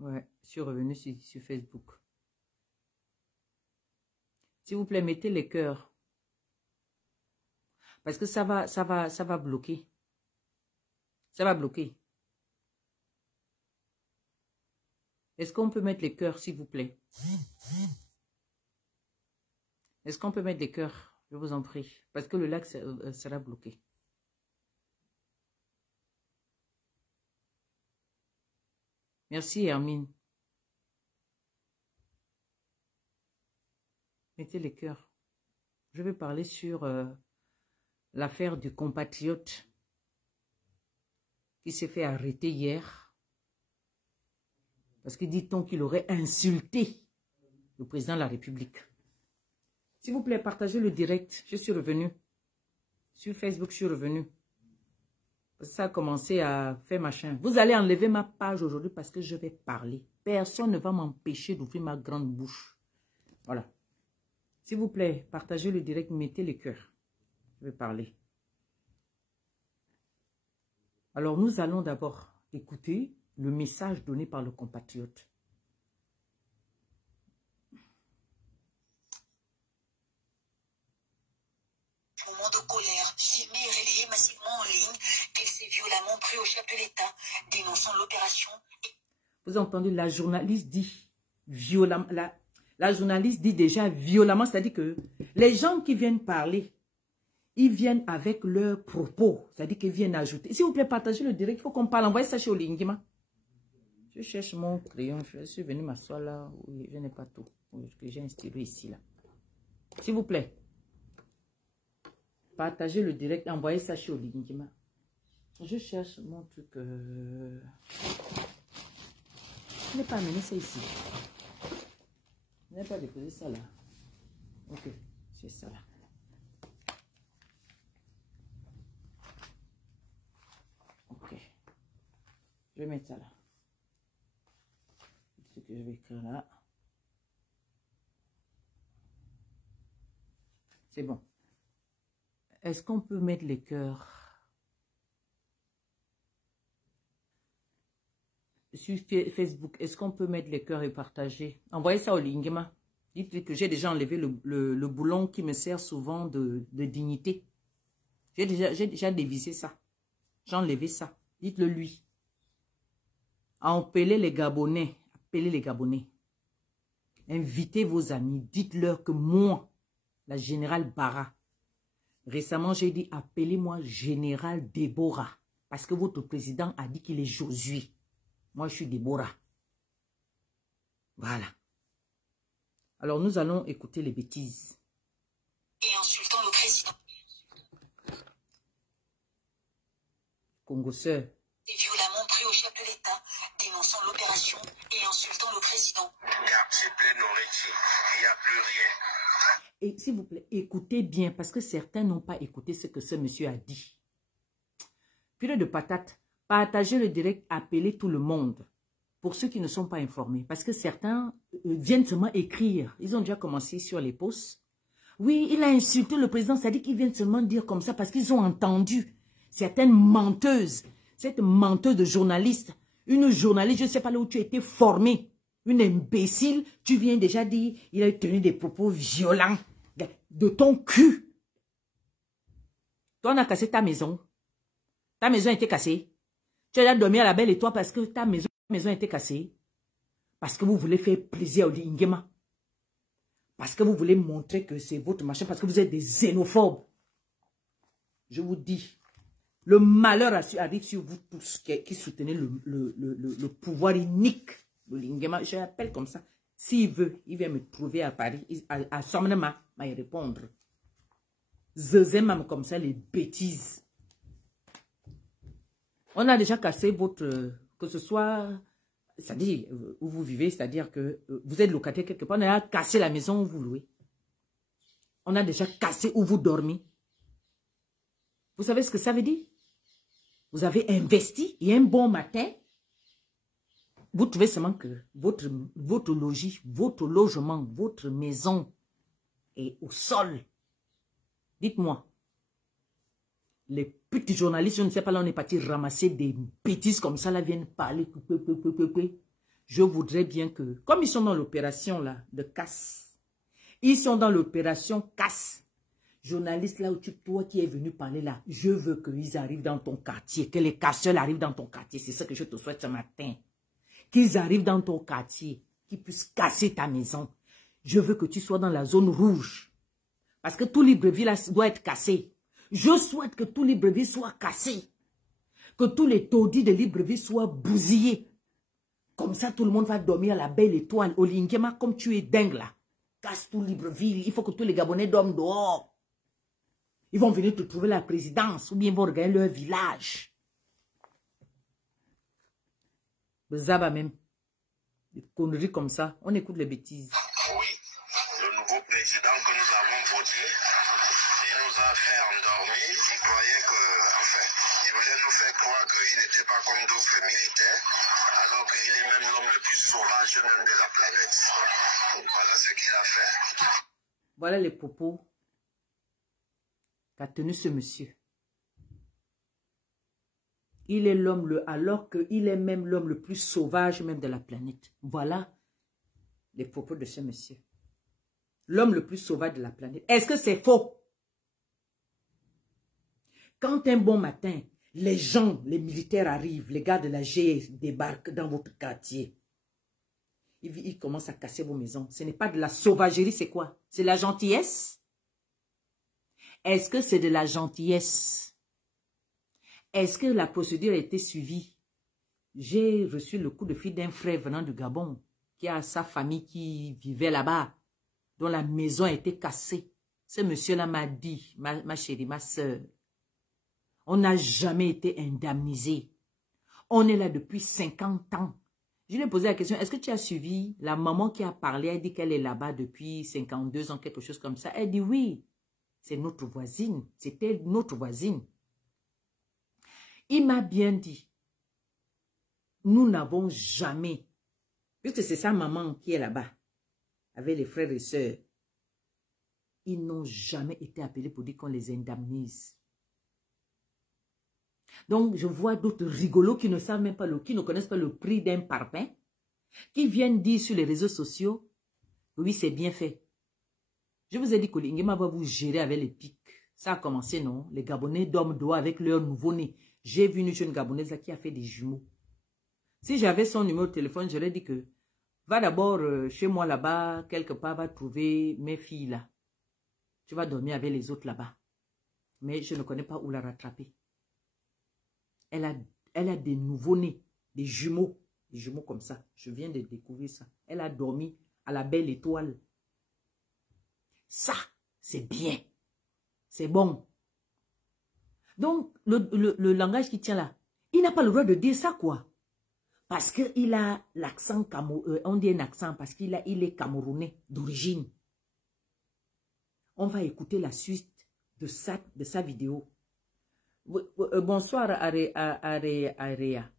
Ouais, je suis revenu sur Facebook. S'il vous plaît, mettez les cœurs. Parce que ça va bloquer. Ça va bloquer. Est-ce qu'on peut mettre les cœurs, s'il vous plaît? Est-ce qu'on peut mettre les cœurs? Je vous en prie. Parce que le lac sera bloqué. Merci, Hermine. Mettez les cœurs. Je vais parler sur l'affaire du compatriote qui s'est fait arrêter hier. Parce que dit-on qu'il aurait insulté le président de la République. S'il vous plaît, partagez le direct. Je suis revenu. Sur Facebook, je suis revenu. Ça a commencé à faire machin. Vous allez enlever ma page aujourd'hui parce que je vais parler. Personne ne va m'empêcher d'ouvrir ma grande bouche. Voilà. S'il vous plaît, partagez le direct, mettez les cœurs. Je vais parler. Alors, nous allons d'abord écouter le message donné par le compatriote. Moment de colère, filmé et relayé massivement en ligne, qu'il s'est violemment pris au chef de l'État, dénonçant l'opération. Vous entendez, la journaliste dit violemment, la journaliste dit déjà violemment, c'est-à-dire que les gens qui viennent parler, ils viennent avec leurs propos, c'est-à-dire qu'ils viennent ajouter. S'il vous plaît, partagez le direct, il faut qu'on parle, envoyez ça chez Olingima. Je cherche mon crayon, je suis venu m'asseoir là, oui, je n'ai pas tout, que j'ai installé ici, là. S'il vous plaît. Partagez le direct, envoyez ça chez Olingima. Je cherche mon truc. Je n'ai pas amené ça ici. Je n'ai pas déposé ça là. Ok, c'est ça là. Ok. Je vais mettre ça là. Ce que je vais écrire là. C'est bon. Est-ce qu'on peut mettre les cœurs sur Facebook? Est-ce qu'on peut mettre les cœurs et partager? Envoyez ça au Lingema. Dites-lui que j'ai déjà enlevé le boulon qui me sert souvent de dignité. J'ai déjà dévissé ça. J'ai enlevé ça. Dites-le lui. Appelez les Gabonais. Appelez les Gabonais. Invitez vos amis. Dites-leur que moi, la générale Barra, récemment, j'ai dit, appelez-moi Général Déborah. Parce que votre président a dit qu'il est Josué. Moi, je suis Déborah. Voilà. Alors, nous allons écouter les bêtises. Et insultant le président. Congo sœur. Et violemment pris au chef de l'État, dénonçant l'opération et insultant le président. Il n'y a plus rien. Et s'il vous plaît, écoutez bien, parce que certains n'ont pas écouté ce que ce monsieur a dit. Purée de patates, partagez le direct, appelez tout le monde. Pour ceux qui ne sont pas informés. Parce que certains viennent seulement écrire. Ils ont déjà commencé sur les posts. Oui, il a insulté le président, c'est-à-dire qu'ils viennent seulement dire comme ça parce qu'ils ont entendu certaines menteuses. Cette menteuse de journaliste, une journaliste, je ne sais pas là où tu as été formée. Une imbécile, tu viens déjà dire, il a tenu des propos violents de ton cul. Toi, on a cassé ta maison. Ta maison a été cassée. Tu as dormi à la belle étoile parce que ta maison a été cassée. Parce que vous voulez faire plaisir au Lingema. Parce que vous voulez montrer que c'est votre machin. Parce que vous êtes des xénophobes. Je vous dis, le malheur arrive sur vous tous qui soutenez le pouvoir unique de Lingema. Je l'appelle comme ça. S'il veut, il vient me trouver à Paris. À Somnema, il va y répondre. Zezemam comme ça, les bêtises. On a déjà cassé votre... Que ce soit... C'est-à-dire, où vous vivez, c'est-à-dire que vous êtes locataire quelque part. On a cassé la maison où vous louez. On a déjà cassé où vous dormez. Vous savez ce que ça veut dire? Vous avez investi et un bon matin, vous trouvez seulement que votre logis, votre logement, votre maison est au sol. Dites-moi, les petits journalistes, je ne sais pas, là on est parti ramasser des bêtises comme ça, là viennent parler. je voudrais bien que, comme ils sont dans l'opération là de casse, ils sont dans l'opération casse. Journaliste là où toi qui es venu parler là, je veux qu'ils arrivent dans ton quartier, que les casseurs arrivent dans ton quartier. C'est ce que je te souhaite ce matin. Qu'ils arrivent dans ton quartier, qu'ils puissent casser ta maison. Je veux que tu sois dans la zone rouge. Parce que tout Libreville là doit être cassé. Je souhaite que tout Libreville soit cassé. Que tous les taudis de Libreville soient bousillés. Comme ça, tout le monde va dormir à la belle étoile. Au Lingema, comme tu es dingue là. Casse tout Libreville. Il faut que tous les Gabonais dorment dehors. Ils vont venir te trouver la présidence. Ou bien ils vont regarder leur village. Zaba même. Des conneries comme ça. On écoute les bêtises. Oui, le nouveau président que nous avons voté, il nous a fait endormir. Il croyait que, enfin, il voulait nous faire croire qu'il n'était pas comme d'autres militaires, alors qu'il est même l'homme le plus sauvage même de la planète. Voilà ce qu'il a fait. Voilà les propos qu'a tenu ce monsieur. Il est l'homme, alors qu'il est même l'homme le plus sauvage même de la planète. Voilà les propos de ce monsieur. L'homme le plus sauvage de la planète. Est-ce que c'est faux? Quand un bon matin, les gens, les militaires arrivent, les gars de la GE débarquent dans votre quartier. Ils commencent à casser vos maisons. Ce n'est pas de la sauvagerie, c'est quoi? C'est la gentillesse? Est-ce que c'est de la gentillesse? Est-ce que la procédure a été suivie? J'ai reçu le coup de fil d'un frère venant du Gabon qui a sa famille qui vivait là-bas, dont la maison a été cassée. Ce monsieur-là m'a dit, ma chérie, ma soeur, on n'a jamais été indemnisé. On est là depuis 50 ans. Je lui ai posé la question, est-ce que tu as suivi la maman qui a parlé, elle dit qu'elle est là-bas depuis 52 ans, quelque chose comme ça. Elle dit oui, c'est notre voisine, c'était notre voisine. Il m'a bien dit, nous n'avons jamais, puisque c'est sa maman qui est là-bas, avec les frères et sœurs, ils n'ont jamais été appelés pour dire qu'on les indemnise. Donc, je vois d'autres rigolos qui ne savent même pas, qui ne connaissent pas le prix d'un parpaing, qui viennent dire sur les réseaux sociaux, oui, c'est bien fait. Je vous ai dit que l'Ingema va vous gérer avec les pics. Ça a commencé, non? Les Gabonais dorment dehors avec leur nouveau-né. J'ai vu une jeune Gabonaise là qui a fait des jumeaux. Si j'avais son numéro de téléphone, j'aurais dit que va d'abord chez moi là-bas, quelque part, va trouver mes filles là. Tu vas dormir avec les autres là-bas. Mais je ne connais pas où la rattraper. Elle a des nouveaux-nés, des jumeaux comme ça. Je viens de découvrir ça. Elle a dormi à la belle étoile. Ça, c'est bien. C'est bon. Donc, le langage qui tient là, il n'a pas le droit de dire ça, quoi. Parce qu'il a l'accent, on dit un accent, parce qu'il est camerounais d'origine. On va écouter la suite de sa vidéo. Bonsoir, Area,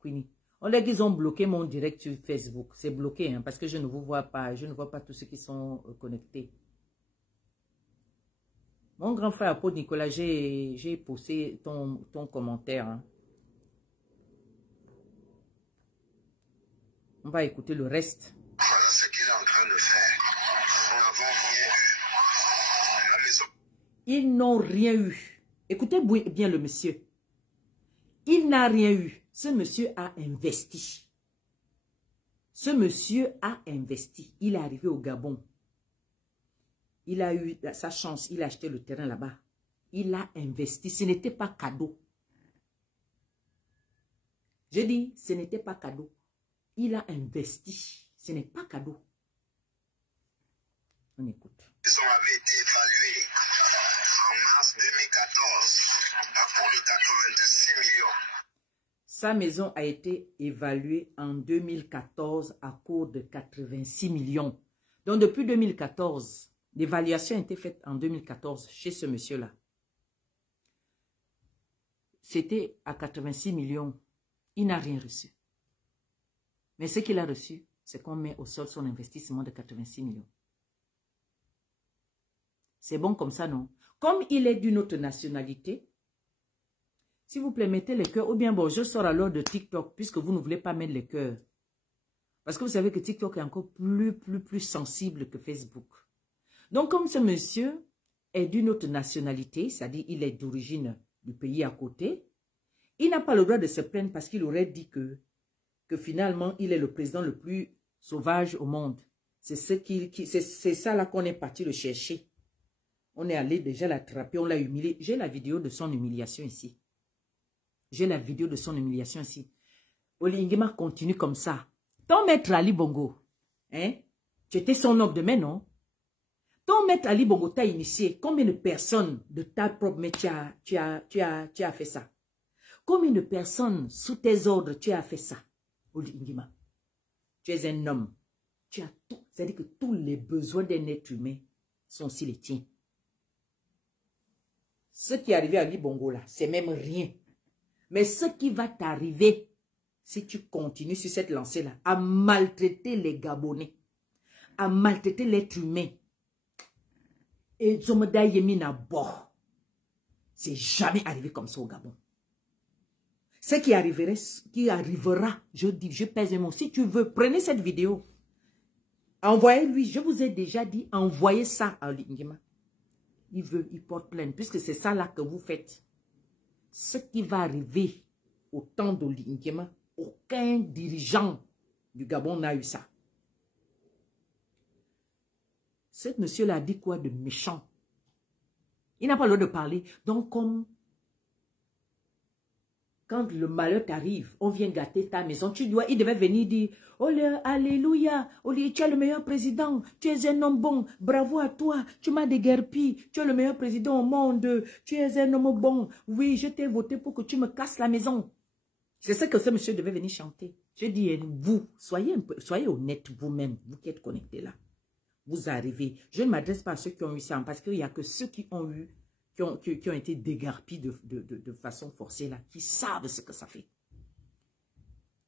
Queenie. On dit qu'ils ont bloqué mon direct sur Facebook. C'est bloqué, hein, parce que je ne vous vois pas. Je ne vois pas tous ceux qui sont connectés. Mon grand frère apôtre Nicolas, j'ai posté ton commentaire. Hein. On va écouter le reste. Voilà ce qu'il est en train de faire. Nous n'avons rien eu. La maison. Ils n'ont rien eu. Écoutez bien le monsieur. Il n'a rien eu. Ce monsieur a investi. Ce monsieur a investi. Il est arrivé au Gabon. Il a eu sa chance. Il a acheté le terrain là-bas. Il a investi. Ce n'était pas cadeau. Je dis, ce n'était pas cadeau. Il a investi. Ce n'est pas cadeau. On écoute. Ils avaient été évalués en mars 2014 à coût de 86 millions. Sa maison a été évaluée en 2014 à coût de 86 millions. Donc depuis 2014, l'évaluation a été faite en 2014 chez ce monsieur-là. C'était à 86 millions. Il n'a rien reçu. Mais ce qu'il a reçu, c'est qu'on met au sol son investissement de 86 millions. C'est bon comme ça, non? Comme il est d'une autre nationalité, s'il vous plaît, mettez les cœurs. Ou bien, bon, je sors alors de TikTok, puisque vous ne voulez pas mettre les cœurs. Parce que vous savez que TikTok est encore plus sensible que Facebook. Donc, comme ce monsieur est d'une autre nationalité, c'est-à-dire il est d'origine du pays à côté, il n'a pas le droit de se plaindre parce qu'il aurait dit que finalement, il est le président le plus sauvage au monde. C'est ça là qu'on est parti le chercher. On est allé déjà l'attraper, on l'a humilié. J'ai la vidéo de son humiliation ici. J'ai la vidéo de son humiliation ici. Oligema continue comme ça. Ton maître Ali Bongo, hein? Tu étais son homme de main, non? Ton maître Ali Bongo t'a initié. Combien de personnes de ta propre maître tu as fait ça? Combien de personnes sous tes ordres tu as fait ça? Oligema, tu es un homme. Tu as tout. C'est-à-dire que tous les besoins d'un être humain sont aussi les tiens. Ce qui est arrivé à Ali Bongo là, c'est même rien. Mais ce qui va t'arriver, si tu continues sur cette lancée-là, à maltraiter les Gabonais, à maltraiter l'être humain, et Zomeda Yemina Bo, c'est jamais arrivé comme ça au Gabon. Ce qui arrivera, je dis, je pèse un mot. Si tu veux, prenez cette vidéo, envoyez-lui, je vous ai déjà dit, envoyez ça à Lingema. Il porte plainte, puisque c'est ça là que vous faites. Ce qui va arriver au temps de Lingema, aucun dirigeant du Gabon n'a eu ça. Ce monsieur-là a dit quoi de méchant? Il n'a pas le droit de parler. Donc, comme quand le malheur t'arrive, on vient gâter ta maison, il devait venir dire, oh alléluia, oh, tu es le meilleur président, tu es un homme bon, bravo à toi, tu m'as déguerpi, tu es le meilleur président au monde, tu es un homme bon, oui, je t'ai voté pour que tu me casses la maison. C'est ce que ce monsieur devait venir chanter. Je dis, vous, soyez honnête vous-même, vous qui êtes connectés là. Vous arrivez. Je ne m'adresse pas à ceux qui ont eu ça, parce qu'il n'y a que ceux qui ont eu, qui ont été dégarpis de façon forcée là, qui savent ce que ça fait.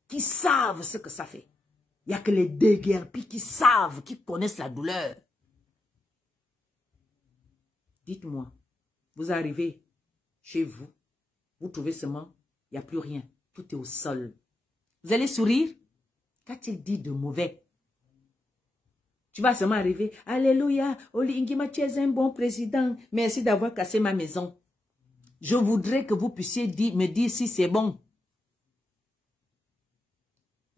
Qui savent ce que ça fait. Il n'y a que les déguerpis qui savent, qui connaissent la douleur. Dites-moi, vous arrivez chez vous, vous trouvez seulement, il n'y a plus rien. Tout est au sol. Vous allez sourire? Qu'a-t-il dit de mauvais? Tu vas seulement arriver. Alléluia. Oli Ngima, tu es un bon président. Merci d'avoir cassé ma maison. Je voudrais que vous puissiez me dire si c'est bon.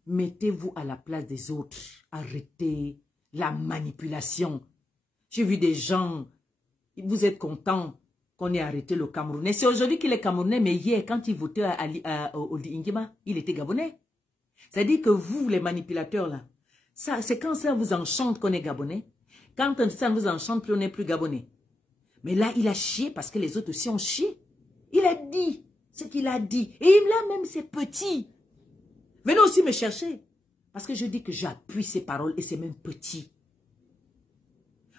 Mettez-vous à la place des autres. Arrêtez la manipulation. J'ai vu des gens, vous êtes contents qu'on ait arrêté le Camerounais. C'est aujourd'hui qu'il est Camerounais, mais hier, quand il votait à Oli Ngima, il était Gabonais. C'est-à-dire que vous, les manipulateurs là, c'est quand ça vous enchante qu'on est Gabonais. Quand ça vous enchante, puis on n'est plus Gabonais. Mais là, il a chié parce que les autres aussi ont chié. Il a dit ce qu'il a dit. Et là même, c'est petit. Venez aussi me chercher. Parce que je dis que j'appuie ces paroles et c'est même petit.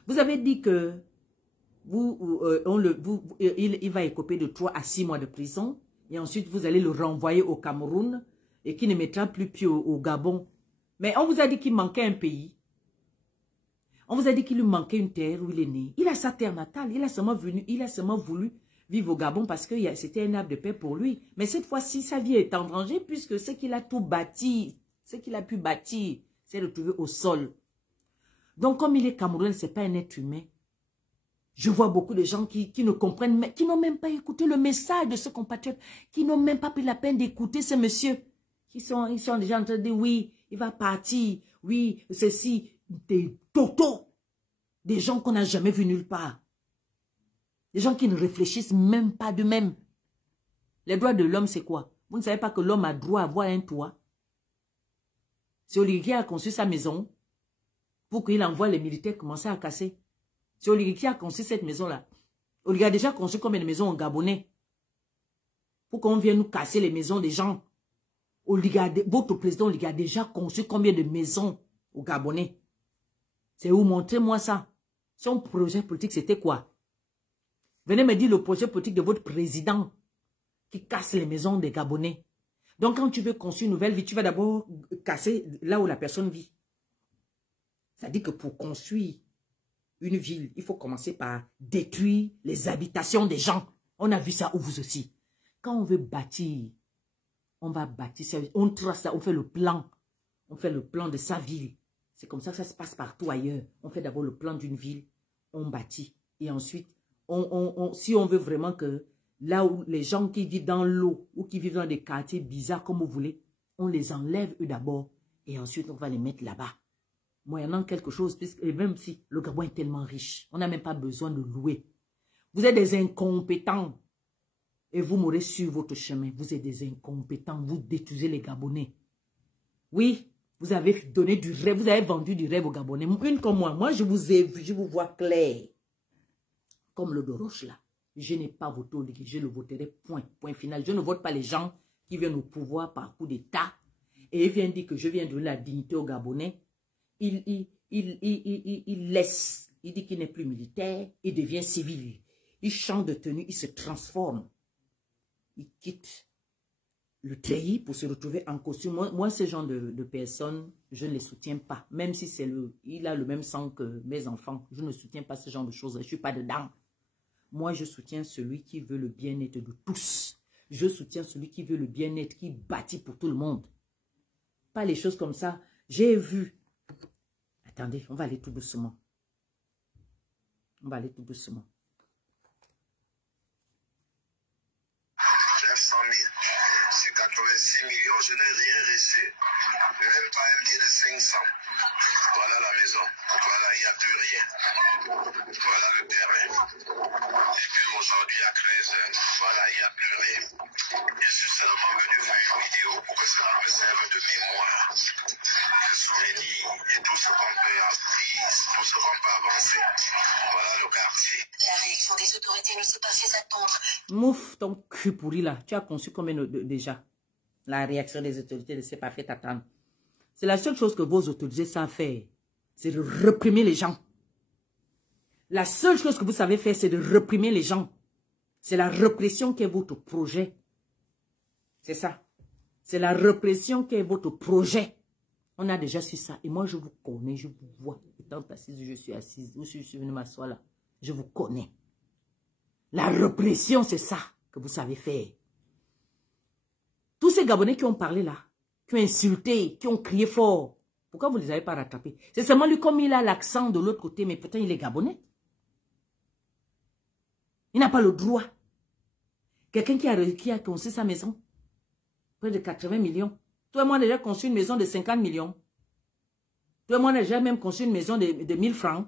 Vous avez dit que il va écoper de 3 à 6 mois de prison. Et ensuite, vous allez le renvoyer au Cameroun et qui ne mettra plus pied au Gabon. Mais on vous a dit qu'il manquait un pays. On vous a dit qu'il lui manquait une terre où il est né. Il a sa terre natale. Il a seulement voulu vivre au Gabon parce que c'était un arbre de paix pour lui. Mais cette fois-ci, sa vie est en danger puisque ce qu'il a tout bâti, ce qu'il a pu bâtir, s'est retrouvé au sol. Donc, comme il est Camerounais, ce n'est pas un être humain. Je vois beaucoup de gens qui ne comprennent, qui n'ont même pas écouté le message de ce compatriote, qui n'ont même pas pris la peine d'écouter ce monsieur. Ils sont déjà en train de dire, oui, il va partir, oui, ceci, des totaux, des gens qu'on n'a jamais vus nulle part. Des gens qui ne réfléchissent même pas d'eux-mêmes. Les droits de l'homme, c'est quoi? Vous ne savez pas que l'homme a droit à avoir un toit? C'est Olivier qui a construit sa maison pour qu'il envoie les militaires commencer à casser. C'est Olivier qui a construit cette maison-là. Olivier a déjà construit combien de maisons en Gabonais? Pour qu'on vienne nous casser les maisons des gens. Votre président Olivier a déjà construit combien de maisons au Gabonais? C'est où? Montrez-moi ça. Son projet politique, c'était quoi? Venez me dire le projet politique de votre président qui casse les maisons des Gabonais. Donc, quand tu veux construire une nouvelle vie, tu vas d'abord casser là où la personne vit. C'est-à-dire que pour construire une ville, il faut commencer par détruire les habitations des gens. On a vu ça, ou vous aussi. Quand on veut bâtir, on va bâtir, on trace ça, on fait le plan. On fait le plan de sa ville. C'est comme ça que ça se passe partout ailleurs. On fait d'abord le plan d'une ville, on bâtit. Et ensuite, si on veut vraiment que là où les gens qui vivent dans l'eau ou qui vivent dans des quartiers bizarres comme vous voulez, on les enlève eux d'abord et ensuite on va les mettre là-bas. Moyennant quelque chose, et même si le Gabon est tellement riche, on n'a même pas besoin de louer. Vous êtes des incompétents et vous mourrez sur votre chemin. Vous êtes des incompétents, vous détruisez les Gabonais. Oui, vous avez donné du rêve, vous avez vendu du rêve aux Gabonais. Une comme moi je vous ai vu, je vous vois clair. Comme le de Roche là. Je n'ai pas voté au Ligue, je le voterai, point final. Je ne vote pas les gens qui viennent au pouvoir par coup d'État et ils viennent dire que je viens de donner la dignité aux Gabonais. Il laisse, il dit qu'il n'est plus militaire, il devient civil. Il change de tenue, il se transforme. Il quitte le treillis pour se retrouver en costume. Moi ce genre de personnes, je ne les soutiens pas. Même si il a le même sang que mes enfants, je ne soutiens pas ce genre de choses. Je ne suis pas dedans. Moi, je soutiens celui qui veut le bien-être de tous. Je soutiens celui qui veut le bien-être, qui bâtit pour tout le monde. Pas les choses comme ça. J'ai vu. Attendez, on va aller tout doucement. On va aller tout doucement. 900 000. Sur 86 millions, je n'ai rien reçu. Même pas un billet de 500. Voilà la maison. Voilà, il n'y a plus rien. Voilà le terrain. Et puis aujourd'hui à 13h, voilà, il n'y a plus rien. Je suis seulement venu faire une vidéo pour que cela me serve de mémoire, de souvenir et tout ce qu'on peut apprendre, tout ce qu'on peut avancer. Voilà le quartier. La réaction des autorités ne s'est pas fait attendre. Mouf, ton cul pourri là. Tu as conçu combien déjà? La réaction des autorités ne s'est pas fait attendre. C'est la seule chose que vos autorités savent faire. C'est de réprimer les gens. La seule chose que vous savez faire, c'est de réprimer les gens. C'est la répression qui est votre projet. C'est ça. C'est la répression qui est votre projet. On a déjà su ça. Et moi, je vous connais, je vous vois. Étant assise, je suis assise. Ou si je suis venue m'asseoir là. Je vous connais. La répression, c'est ça que vous savez faire. Tous ces Gabonais qui ont parlé là, qui ont insulté, qui ont crié fort, pourquoi vous ne les avez pas rattrapés? C'est seulement lui, comme il a l'accent de l'autre côté, mais pourtant il est Gabonais. Il n'a pas le droit. Quelqu'un qui a construit sa maison, près de 80 millions. Toi et moi, on a déjà construit une maison de 50 millions. Toi et moi, on a déjà même construit une maison de 1000 francs.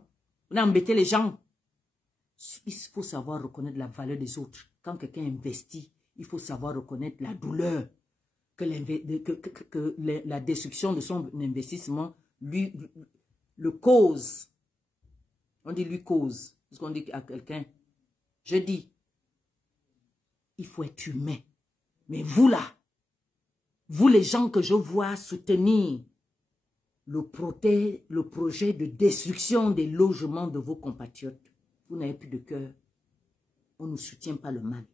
On a embêté les gens. Il faut savoir reconnaître la valeur des autres. Quand quelqu'un investit, il faut savoir reconnaître la douleur que la destruction de son investissement lui le cause. On dit lui cause. Parce qu'on dit à quelqu'un, je dis, il faut être humain. Mais vous là, vous les gens que je vois soutenir le projet de destruction des logements de vos compatriotes, vous n'avez plus de cœur. On ne soutient pas le mal.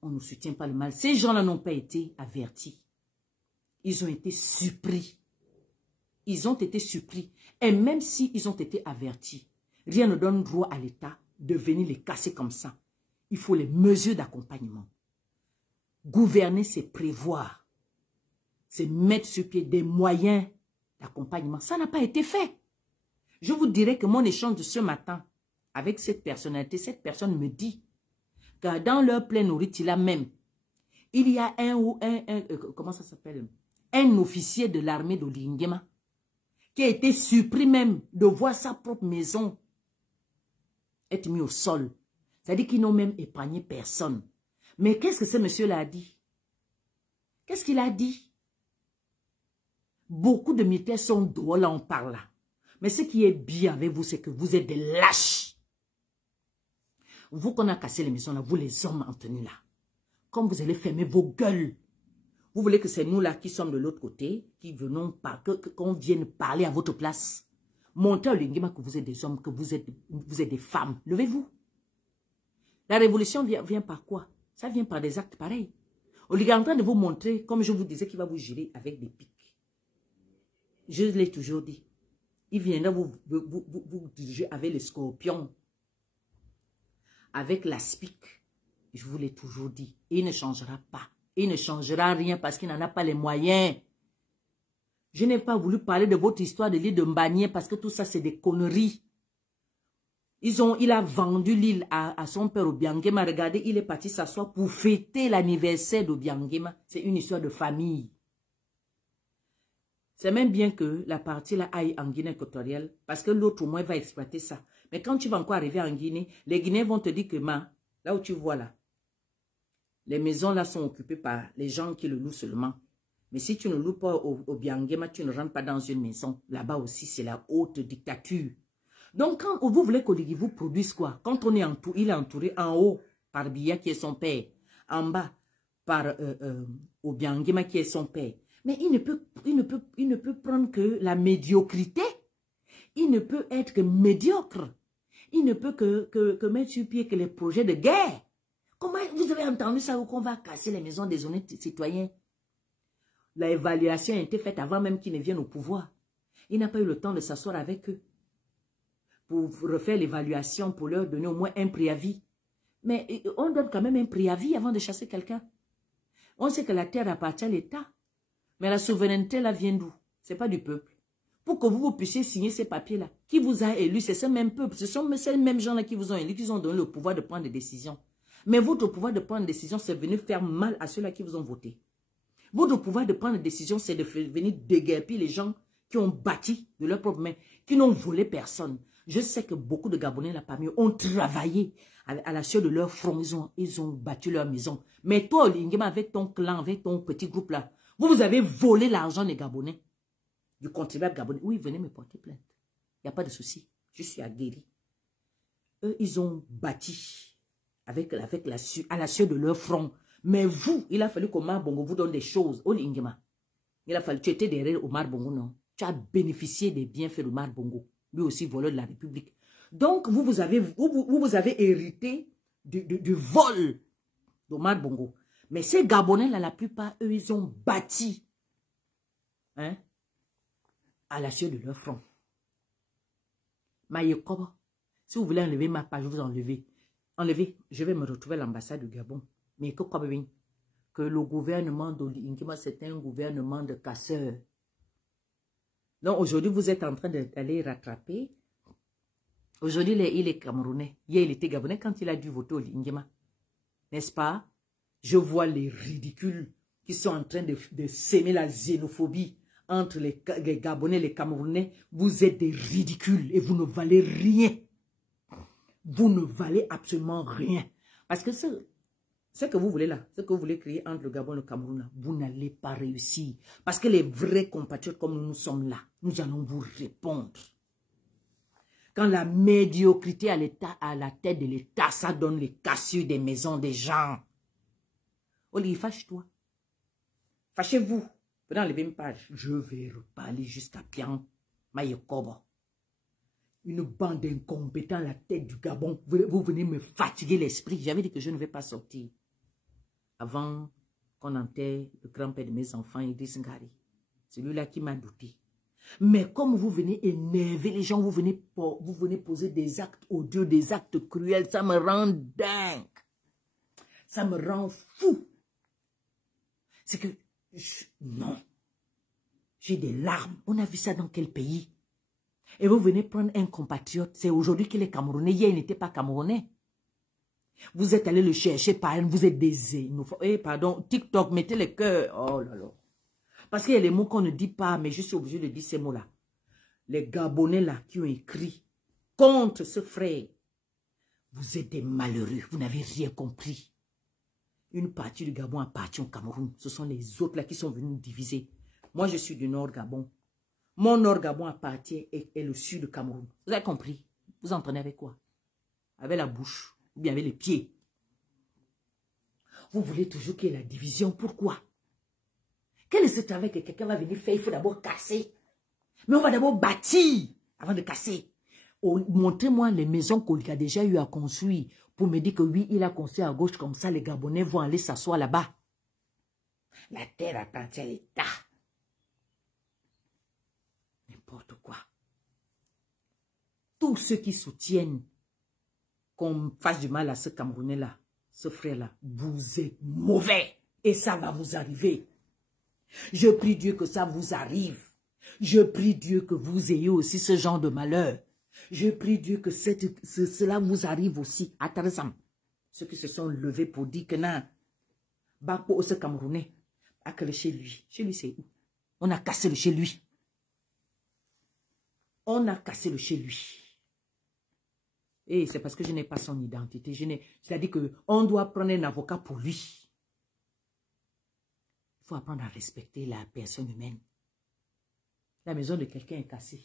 On ne soutient pas le mal. Ces gens-là n'ont pas été avertis. Ils ont été surpris. Ils ont été surpris. Et même s'ils ont été avertis, rien ne donne droit à l'État de venir les casser comme ça. Il faut les mesures d'accompagnement. Gouverner, c'est prévoir. C'est mettre sur pied des moyens d'accompagnement. Ça n'a pas été fait. Je vous dirais que mon échange de ce matin avec cette personnalité, cette personne me dit que dans leur plein Noritila même, il y a comment ça s'appelle? Un officier de l'armée de Lingema qui a été surpris même de voir sa propre maison être mise au sol. C'est-à-dire qu'ils n'ont même épargné personne. Mais qu'est-ce que ce monsieur-là a dit? Qu'est-ce qu'il a dit? Beaucoup de militaires sont dehors, là on parle là. Mais ce qui est bien avec vous, c'est que vous êtes des lâches. Vous qu'on a cassé les maisons là, vous les hommes en tenue là. Comme vous allez fermer vos gueules. Vous voulez que c'est nous là qui sommes de l'autre côté, qui venons qu'on vienne parler à votre place. Montrez au Lingema que vous êtes des hommes, que vous êtes des femmes. Levez-vous. La révolution vient par quoi? Ça vient par des actes pareils. On est en train de vous montrer, comme je vous disais, qu'il va vous gérer avec des pics. Je l'ai toujours dit. Il viendra vous diriger avec les scorpions, avec l'aspic. Je vous l'ai toujours dit. Il ne changera pas. Il ne changera rien parce qu'il n'en a pas les moyens. Je n'ai pas voulu parler de votre histoire de l'île de Mbanié parce que tout ça, c'est des conneries. Il a vendu l'île à son père Obiangema. Regardez, il est parti s'asseoir pour fêter l'anniversaire d'Obiangema. C'est une histoire de famille. C'est même bien que la partie là aille en Guinée équatoriale parce que l'autre au moins va exploiter ça. Mais quand tu vas encore arriver en Guinée, les Guinéens vont te dire que là où tu vois là, les maisons là sont occupées par les gens qui le louent seulement. Mais si tu ne loues pas au Biangema, tu ne rentres pas dans une maison. Là-bas aussi, c'est la haute dictature. Donc, quand vous voulez qu'Oligui vous produise quoi? Quand on est entouré, il est entouré en haut par Biya qui est son père, en bas par Obiangema qui est son père. Mais il ne peut prendre que la médiocrité. Il ne peut être que médiocre. Il ne peut que mettre sur pied que les projets de guerre. Comment vous avez entendu ça ou qu'on va casser les maisons des honnêtes citoyens? L'évaluation a été faite avant même qu'ils ne viennent au pouvoir. Il n'a pas eu le temps de s'asseoir avec eux pour refaire l'évaluation, pour leur donner au moins un préavis. Mais on donne quand même un préavis avant de chasser quelqu'un. On sait que la terre appartient à l'État. Mais la souveraineté là vient d'où? Ce n'est pas du peuple. Pour que vous puissiez signer ces papiers-là, qui vous a élu, c'est ce même peuple, ce sont ces mêmes gens-là qui vous ont élu, qui vous ont donné le pouvoir de prendre des décisions. Mais votre pouvoir de prendre des décisions, c'est venu faire mal à ceux-là qui vous ont voté. Votre pouvoir de prendre des décisions, c'est de venir déguerpir les gens qui ont bâti de leur propre main, qui n'ont volé personne. Je sais que beaucoup de Gabonais là parmi eux ont travaillé à la sueur de leur front, ils ont bâti leur maison. Mais toi, Olingema, avec ton clan, avec ton petit groupe là, vous avez volé l'argent des Gabonais, du contribuable gabonais. Oui, venez me porter plainte. Il n'y a pas de souci. Je suis aguerri. Eux, ils ont bâti à la sueur de leur front. Mais vous, il a fallu qu'Omar Bongo vous donne des choses. Olingema, il a fallu, tu étais derrière Omar Bongo, non? Tu as bénéficié des bienfaits d'Omar Bongo. Lui aussi, voleur de la République. Donc, vous avez hérité du vol d'Omar Bongo. Mais ces Gabonais-là, la plupart, eux, ils ont bâti à la sueur de leur front. Maïekobo, si vous voulez enlever ma page, vous enlevez. Enlevez, je vais me retrouver à l'ambassade du Gabon. Mais que le gouvernement d'Olingema, c'est un gouvernement de casseurs. Donc, aujourd'hui, vous êtes en train d'aller rattraper. Aujourd'hui, il est Camerounais. Hier, il était Gabonais quand il a dû voter Olingema. N'est-ce pas? Je vois les ridicules qui sont en train de s'aimer la xénophobie entre les Gabonais et les Camerounais. Vous êtes des ridicules et vous ne valez rien. Vous ne valez absolument rien. Parce que ce que vous voulez là, ce que vous voulez créer entre le Gabon et le Cameroun, là, vous n'allez pas réussir. Parce que les vrais compatriotes comme nous sommes là, nous allons vous répondre. Quand la médiocrité à la tête de l'État, ça donne les cassures des maisons des gens. Oli, fâche-toi. Fâchez-vous. Venez enlever une page. Je vais reparler jusqu'à Pian Maïekobo. Une bande d'incompétents à la tête du Gabon. Vous venez me fatiguer l'esprit. J'avais dit que je ne vais pas sortir. Avant qu'on enterre le grand-père de mes enfants, Idriss Ngari. Celui-là qui m'a douté. Mais comme vous venez énerver les gens, vous venez poser des actes odieux, des actes cruels, ça me rend dingue. Ça me rend fou. C'est que, non. J'ai des larmes. On a vu ça dans quel pays? Et vous venez prendre un compatriote. C'est aujourd'hui qu'il est Camerounais. Hier, il n'était pas Camerounais. Vous êtes allé le chercher par un, vous êtes des xénophobes. Pardon, TikTok, mettez les cœurs. Oh là là. Parce qu'il y a les mots qu'on ne dit pas, mais je suis obligé de dire ces mots-là. Les Gabonais là qui ont écrit contre ce frère. Vous êtes des malheureux. Vous n'avez rien compris. Une partie du Gabon appartient au Cameroun. Ce sont les autres là qui sont venus nous diviser. Moi, je suis du Nord Gabon. Mon Nord Gabon appartient et le Sud du Cameroun. Vous avez compris? Vous en prenez avec quoi? Avec la bouche ou bien avec les pieds. Vous voulez toujours qu'il y ait la division. Pourquoi? Quel est ce travail que quelqu'un va venir faire? Il faut d'abord casser. Mais on va d'abord bâtir avant de casser. Montrez-moi les maisons qu'il a déjà eu à construire pour me dire que oui, il a construit à gauche comme ça. Les Gabonais vont aller s'asseoir là-bas. La terre appartient à l'État. N'importe quoi. Tous ceux qui soutiennent qu'on fasse du mal à ce Camerounais-là, ce frère-là, vous êtes mauvais. Et ça va vous arriver. Je prie Dieu que ça vous arrive. Je prie Dieu que vous ayez aussi ce genre de malheur. Je prie Dieu que cela vous arrive aussi. Attends, ceux qui se sont levés pour dire que non, Bakpo ce Camerounais a que le chez lui. Chez lui, c'est où? On a cassé le chez lui. On a cassé le chez lui. Et c'est parce que je n'ai pas son identité. C'est-à-dire qu'on doit prendre un avocat pour lui. Il faut apprendre à respecter la personne humaine. La maison de quelqu'un est cassée.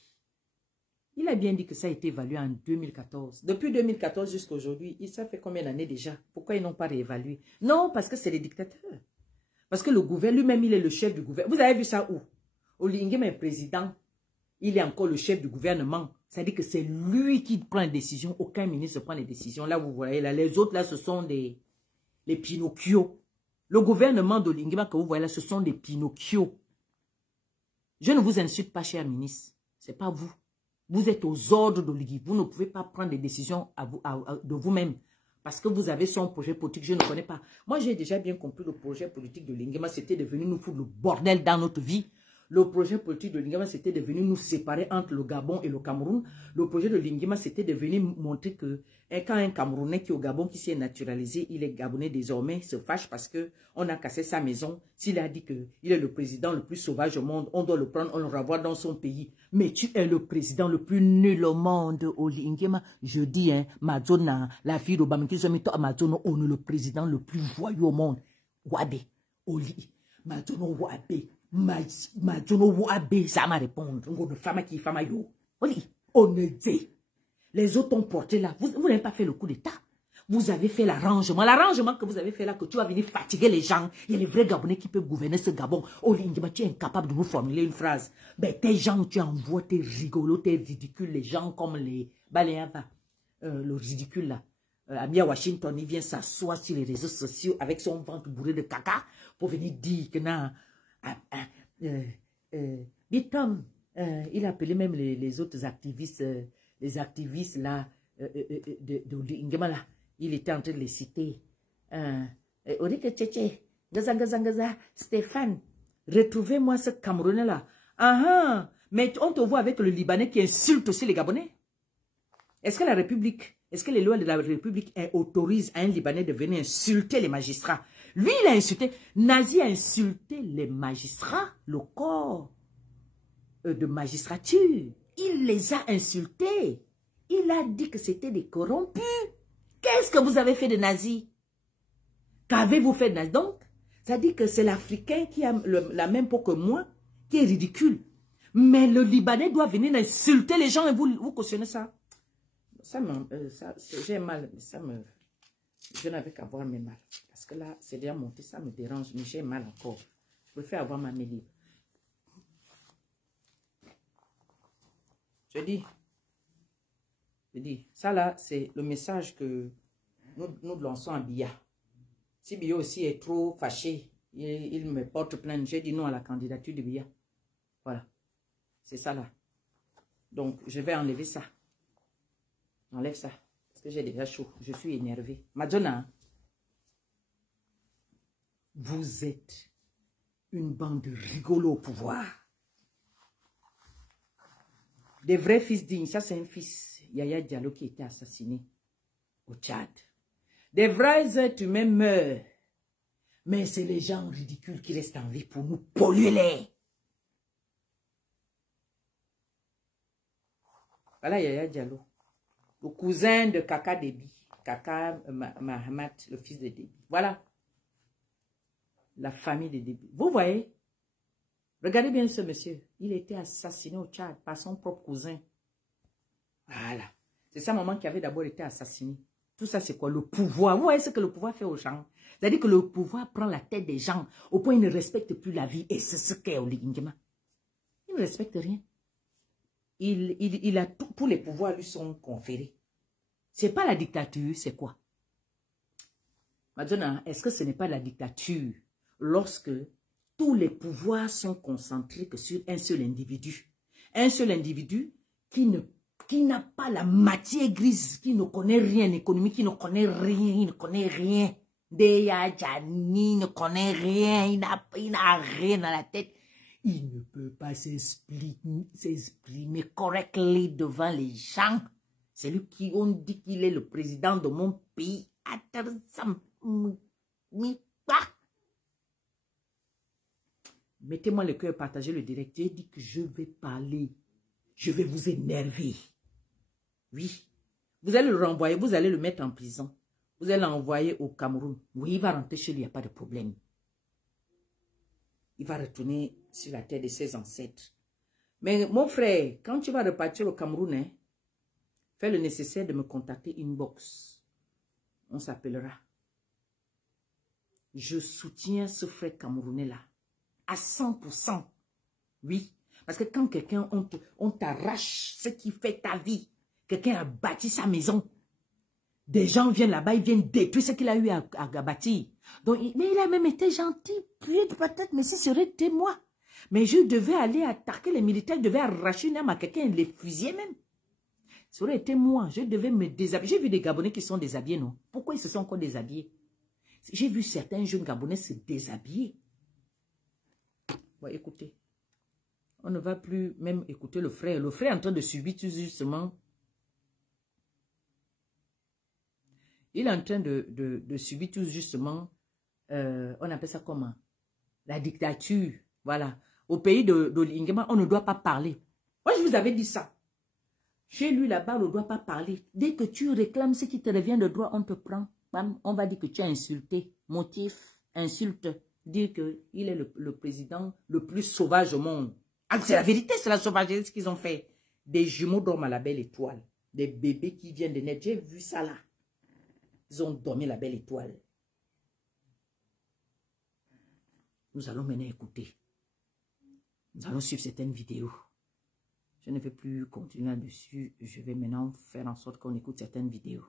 Il a bien dit que ça a été évalué en 2014. Depuis 2014 jusqu'à aujourd'hui, ça fait combien d'années déjà? Pourquoi ils n'ont pas réévalué? Non, parce que c'est les dictateurs. Parce que le gouvernement, lui-même, il est le chef du gouvernement. Vous avez vu ça où? Olinguema est président. Il est encore le chef du gouvernement. C'est-à-dire que c'est lui qui prend les décisions. Aucun ministre ne prend les décisions. Là, vous voyez, là, les autres, là, ce sont les Pinocchio. Le gouvernement d'Olinguema que vous voyez là, ce sont des Pinocchio. Je ne vous insulte pas, cher ministre. Ce n'est pas vous. Vous êtes aux ordres d'Oligui. Vous ne pouvez pas prendre des décisions de vous-même. Parce que vous avez son projet politique, je ne connais pas. Moi, j'ai déjà bien compris le projet politique de Lingema. C'était de venir nous foutre le bordel dans notre vie. Le projet politique de Lingema, c'était de venir nous séparer entre le Gabon et le Cameroun. Le projet de Lingema, c'était de venir montrer que quand un Camerounais qui est au Gabon, qui s'est naturalisé, il est Gabonais désormais, se fâche parce qu'on a cassé sa maison. S'il a dit qu'il est le président le plus sauvage au monde, on doit le prendre, on le revoir dans son pays. Mais tu es le président le plus nul au monde, Olingema. Je dis, hein, Mazona, la fille d'Obama, qui se met à Mazona, on est le président le plus voyou au monde. Wabe, Oli, Mazona Wabe. Majono Wabe, ça m'a répondu. On de femme qui femme yo. Oli, on est dit. Les autres ont porté là. Vous n'avez pas fait le coup d'état. Vous avez fait l'arrangement. L'arrangement que vous avez fait là, que tu vas venir fatiguer les gens. Il y a les vrais Gabonais qui peuvent gouverner ce Gabon. Oli, tu es incapable de nous formuler une phrase. Ben, tes gens, tu envoies, t'es rigolo, t'es ridicule. Les gens comme les Baléava, le ridicule là. Abia Washington, il vient s'asseoir sur les réseaux sociaux avec son ventre bourré de caca pour venir dire que non. Tom, il appelait même les autres activistes, les activistes là, de Ingema là. Il était en train de les citer. Orike Tchétché, Gaza, Stéphane, retrouvez-moi ce Camerounais là. Ah, mais on te voit avec le Libanais qui insulte aussi les Gabonais. Est-ce que la République, est-ce que les lois de la République autorisent un Libanais de venir insulter les magistrats? Lui, il a insulté. Nazi a insulté les magistrats, le corps de magistrature. Il les a insultés. Il a dit que c'était des corrompus. Qu'est-ce que vous avez fait de Nazi? Qu'avez-vous fait de Nazi? Donc, ça dit que c'est l'Africain qui a la même peau que moi, qui est ridicule. Mais le Libanais doit venir insulter les gens et vous cautionnez ça. J'ai mal, je n'avais qu'à avoir mes mal. Parce que là, c'est déjà monté, ça me dérange, mais j'ai mal encore. Je préfère avoir ma mêlée. Je dis, ça là, c'est le message que nous lançons à Biya. Si Biya aussi est trop fâché, il me porte plainte. J'ai dit non à la candidature de Biya. Voilà. C'est ça là. Donc, je vais enlever ça. J'enlève ça. Parce que j'ai déjà chaud. Je suis énervé. Madonna, vous êtes une bande de rigolos au pouvoir. Des vrais fils dignes. Ça, c'est un fils. Yaya Diallo qui était assassiné au Tchad. Des vrais êtres humains meurent. Mais c'est les gens ridicules qui restent en vie pour nous polluer les. Voilà Yaya Diallo. Le cousin de Kaka Déby. Kaka Mahamat, le fils de Déby. Voilà. La famille de Déby. Vous voyez? Regardez bien ce monsieur. Il était assassiné au Tchad par son propre cousin. Voilà. C'est sa maman qui avait d'abord été assassinée. Tout ça, c'est quoi? Le pouvoir. Vous voyez ce que le pouvoir fait aux gens? C'est-à-dire que le pouvoir prend la tête des gens au point où il ne respecte plus la vie. Et c'est ce qu'est Oligingema. Il ne respecte rien. Il a tous les pouvoirs lui sont conférés. C'est pas la dictature, c'est quoi? Madonna, est-ce que ce n'est pas la dictature lorsque tous les pouvoirs sont concentrés que sur un seul individu? Un seul individu qui n'a pas la matière grise, qui ne connaît rien en économie, qui ne connaît rien, il ne connaît rien. Deya Jani ne connaît rien, il n'a rien dans la tête. Il ne peut pas s'exprimer correctement devant les gens. C'est lui qui on dit qu'il est le président de mon pays. Mettez-moi le cœur, partagez le direct. J'ai dit que je vais parler. Je vais vous énerver. Oui. Vous allez le renvoyer, vous allez le mettre en prison. Vous allez l'envoyer au Cameroun. Oui, il va rentrer chez lui, il n'y a pas de problème. Il va retourner sur la terre de ses ancêtres. Mais mon frère, quand tu vas repartir au Cameroun, hein, fais le nécessaire de me contacter inbox. On s'appellera. Je soutiens ce frère camerounais-là. À 100%. Oui. Parce que quand quelqu'un, on t'arrache ce qui fait ta vie. Quelqu'un a bâti sa maison. Des gens viennent là-bas, ils viennent détruire ce qu'il a eu à bâtir. Donc, mais il a même été gentil, peut-être, mais si ce serait été moi. Mais je devais aller attaquer les militaires, je devais arracher une arme à quelqu'un et les fusiller même. Ça aurait été moi, je devais me déshabiller. J'ai vu des Gabonais qui sont déshabillés, non? Pourquoi ils se sont encore déshabillés? J'ai vu certains jeunes Gabonais se déshabiller. Bon, écoutez, on ne va plus même écouter le frère. Le frère est en train de subir tout justement. Il est en train de subir tout justement, on appelle ça comment? La dictature, voilà. Au pays de l'Ingema, on ne doit pas parler. Moi, je vous avais dit ça. Chez lui, là-bas, on ne doit pas parler. Dès que tu réclames ce qui te revient de droit, on te prend. Bam, on va dire que tu as insulté. Motif, insulte. Dire qu'il est le président le plus sauvage au monde. Ah, c'est la vérité, c'est la sauvagerie ce qu'ils ont fait. Des jumeaux dorment à la belle étoile. Des bébés qui viennent de naître. J'ai vu ça là. Ils ont dormi la belle étoile. Nous allons maintenant écouter. Nous allons suivre certaines vidéos. Je ne vais plus continuer là-dessus. Je vais maintenant faire en sorte qu'on écoute certaines vidéos.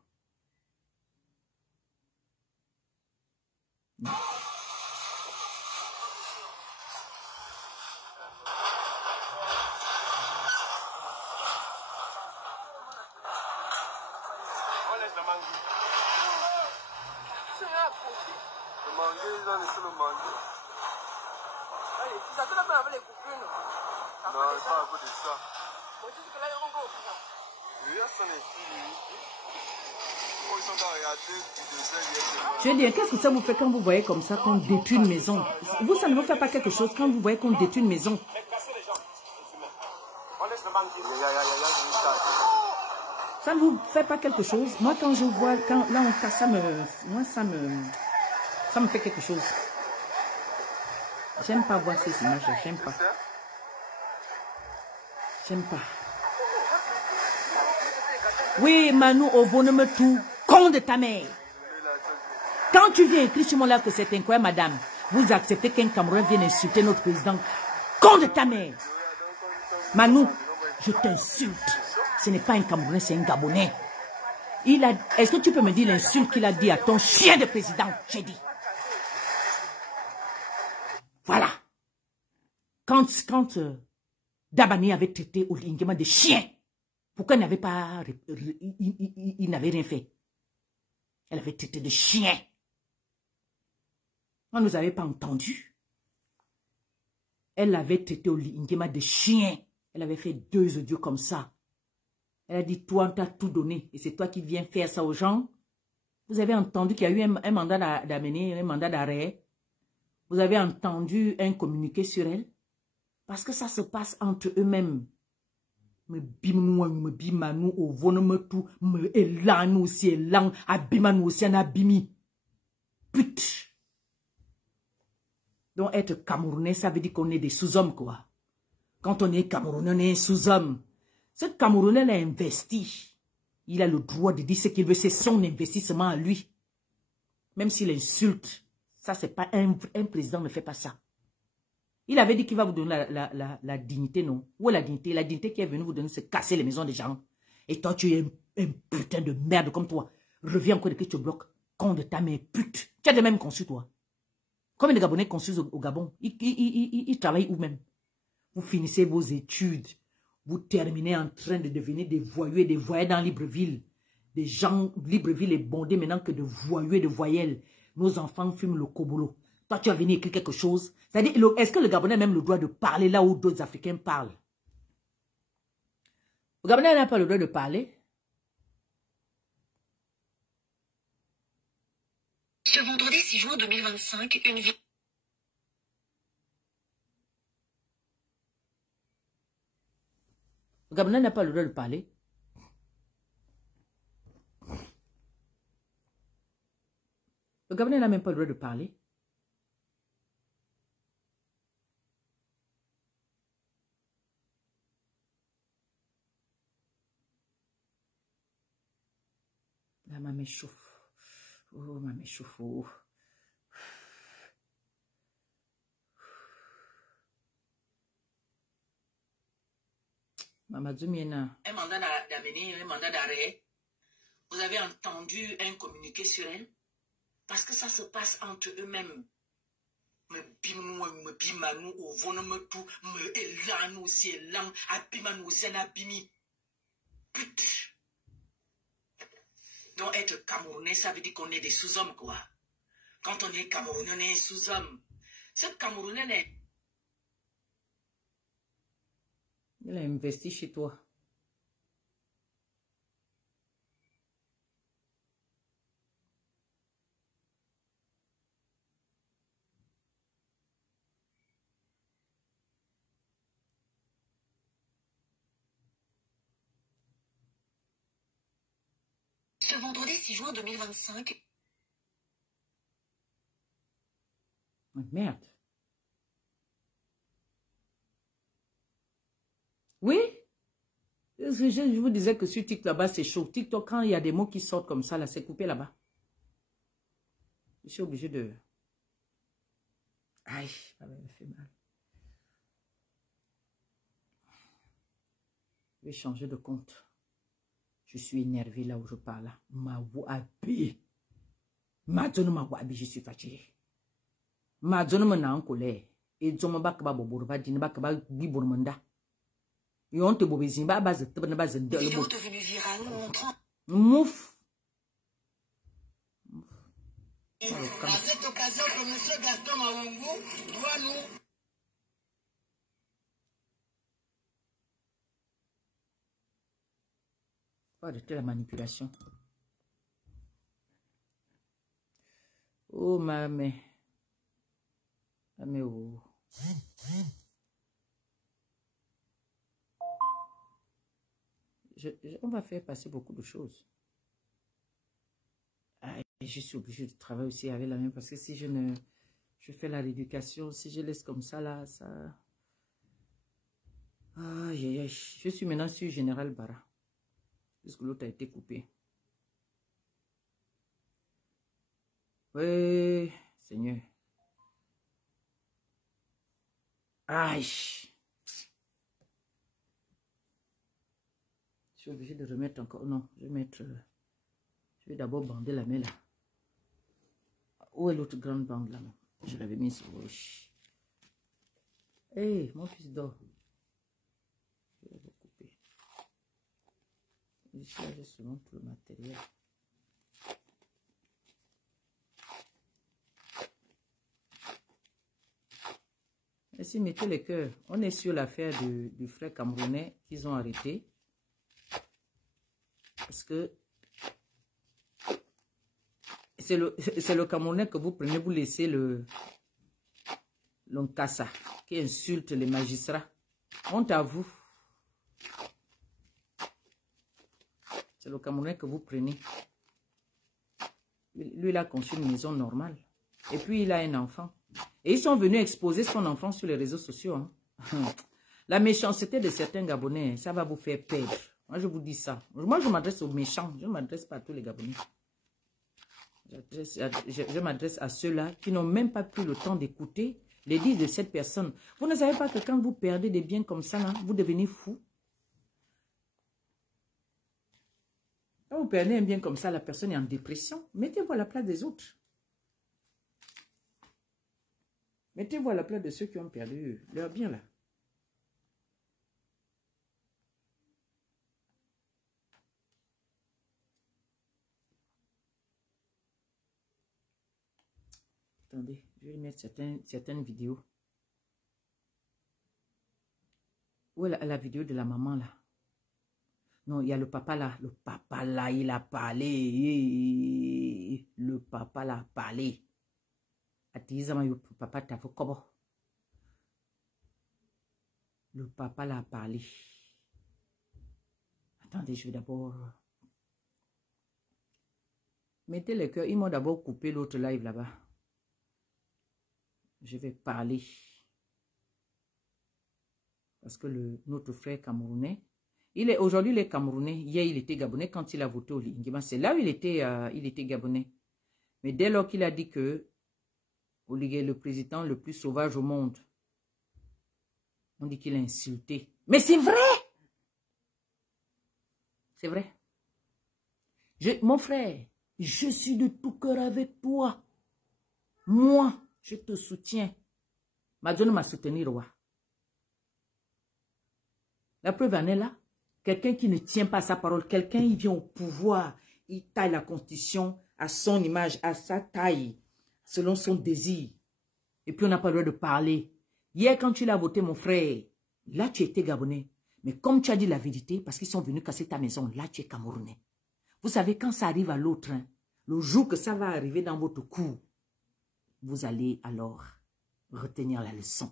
Non. Je veux dire, qu'est-ce que ça vous fait quand vous voyez comme ça qu'on détruit une maison? Vous, ça ne vous fait pas quelque chose quand vous voyez qu'on détruit une maison? Ça ne vous fait pas quelque chose? Moi, quand je vois, là on casse, ça me fait quelque chose. J'aime pas voir ces images, j'aime pas. J'aime pas. Oui, Manu, au bonhomme tout, con de ta mère. Quand tu viens écrire sur mon live que c'est incroyable, madame, vous acceptez qu'un Camerounais vienne insulter notre président. Con de ta mère. Manu, je t'insulte. Ce n'est pas un Camerounais, c'est un Gabonais. Est-ce que tu peux me dire l'insulte qu'il a dit à ton chien de président? J'ai dit. Voilà. Quand Dabani avait traité Olingema de chien, pourquoi il n'avait rien fait? Elle avait traité de chien. On ne nous avait pas entendu. Elle avait traité Olingema de chien. Elle avait fait 2 audios comme ça. Elle a dit, toi, on t'a tout donné. Et c'est toi qui viens faire ça aux gens. Vous avez entendu qu'il y a eu un mandat d'amener, un mandat d'arrêt. Vous avez entendu un communiqué sur elle. Parce que ça se passe entre eux-mêmes. Me bimanu au vono tout, me elanu aussi elan, abimanu aussi en abimi. Pute. Donc être Camerounais, ça veut dire qu'on est des sous-hommes, quoi. Quand on est Camerounais, on est un sous-homme. Ce Camerounais l'a investi. Il a le droit de dire ce qu'il veut, c'est son investissement à lui. Même s'il insulte, ça c'est pas un président ne fait pas ça. Il avait dit qu'il va vous donner la dignité, non? Où est la dignité? La dignité qui est venue vous donner, c'est casser les maisons des gens. Et toi, tu es un putain de merde comme toi. Reviens encore de que tu bloques. Con de ta mère, pute. Tu as de même conçu, toi. Combien de Gabonais conçus au Gabon? Ils travaillent où même? Vous finissez vos études. Vous terminez en train de devenir des voyous et des voyelles dans Libreville. Des gens, Libreville est bondé maintenant que de voyous et de voyelles. Nos enfants fument le kobolo. Toi, tu as venu écrire quelque chose. C'est-à-dire, est-ce que le Gabonais a même le droit de parler là où d'autres Africains parlent? Le Gabonais n'a pas le droit de parler. Ce vendredi 6 juin 2025, une vie. Le Gabonais n'a pas le droit de parler. Le Gabonais n'a même pas le droit de parler. Là, ma main chauffe. Oh, ma main chauffe. Oh. Maman Dzumiena. Un mandat d'amener, un mandat d'arrêt. Vous avez entendu un communiqué sur elle? Parce que ça se passe entre eux-mêmes. Me bimanu au vono me tout, me elanu si elam, abimanu si anabimi. Putain. Donc être Camerounais, ça veut dire qu'on est des sous-hommes, quoi. Quand on est Camerounais, on est un sous-homme. Ce Camerounais n'est... Il a investi chez toi. Ce vendredi 6 juin 2025. Merde. Oui? Je vous disais que sur TikTok là-bas, c'est chaud. TikTok, quand il y a des mots qui sortent comme ça, là, c'est coupé là-bas. Je suis obligé de... Aïe, ça me fait mal. Je vais changer de compte. Je suis énervé là où je parle. Je suis fatigué. Je suis en colère. Et je suis en colère. Yon te bobezin ba base te na base de Vidéo devenue virale montrant. Mouf. À cette occasion, que M. Gaston Mawongo doit nous... Faut arrêter la manipulation. Oh, maman. Maman, oh. On va faire passer beaucoup de choses. Ah, je suis obligée de travailler aussi avec la main parce que si je fais la rééducation, si je laisse comme ça là, ça... Aïe, aïe, aïe. Je suis maintenant sur Général Bara. Puisque l'autre a été coupé. Oui, Seigneur. Aïe. Je suis obligée de remettre encore. Non, je vais mettre... Je vais d'abord bander la main là. Où est l'autre grande bande là? Je l'avais mis sur gauche. Hé, hey, mon fils dort. Je vais recouper. Ici, j'ai seulement tout le matériel. Ici, mettez les cœurs. On est sur l'affaire du frère camerounais qu'ils ont arrêté. Parce que c'est le Camerounais que vous prenez, vous laissez le Nkassa qui insulte les magistrats. Honte à vous. C'est le Camerounais que vous prenez. Lui, il a conçu une maison normale. Et puis, il a un enfant. Et ils sont venus exposer son enfant sur les réseaux sociaux. Hein. La méchanceté de certains Gabonais, ça va vous faire perdre. Moi, je vous dis ça. Moi, je m'adresse aux méchants. Je ne m'adresse pas à tous les Gabonais. Je m'adresse à ceux-là qui n'ont même pas pris le temps d'écouter les dires de cette personne. Vous ne savez pas que quand vous perdez des biens comme ça, là, vous devenez fou. Quand vous perdez un bien comme ça, la personne est en dépression. Mettez-vous à la place des autres. Mettez-vous à la place de ceux qui ont perdu leur bien là. Attendez, Je vais mettre certaines vidéos. Où est la vidéo de la maman là? Non, il y a le papa là. Le papa là, il a parlé. Le papa là a parlé. Atizama yo papa t'as fait comment? Le papa là a parlé. Attendez, je vais d'abord... Mettez le cœur. Ils m'ont d'abord coupé l'autre live là-bas. Je vais parler. Parce que notre frère camerounais, aujourd'hui il est camerounais. Hier il était gabonais quand il a voté au Lingema. C'est là où il était gabonais. Mais dès lors qu'il a dit que Oligui est le président le plus sauvage au monde, on dit qu'il a insulté. Mais c'est vrai! C'est vrai. Mon frère, je suis de tout cœur avec toi. Moi, je te soutiens. Madonna m'a soutenu, roi. La preuve en est là. Quelqu'un qui ne tient pas sa parole, quelqu'un qui vient au pouvoir, il taille la constitution à son image, à sa taille, selon son désir. Et puis on n'a pas le droit de parler. Hier, quand tu l'as voté, mon frère, là tu étais gabonais. Mais comme tu as dit la vérité, parce qu'ils sont venus casser ta maison, là tu es camerounais. Vous savez, quand ça arrive à l'autre, hein, le jour que ça va arriver dans votre cou, vous allez alors retenir la leçon.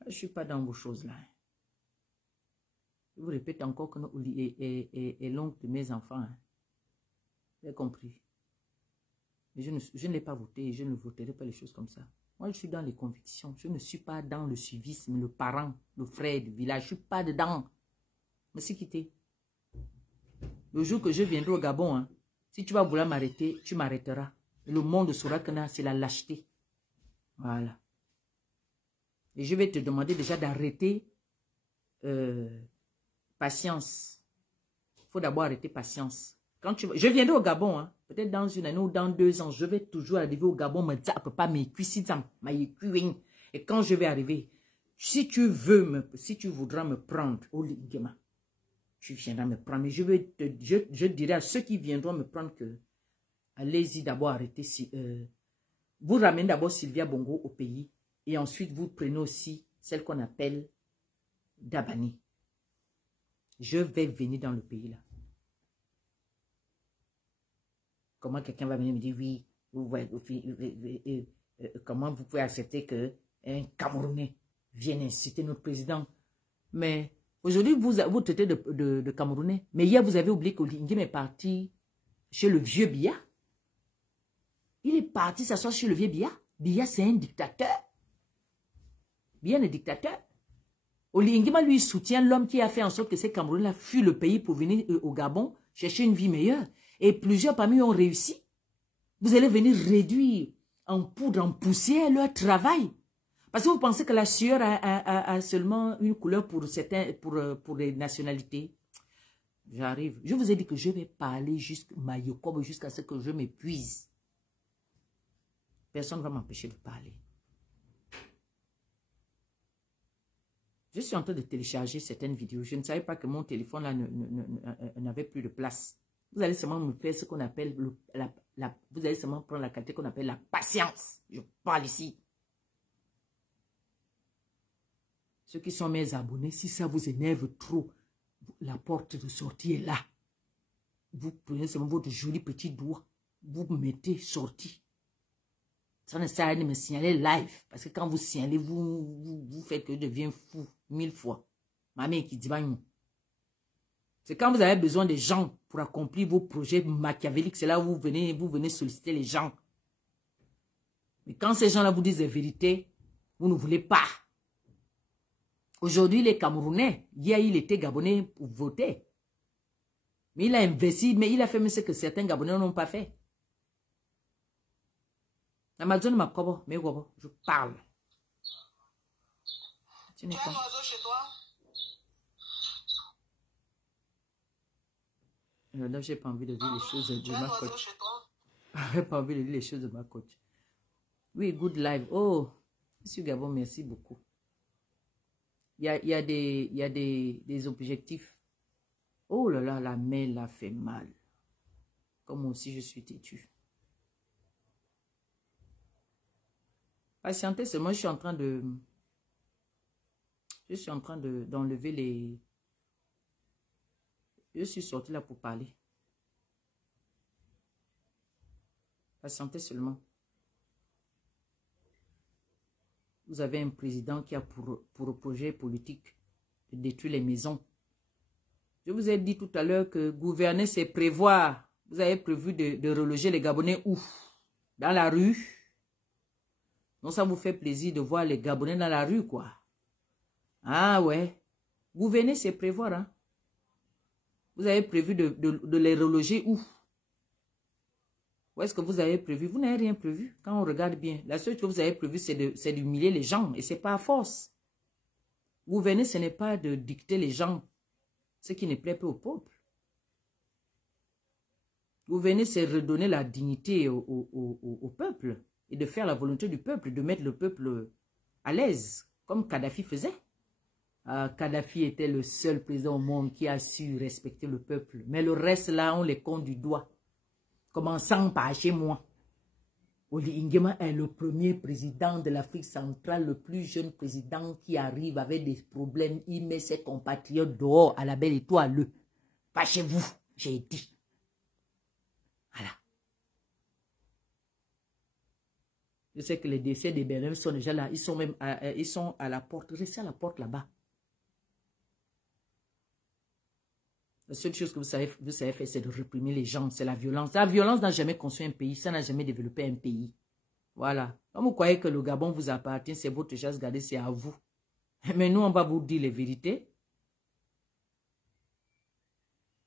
Je ne suis pas dans vos choses-là. Je vous répète encore que Oli est l'oncle de mes enfants. Hein. Vous avez compris. Mais je ne l'ai pas voté et je ne voterai pas les choses comme ça. Moi, je suis dans les convictions. Je ne suis pas dans le suivisme, le parent, le frère du village. Je ne suis pas dedans. Je me suis quitté. Le jour que je viendrai au Gabon, hein, si tu vas vouloir m'arrêter, tu m'arrêteras. Le monde saura que c'est la lâcheté. Voilà. Et je vais te demander déjà d'arrêter patience. Il faut d'abord arrêter patience. Quand je viendrai au Gabon, hein, peut-être dans une année ou dans 2 ans, je vais toujours arriver au Gabon, et quand je vais arriver, si tu voudras me prendre au Lingema, tu viendras me prendre. Mais je dirai à ceux qui viendront me prendre que allez-y d'abord arrêter. Vous ramenez d'abord Sylvia Bongo au pays et ensuite vous prenez aussi celle qu'on appelle Dabani. Je vais venir dans le pays là. Comment quelqu'un va venir me dire oui, comment vous pouvez accepter qu'un Camerounais vienne inciter notre président? Mais aujourd'hui, vous traitez de Camerounais. Mais hier, vous avez oublié qu'Oligui est parti chez le vieux Biya. Il est parti s'asseoir chez le vieux Biya. Biya, c'est un dictateur. Biya est dictateur. Oligui, lui, soutient l'homme qui a fait en sorte que ces Camerounais fuient le pays pour venir au Gabon chercher une vie meilleure. Et plusieurs parmi eux ont réussi. Vous allez venir réduire en poudre, en poussière leur travail. Parce que vous pensez que la sueur a seulement une couleur pour les nationalités. J'arrive. Je vous ai dit que je vais parler jusqu'à ce que je m'épuise. Personne ne va m'empêcher de parler. Je suis en train de télécharger certaines vidéos. Je ne savais pas que mon téléphone là n'avait plus de place. Vous allez seulement me faire ce qu'on appelle, vous allez seulement prendre la qualité qu'on appelle la patience. Je parle ici. Ceux qui sont mes abonnés, si ça vous énerve trop, la porte de sortie est là. Vous prenez seulement votre joli petit doigt, vous mettez sortie. Ça ne sert à rien de me signaler live. Parce que quand vous signalez, vous faites que je deviens fou 1000 fois. Ma mère qui dit, c'est quand vous avez besoin de gens pour accomplir vos projets machiavéliques, c'est là où vous venez solliciter les gens. Mais quand ces gens-là vous disent la vérité, vous ne voulez pas. Aujourd'hui, les Camerounais, hier, il était Gabonais pour voter. Mais il a investi, mais il a fait ce que certains Gabonais n'ont pas fait. Amazon m'a mais je parle. Tu n'es pas. Un oiseau chez toi? Là, j'ai pas envie de dire les choses de ma coach. J'ai pas envie de dire les choses de ma coach. Oui, good live. Oh, Monsieur Gabon, merci beaucoup. Il y a des objectifs. Oh là là, la main l'a fait mal. Comme moi aussi, je suis têtu. Patientez seulement, je suis en train d'enlever les... Je suis sorti là pour parler. Patientez seulement. Vous avez un président qui a pour projet politique de détruire les maisons. Je vous ai dit tout à l'heure que gouverner, c'est prévoir. Vous avez prévu de reloger les Gabonais où? Dans la rue? Non, ça vous fait plaisir de voir les Gabonais dans la rue, quoi. Ah ouais. Gouverner, c'est prévoir, hein. Vous avez prévu de les reloger où? Où est-ce que vous avez prévu? Vous n'avez rien prévu. Quand on regarde bien, la seule chose que vous avez prévu, c'est d'humilier les gens. Et ce n'est pas à force. Gouverner, ce n'est pas de dicter les gens ce qui ne plaît pas au peuple. Gouverner, c'est redonner la dignité au peuple et de faire la volonté du peuple, de mettre le peuple à l'aise, comme Kadhafi faisait. Kadhafi était le seul président au monde qui a su respecter le peuple. Mais le reste, là, on les compte du doigt. Commençant par chez moi. Oli Nguema est le premier président de l'Afrique centrale, le plus jeune président qui arrive avec des problèmes. Il met ses compatriotes dehors à la belle étoile. Fâchez-vous, j'ai dit. Voilà. Je sais que les décès des Bénin sont déjà là. Ils sont même ils sont à la porte. Restez à la porte là-bas. La seule chose que vous savez faire, c'est de réprimer les gens. C'est la violence. La violence n'a jamais construit un pays. Ça n'a jamais développé un pays. Voilà. Comme vous croyez que le Gabon vous appartient, c'est votre chasse gardée, c'est à vous. Mais nous, on va vous dire les vérités.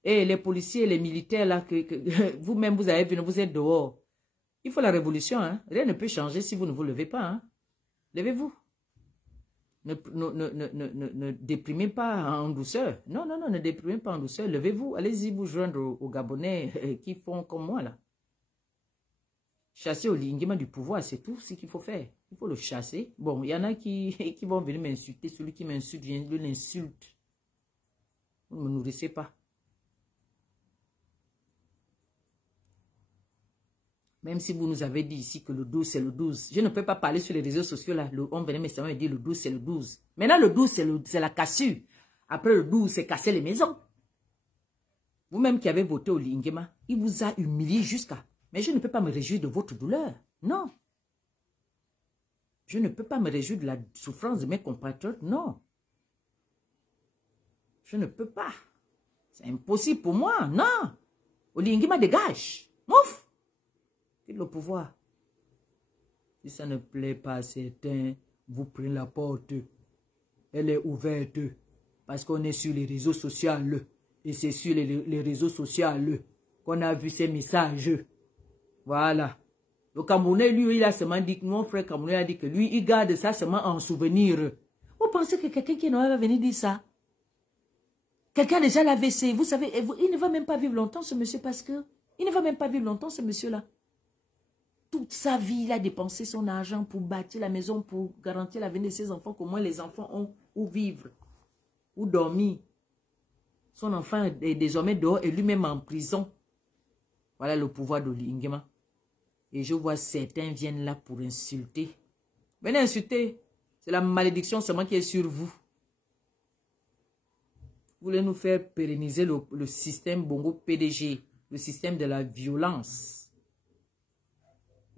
Et les policiers, les militaires, là, vous-même, vous avez vu, vous êtes dehors. Il faut la révolution, hein. Rien ne peut changer si vous ne vous levez pas, hein. Levez-vous. Ne déprimez pas en douceur. Non, non, non, ne déprimez pas en douceur. Levez-vous, allez-y vous joindre aux Gabonais qui font comme moi, là. Chasser Oli Nguema du pouvoir, c'est tout ce qu'il faut faire. Il faut le chasser. Bon, il y en a qui vont venir m'insulter. Celui qui m'insulte, je l'insulte. Vous ne me nourrissez pas. Même si vous nous avez dit ici que le 12, c'est le 12. Je ne peux pas parler sur les réseaux sociaux là. On venait me dire le 12, c'est le 12. Maintenant, le 12, c'est la cassure. Après le 12, c'est casser les maisons. Vous-même qui avez voté Oli Nguema, il vous a humilié jusqu'à... Mais je ne peux pas me réjouir de votre douleur. Non. Je ne peux pas me réjouir de la souffrance de mes compatriotes. Non. Je ne peux pas. C'est impossible pour moi. Non. Oli Nguema dégage. Mouf. Le pouvoir. Si ça ne plaît pas à certains, vous prenez la porte. Elle est ouverte. Parce qu'on est sur les réseaux sociaux. Et c'est sur les réseaux sociaux qu'on a vu ces messages. Voilà. Le Camerounais, lui, il a seulement dit, mon frère Camerounais a dit que lui, il garde ça seulement en souvenir. Vous pensez que quelqu'un qui va venir dire ça? Quelqu'un déjà l'AVC. Vous savez, il ne va même pas vivre longtemps, ce monsieur, parce que il ne va même pas vivre longtemps, ce monsieur-là. Toute sa vie, il a dépensé son argent pour bâtir la maison, pour garantir l'avenir de ses enfants, qu'au moins les enfants ont où vivre, où dormir. Son enfant est désormais dehors et lui-même en prison. Voilà le pouvoir d'Oli Nguema. Et je vois certains viennent là pour insulter. Venez insulter. C'est la malédiction seulement qui est sur vous. Vous voulez nous faire pérenniser le système Bongo PDG, le système de la violence.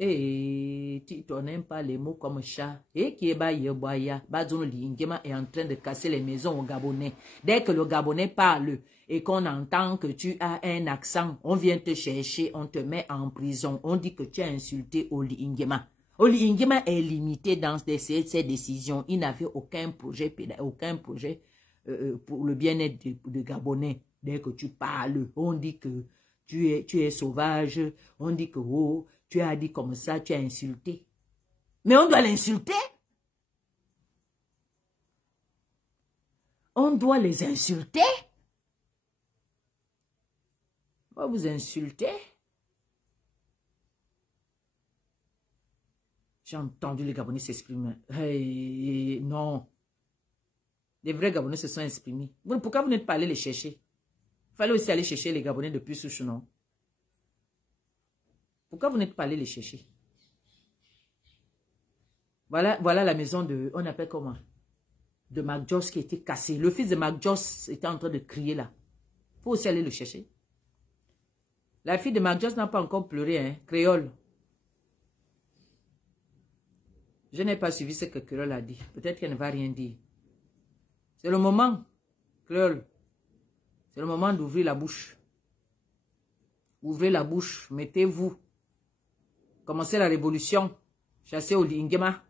Et tu n'aimes pas les mots comme chat. Et qui est Bazono Oli Nguema est en train de casser les maisons au Gabonais. Dès que le Gabonais parle et qu'on entend que tu as un accent, on vient te chercher, on te met en prison. On dit que tu as insulté Oli Nguema. Oli Nguema est limité dans ses décisions. Il n'avait aucun projet pour le bien-être de Gabonais. Dès que tu parles, on dit que tu es sauvage. On dit que oh, tu as dit comme ça, tu as insulté. Mais on doit l'insulter. On doit les insulter. On va vous insulter. J'ai entendu les Gabonais s'exprimer. Hey, non. Les vrais Gabonais se sont exprimés. Pourquoi vous n'êtes pas allé les chercher? Il fallait aussi aller chercher les Gabonais depuis Souche, non? Pourquoi vous n'êtes pas allé les chercher? Voilà la maison de, on appelle comment? De Mac Joss qui était cassée. Le fils de Mac Joss était en train de crier là. Il faut aussi aller le chercher. La fille de Mac Joss n'a pas encore pleuré, hein, créole. Je n'ai pas suivi ce que créole a dit. Peut-être qu'elle ne va rien dire. C'est le moment, créole. C'est le moment d'ouvrir la bouche. Ouvrez la bouche, mettez-vous. Commencez la révolution. Chassez Oli Ngema.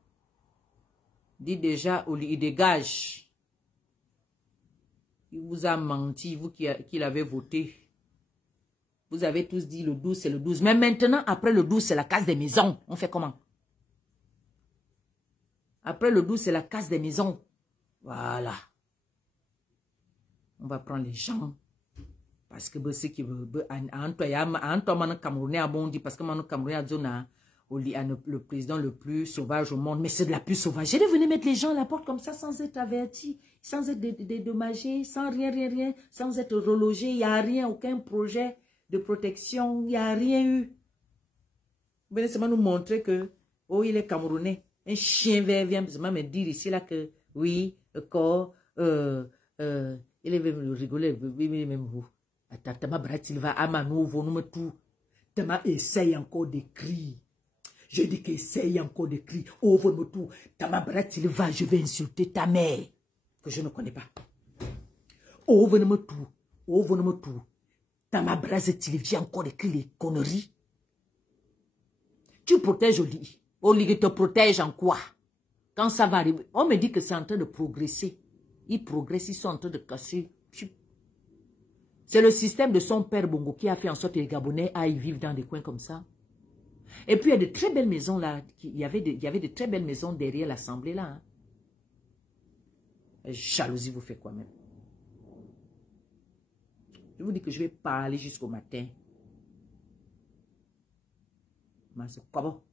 Dites déjà, Oli, il dégage. Il vous a menti, vous qui l'avez voté. Vous avez tous dit le 12, c'est le 12. Mais maintenant, après le 12, c'est la casse des maisons. On fait comment? Après le 12, c'est la casse des maisons. Voilà. On va prendre les gens. Parce que ceux qui veulent... Camerounais a bondi. Parce que mon Camerounais a dit le président le plus sauvage au monde. Mais c'est de la plus sauvage. Je venir mettre les gens à la porte comme ça sans être avertis, sans être dédommagés, sans rien, sans être relogés. Il n'y a rien, aucun projet de protection. Il n'y a rien eu. Vous venez seulement nous montrer que, oh, il est Camerounais. Un chien vert vient seulement me dire ici là que, oui, le corps, il est même rigoler, même vous. Attends, Tama Bratilva, Amanou, vous tout. Tama essaye encore d'écrire. Je dis qu'essaye encore d'écrire. Oh, vous tout. Tama Bratilva, je vais insulter ta mère, que je ne connais pas. Oh, vous tout. Oh, vous tout. Tama Bratilva, encore d'écrire les conneries. Tu protèges Oli. Oli te protège en quoi? Quand ça va arriver, on me dit que c'est en train de progresser. Ils progressent, ils sont en train de casser. C'est le système de son père Bongo qui a fait en sorte que les Gabonais aillent vivre dans des coins comme ça. Et puis il y a de très belles maisons là. Il y avait de très belles maisons derrière l'Assemblée là. Hein. Jalousie vous fait quoi même? Je vous dis que je vais parler jusqu'au matin. Mais c'est comment?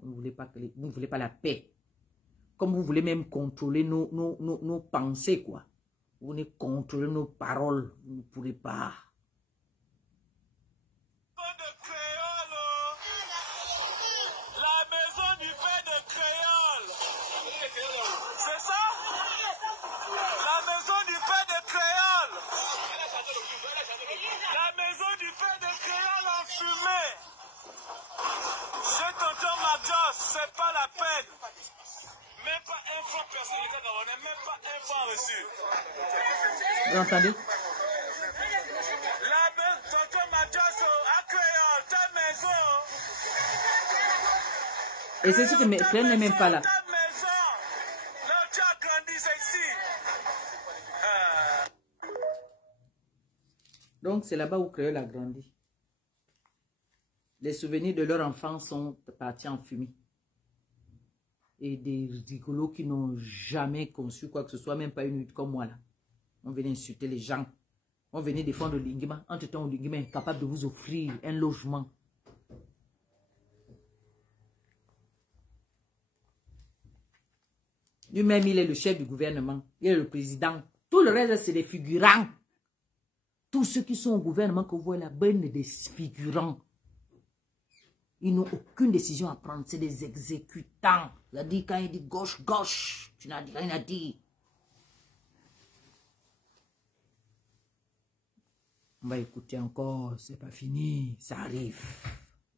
Vous ne voulez pas la paix. Comme vous voulez même contrôler nos pensées, quoi. Vous voulez contrôler nos paroles. Vous ne pourrez pas. La maison du père de Créole. C'est ça? La maison du père de Créole. La maison du père de Créole en fumée. C'est tonton Majos, c'est pas la peine. Même pas un franc personnalité, on n'a même pas un franc reçu. Vous entendez? La maison, tonton Majos, à Créole, ta maison. Et c'est ce que mes frères n'est même pas là. Ta maison. Là, tu as grandi, c'est ici. Donc, c'est là-bas où Créole a grandi. Les souvenirs de leur enfance sont partis en fumée. Et des rigolos qui n'ont jamais conçu quoi que ce soit, même pas une lutte comme moi là. On venait insulter les gens. On venait défendre Lingema. Entre-temps, Lingema est capable de vous offrir un logement. Lui-même, il est le chef du gouvernement. Il est le président. Tout le reste, c'est des figurants. Tous ceux qui sont au gouvernement que vous voyez là, ben des figurants. Ils n'ont aucune décision à prendre. C'est des exécutants. Il a dit quand il dit gauche, gauche. Tu n'as rien à dire. On va écouter encore. C'est pas fini. Ça arrive.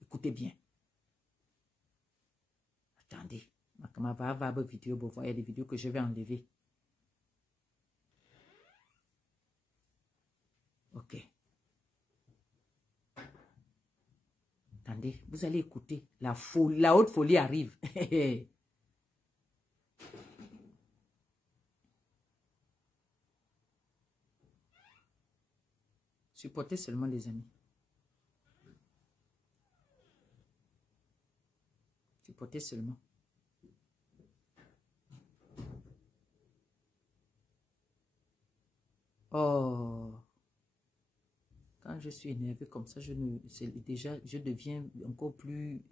Écoutez bien. Attendez. Il y a des vidéos que je vais enlever. Ok. Attendez, vous allez écouter. La haute folie arrive. Supportez seulement les amis. Supportez seulement. Oh. Quand je suis énervé comme ça, je deviens encore plus...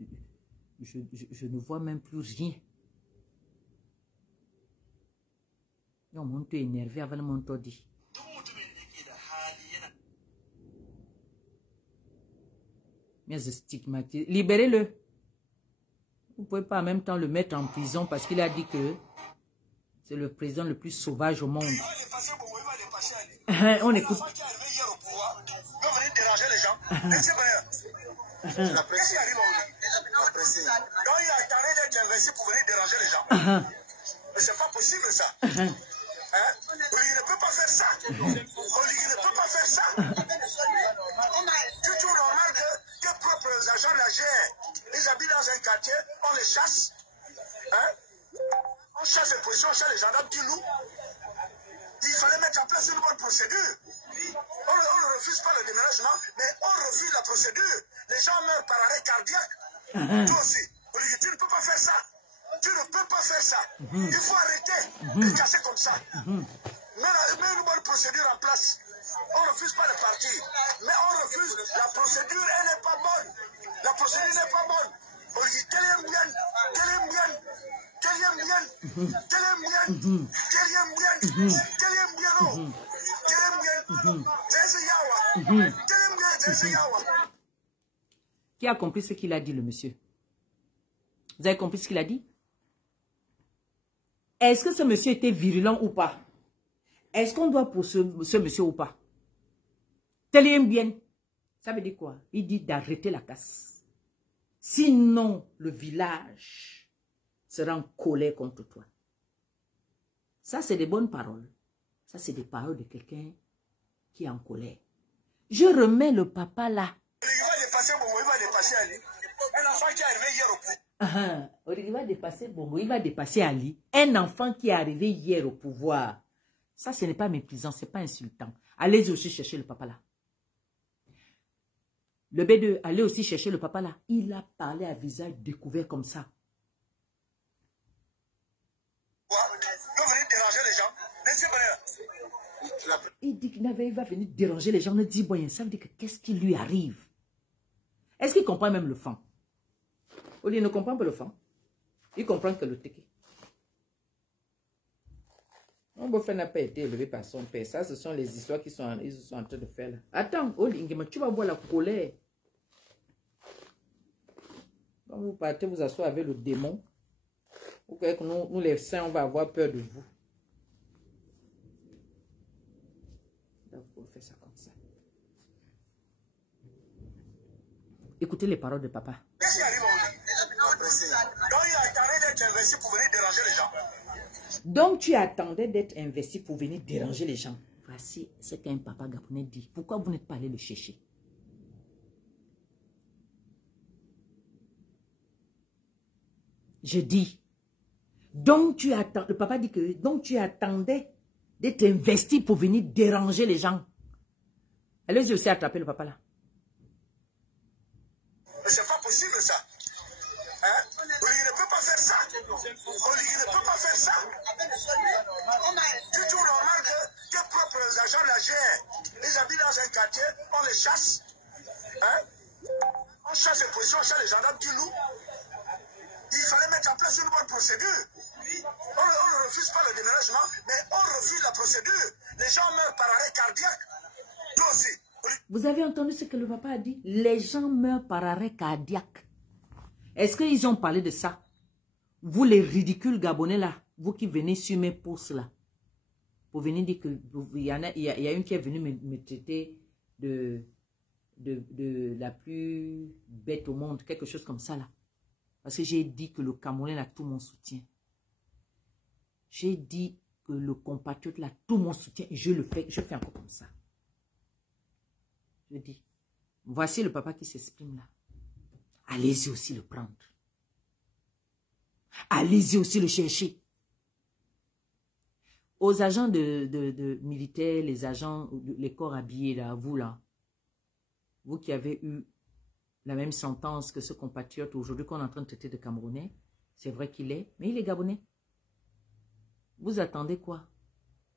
Je ne vois même plus rien. Et on monte énervé avant le montant dit. Mais je stigmatise. Libérez-le. Vous ne pouvez pas en même temps le mettre en prison parce qu'il a dit que c'est le président le plus sauvage au monde. On écoute. La presse arrive la presse. Donc il a tenté d'être investi pour venir déranger les gens. Mais c'est pas possible ça. Hein? Oli ne peut pas faire ça. Oli ne peut pas faire ça. C'est tout normal que tes propres agents la gèrent. Ils habitent dans un quartier, on les chasse. Hein? On chasse les policiers, on chasse les gendarmes qui louent. Il fallait mettre en place une bonne procédure. On ne refuse pas le déménagement, mais on refuse la procédure. Les gens meurent par arrêt cardiaque. Toi aussi, Olivier, tu ne peux pas faire ça. Tu ne peux pas faire ça. Il faut arrêter de casser comme ça. Mets une bonne procédure en place. On ne refuse pas le parti, mais on refuse la procédure, elle n'est pas bonne. La procédure n'est pas bonne. Olivier, qu'elle aime bien, qu'elle aime bien. Qu'elle aime bien, qu'elle aime bien, qu'elle aime bien, qu'elle aime bien, oh. Qu'elle aime bien, c'est Yawa. Qu'elle aime bien, c'est Yawa. Qui a compris ce qu'il a dit, le monsieur? Vous avez compris ce qu'il a dit? Est-ce que ce monsieur était virulent ou pas? Est-ce qu'on doit poursuivre ce monsieur ou pas? Qu'elle aime bien. Ça veut dire quoi? Il dit d'arrêter la casse. Sinon, le village sera en colère contre toi. Ça, c'est des bonnes paroles. Ça, c'est des paroles de quelqu'un qui est en colère. Je remets le papa là. Il va dépasser Bongo, il va dépasser Ali. Un enfant qui est arrivé hier au pouvoir. Il va dépasser Bongo, il va dépasser Ali. Un enfant qui est arrivé hier au pouvoir. Ça, ce n'est pas méprisant, ce n'est pas insultant. Allez aussi chercher le papa là. Le B2, allez aussi chercher le papa là. Il a parlé à visage découvert comme ça. Il dit qu'il va venir déranger les gens. On dit, bon, ça veut dire que qu'est-ce qui lui arrive? Est-ce qu'il comprend même le fan? Oli ne comprend pas le fan. Il comprend que le teke. Mon beau-frère n'a pas été élevé par son père. Ça, ce sont les histoires qu'ils sont en train de faire là. Attends, Oli, tu vas voir la colère. Quand vous partez vous asseoir avec le démon, vous croyez que nous les saints, on va avoir peur de vous. Vous faites ça comme ça. Écoutez les paroles de papa. Qu'est-ce qui arrive donc il attendait d'être investi pour venir déranger les gens. Donc tu attendais d'être investi pour venir déranger les gens. Voici ce qu'un papa gabonais dit. Pourquoi vous n'êtes pas allé le chercher? Je dis. Donc tu attends. Le papa dit que donc tu attendais d'être investi pour venir déranger les gens. Allez-y aussi attraper le papa là. Mais c'est pas possible ça. Hein? Olivier ne peut pas faire ça. Olivier ne peut pas faire ça. C'est tout normal que tes propres agents la gèrent. Ils habitent dans un quartier, on les chasse. Hein? On chasse les policiers, on chasse les gendarmes qui louent. Il fallait mettre en place une bonne procédure. On ne refuse pas le déménagement, mais on refuse la procédure. Les gens meurent par arrêt cardiaque. Toi aussi. Vous avez entendu ce que le papa a dit? Les gens meurent par arrêt cardiaque. Est-ce qu'ils ont parlé de ça? Vous les ridicules gabonais là, vous qui venez sur mes posts là, pour venir dire que il y a une qui est venue me traiter de la plus bête au monde, quelque chose comme ça là. Parce que j'ai dit que le Camerounais a tout mon soutien. J'ai dit que le compatriote a tout mon soutien et je fais encore comme ça. Je dis, voici le papa qui s'exprime là. Allez-y aussi le prendre. Allez-y aussi le chercher. Aux agents de militaires, les agents, les corps habillés là, vous qui avez eu la même sentence que ce compatriote aujourd'hui qu'on est en train de traiter de Camerounais, c'est vrai qu'il est, mais il est Gabonais. Vous attendez quoi?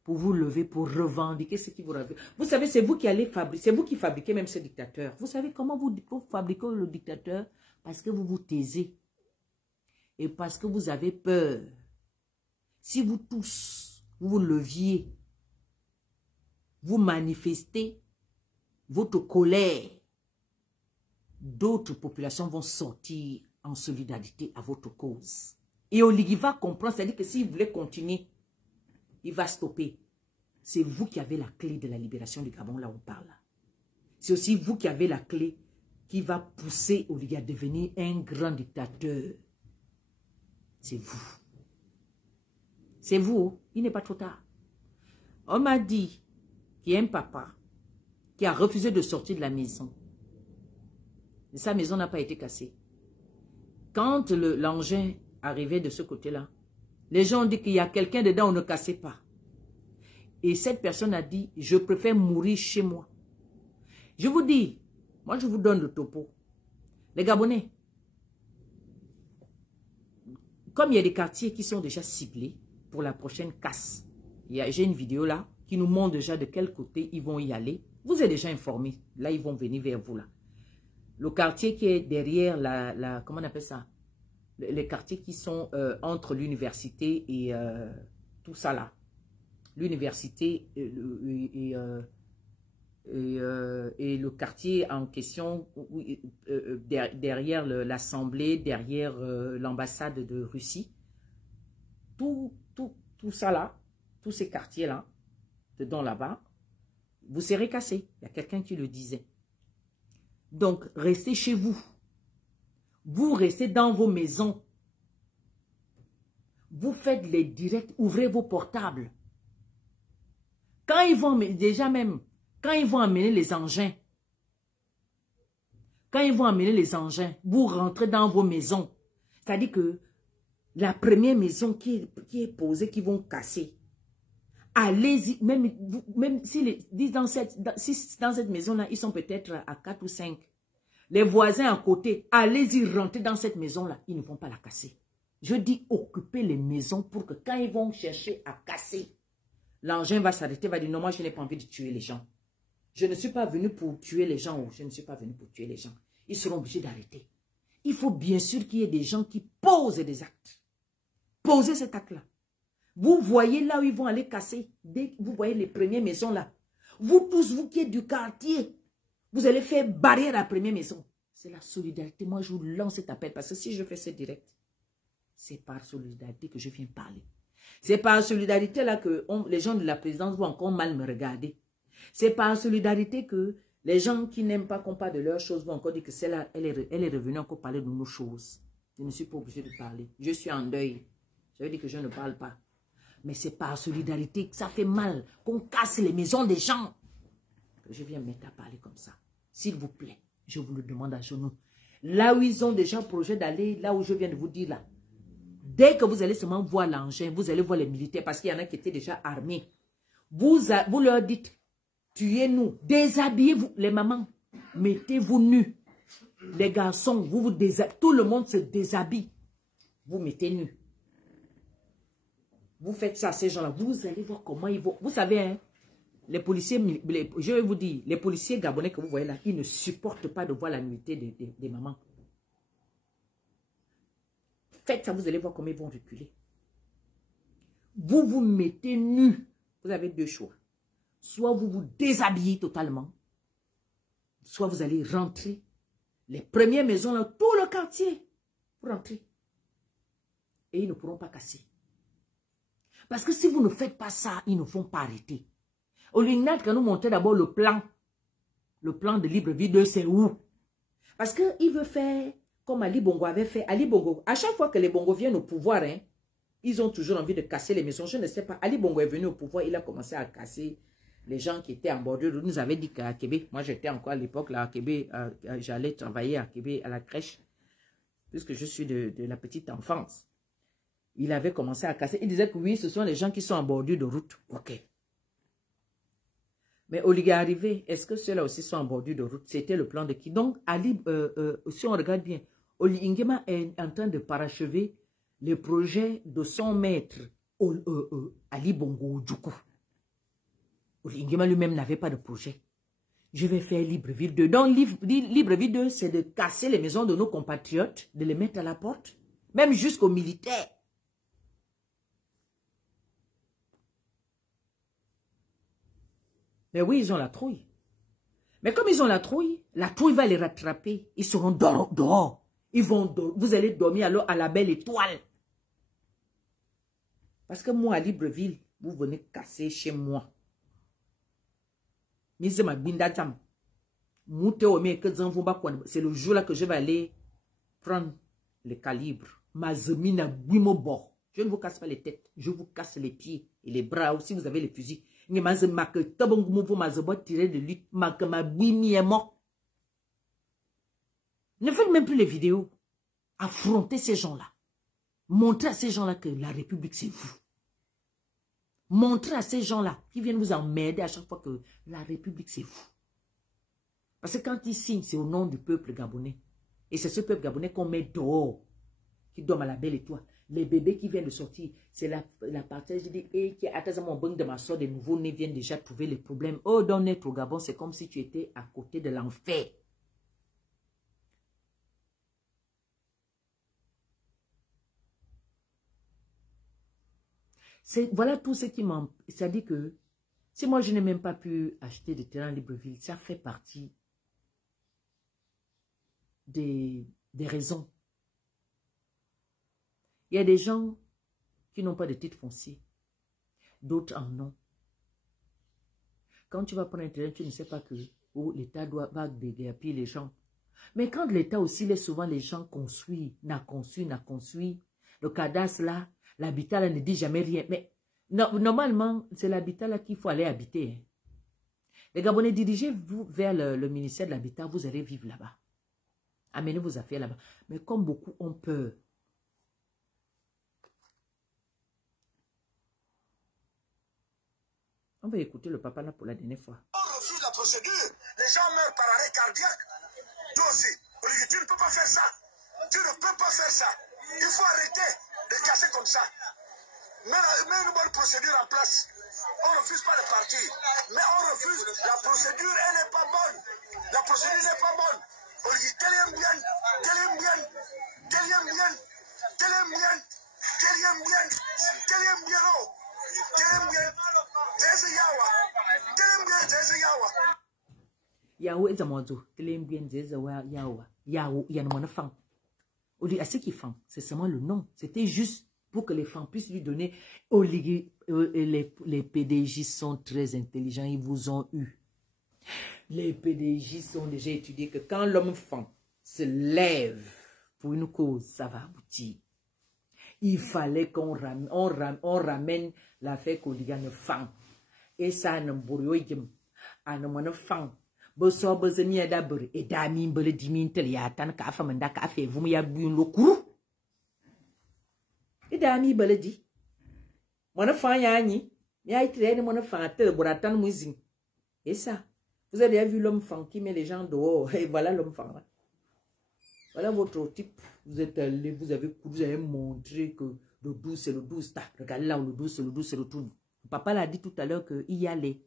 Pour vous lever, pour revendiquer ce qui vous ravit. Vous savez, c'est vous qui allez fabriquer, c'est vous qui fabriquez même ce dictateur. Vous savez comment vous fabriquez le dictateur? Parce que vous vous taisez. Et parce que vous avez peur. Si vous tous, vous vous leviez, vous manifestez votre colère, d'autres populations vont sortir en solidarité à votre cause. Et Oligui va comprendre, c'est-à-dire que s'il voulait continuer, il va stopper. C'est vous qui avez la clé de la libération du Gabon, là où on parle. C'est aussi vous qui avez la clé qui va pousser Oligui à devenir un grand dictateur. C'est vous. C'est vous, il n'est pas trop tard. On m'a dit qu'il y a un papa qui a refusé de sortir de la maison. Et sa maison n'a pas été cassée. Quand l'engin arrivait de ce côté-là, les gens ont dit qu'il y a quelqu'un dedans, on ne cassait pas. Et cette personne a dit, je préfère mourir chez moi. Je vous dis, moi je vous donne le topo. Les Gabonais, comme il y a des quartiers qui sont déjà ciblés pour la prochaine casse, j'ai une vidéo là qui nous montre déjà de quel côté ils vont y aller. Vous êtes déjà informés. Là, ils vont venir vers vous là. Le quartier qui est derrière comment on appelle ça? Les quartiers qui sont entre l'université et tout ça là. L'université et le quartier en question derrière l'Assemblée, derrière l'ambassade de Russie. Tout ça là, tous ces quartiers là, dedans là-bas, vous serez cassés. Il y a quelqu'un qui le disait. Donc, restez chez vous. Vous restez dans vos maisons. Vous faites les directs, ouvrez vos portables. Quand ils vont, déjà même, quand ils vont amener les engins, vous rentrez dans vos maisons. C'est-à-dire que la première maison qui est posée, qui vont casser, allez-y, même si dans cette maison-là, ils sont peut-être à 4 ou 5. Les voisins à côté, allez-y, rentrez dans cette maison-là. Ils ne vont pas la casser. Je dis occupez les maisons pour que quand ils vont chercher à casser, l'engin va s'arrêter, va dire non, moi je n'ai pas envie de tuer les gens. Je ne suis pas venu pour tuer les gens ou je ne suis pas venu pour tuer les gens. Ils seront obligés d'arrêter. Il faut bien sûr qu'il y ait des gens qui posent des actes. Posez cet acte-là. Vous voyez là où ils vont aller casser. Dès que vous voyez les premières maisons là. Vous tous, vous qui êtes du quartier, vous allez faire barrière à la première maison. C'est la solidarité. Moi, je vous lance cet appel parce que si je fais ce direct, c'est par solidarité que je viens parler. C'est par solidarité là que les gens de la présidence vont encore mal me regarder. C'est par solidarité que les gens qui n'aiment pas qu'on parle de leurs choses vont encore dire que celle-là, elle est revenue encore parler de nos choses. Je ne suis pas obligée de parler. Je suis en deuil. Ça veut dire que je ne parle pas. Mais c'est par solidarité que ça fait mal, qu'on casse les maisons des gens. Je viens me mettre à parler comme ça. S'il vous plaît, je vous le demande à genoux. Là où ils ont déjà projet d'aller, là où je viens de vous dire là, dès que vous allez seulement voir l'engin, vous allez voir les militaires, parce qu'il y en a qui étaient déjà armés. Vous leur dites, tuez-nous, déshabillez-vous, les mamans, mettez-vous nus. Les garçons, vous déshabillez, tout le monde se déshabille. Vous mettez nus. Vous faites ça à ces gens-là, vous allez voir comment ils vont. Vous savez, hein, les policiers, je vais vous dire, les policiers gabonais que vous voyez là, ils ne supportent pas de voir la nudité des mamans. Faites ça, vous allez voir comment ils vont reculer. Vous vous mettez nus. Vous avez deux choix. Soit vous vous déshabillez totalement, soit vous allez rentrer. Les premières maisons, là, tout le quartier, pour rentrer. Et ils ne pourront pas casser. Parce que si vous ne faites pas ça, ils ne vont pas arrêter. Olingnat, quand nous montrons d'abord le plan de Libreville 2, c'est où? Parce qu'il veut faire comme Ali Bongo avait fait. Ali Bongo, à chaque fois que les Bongo viennent au pouvoir, hein, ils ont toujours envie de casser les maisons. Je ne sais pas, Ali Bongo est venu au pouvoir, il a commencé à casser les gens qui étaient en bordure. Il nous avait dit qu'à Québec, moi j'étais encore à l'époque là à Québec, j'allais travailler à Québec à la crèche, puisque je suis de la petite enfance. Il avait commencé à casser. Il disait que oui, ce sont les gens qui sont en bordure de route. Ok. Mais Oligui est arrivé. Est-ce que ceux-là aussi sont en bordure de route? C'était le plan de qui? Donc, Ali, si on regarde bien, Oligui Nguema est en train de parachever le projet de son maître, Ali Bongo Djoukou. Oligui Nguema lui-même n'avait pas de projet. Je vais faire Libreville 2. Donc, Libreville 2, c'est de casser les maisons de nos compatriotes, de les mettre à la porte, même jusqu'aux militaires. Mais oui, ils ont la trouille. Mais comme ils ont la trouille va les rattraper. Ils seront dehors. Vous allez dormir alors à la belle étoile. Parce que moi, à Libreville, vous venez casser chez moi. C'est le jour là que je vais aller prendre le calibre. Je ne vous casse pas les têtes, je vous casse les pieds et les bras aussi, vous avez les fusils. Ne faites même plus les vidéos. Affrontez ces gens-là. Montrez à ces gens-là que la République, c'est vous. Montrez à ces gens-là qui viennent vous emmerder à chaque fois que la République, c'est vous. Parce que quand ils signent, c'est au nom du peuple gabonais. Et c'est ce peuple gabonais qu'on met dehors, qui dorment à la belle étoile. Les bébés qui viennent de sortir, c'est la partie, je dis, et qui attend mon banc de ma soeur, des nouveaux-nés viennent déjà trouver les problèmes. Oh, dans naître au Gabon, c'est comme si tu étais à côté de l'enfer. Voilà tout ce qui m'en... C'est-à-dire que si moi je n'ai même pas pu acheter de terrain à Libreville, ça fait partie des raisons. Il y a des gens qui n'ont pas de titre foncier. D'autres en ont. Quand tu vas prendre un terrain, tu ne sais pas que l'État va déguerpir les gens. Mais quand l'État aussi laisse souvent les gens construire, n'a construit, le cadastre là, l'habitat là ne dit jamais rien. Mais normalement, c'est l'habitat là qu'il faut aller habiter. Hein. Les Gabonais, dirigez-vous vers le ministère de l'Habitat, vous allez vivre là-bas. Amenez vos affaires là-bas. Mais comme beaucoup ont peur, on va écouter le papa là pour la dernière fois. On refuse la procédure. Les gens meurent par arrêt cardiaque. Toi aussi, Olivier, tu ne peux pas faire ça. Tu ne peux pas faire ça. Il faut arrêter de casser comme ça. Mets une bonne procédure en place. On ne refuse pas de partir. Mais on refuse. La procédure, elle n'est pas bonne. La procédure n'est pas bonne. Olivier, qu'elle aime bien. Qu'elle aime bien. Qu'elle aime bien. Qu'elle aime bien. Qu'elle aime bien. Qu'elle aime bien. Qu'elle aime bien. Yahoo est un mozo. Yahoo, il y a un fan. On dit à ceux qui font, c'est seulement le nom. C'était juste pour que les fans puissent lui donner. Les PDJ sont très intelligents, ils vous ont eu. Les PDJ sont déjà étudiés que quand l'homme fan se lève pour une cause, ça va aboutir. Il fallait qu'on ramène l'affaire Koliga ne fan. Et ça ne bourroyim. À ne m'en fan. Bosso bezenia d'abord et d'amin bele dimintel ya tan ka famanda ka fait vous ya buin le courou. Et d'ami bele di. Mon fan ya ni. Ya itraine mon fan tel boratan muizin. Et ça. Vous avez vu l'homme fan qui met les gens dehors. Et voilà l'homme fan. Voilà votre type. Vous êtes allé, vous avez montré que le 12 c'est le 12. Regardez là où le 12 c'est le 12 c'est le tout. Papa l'a dit tout à l'heure qu'il y a les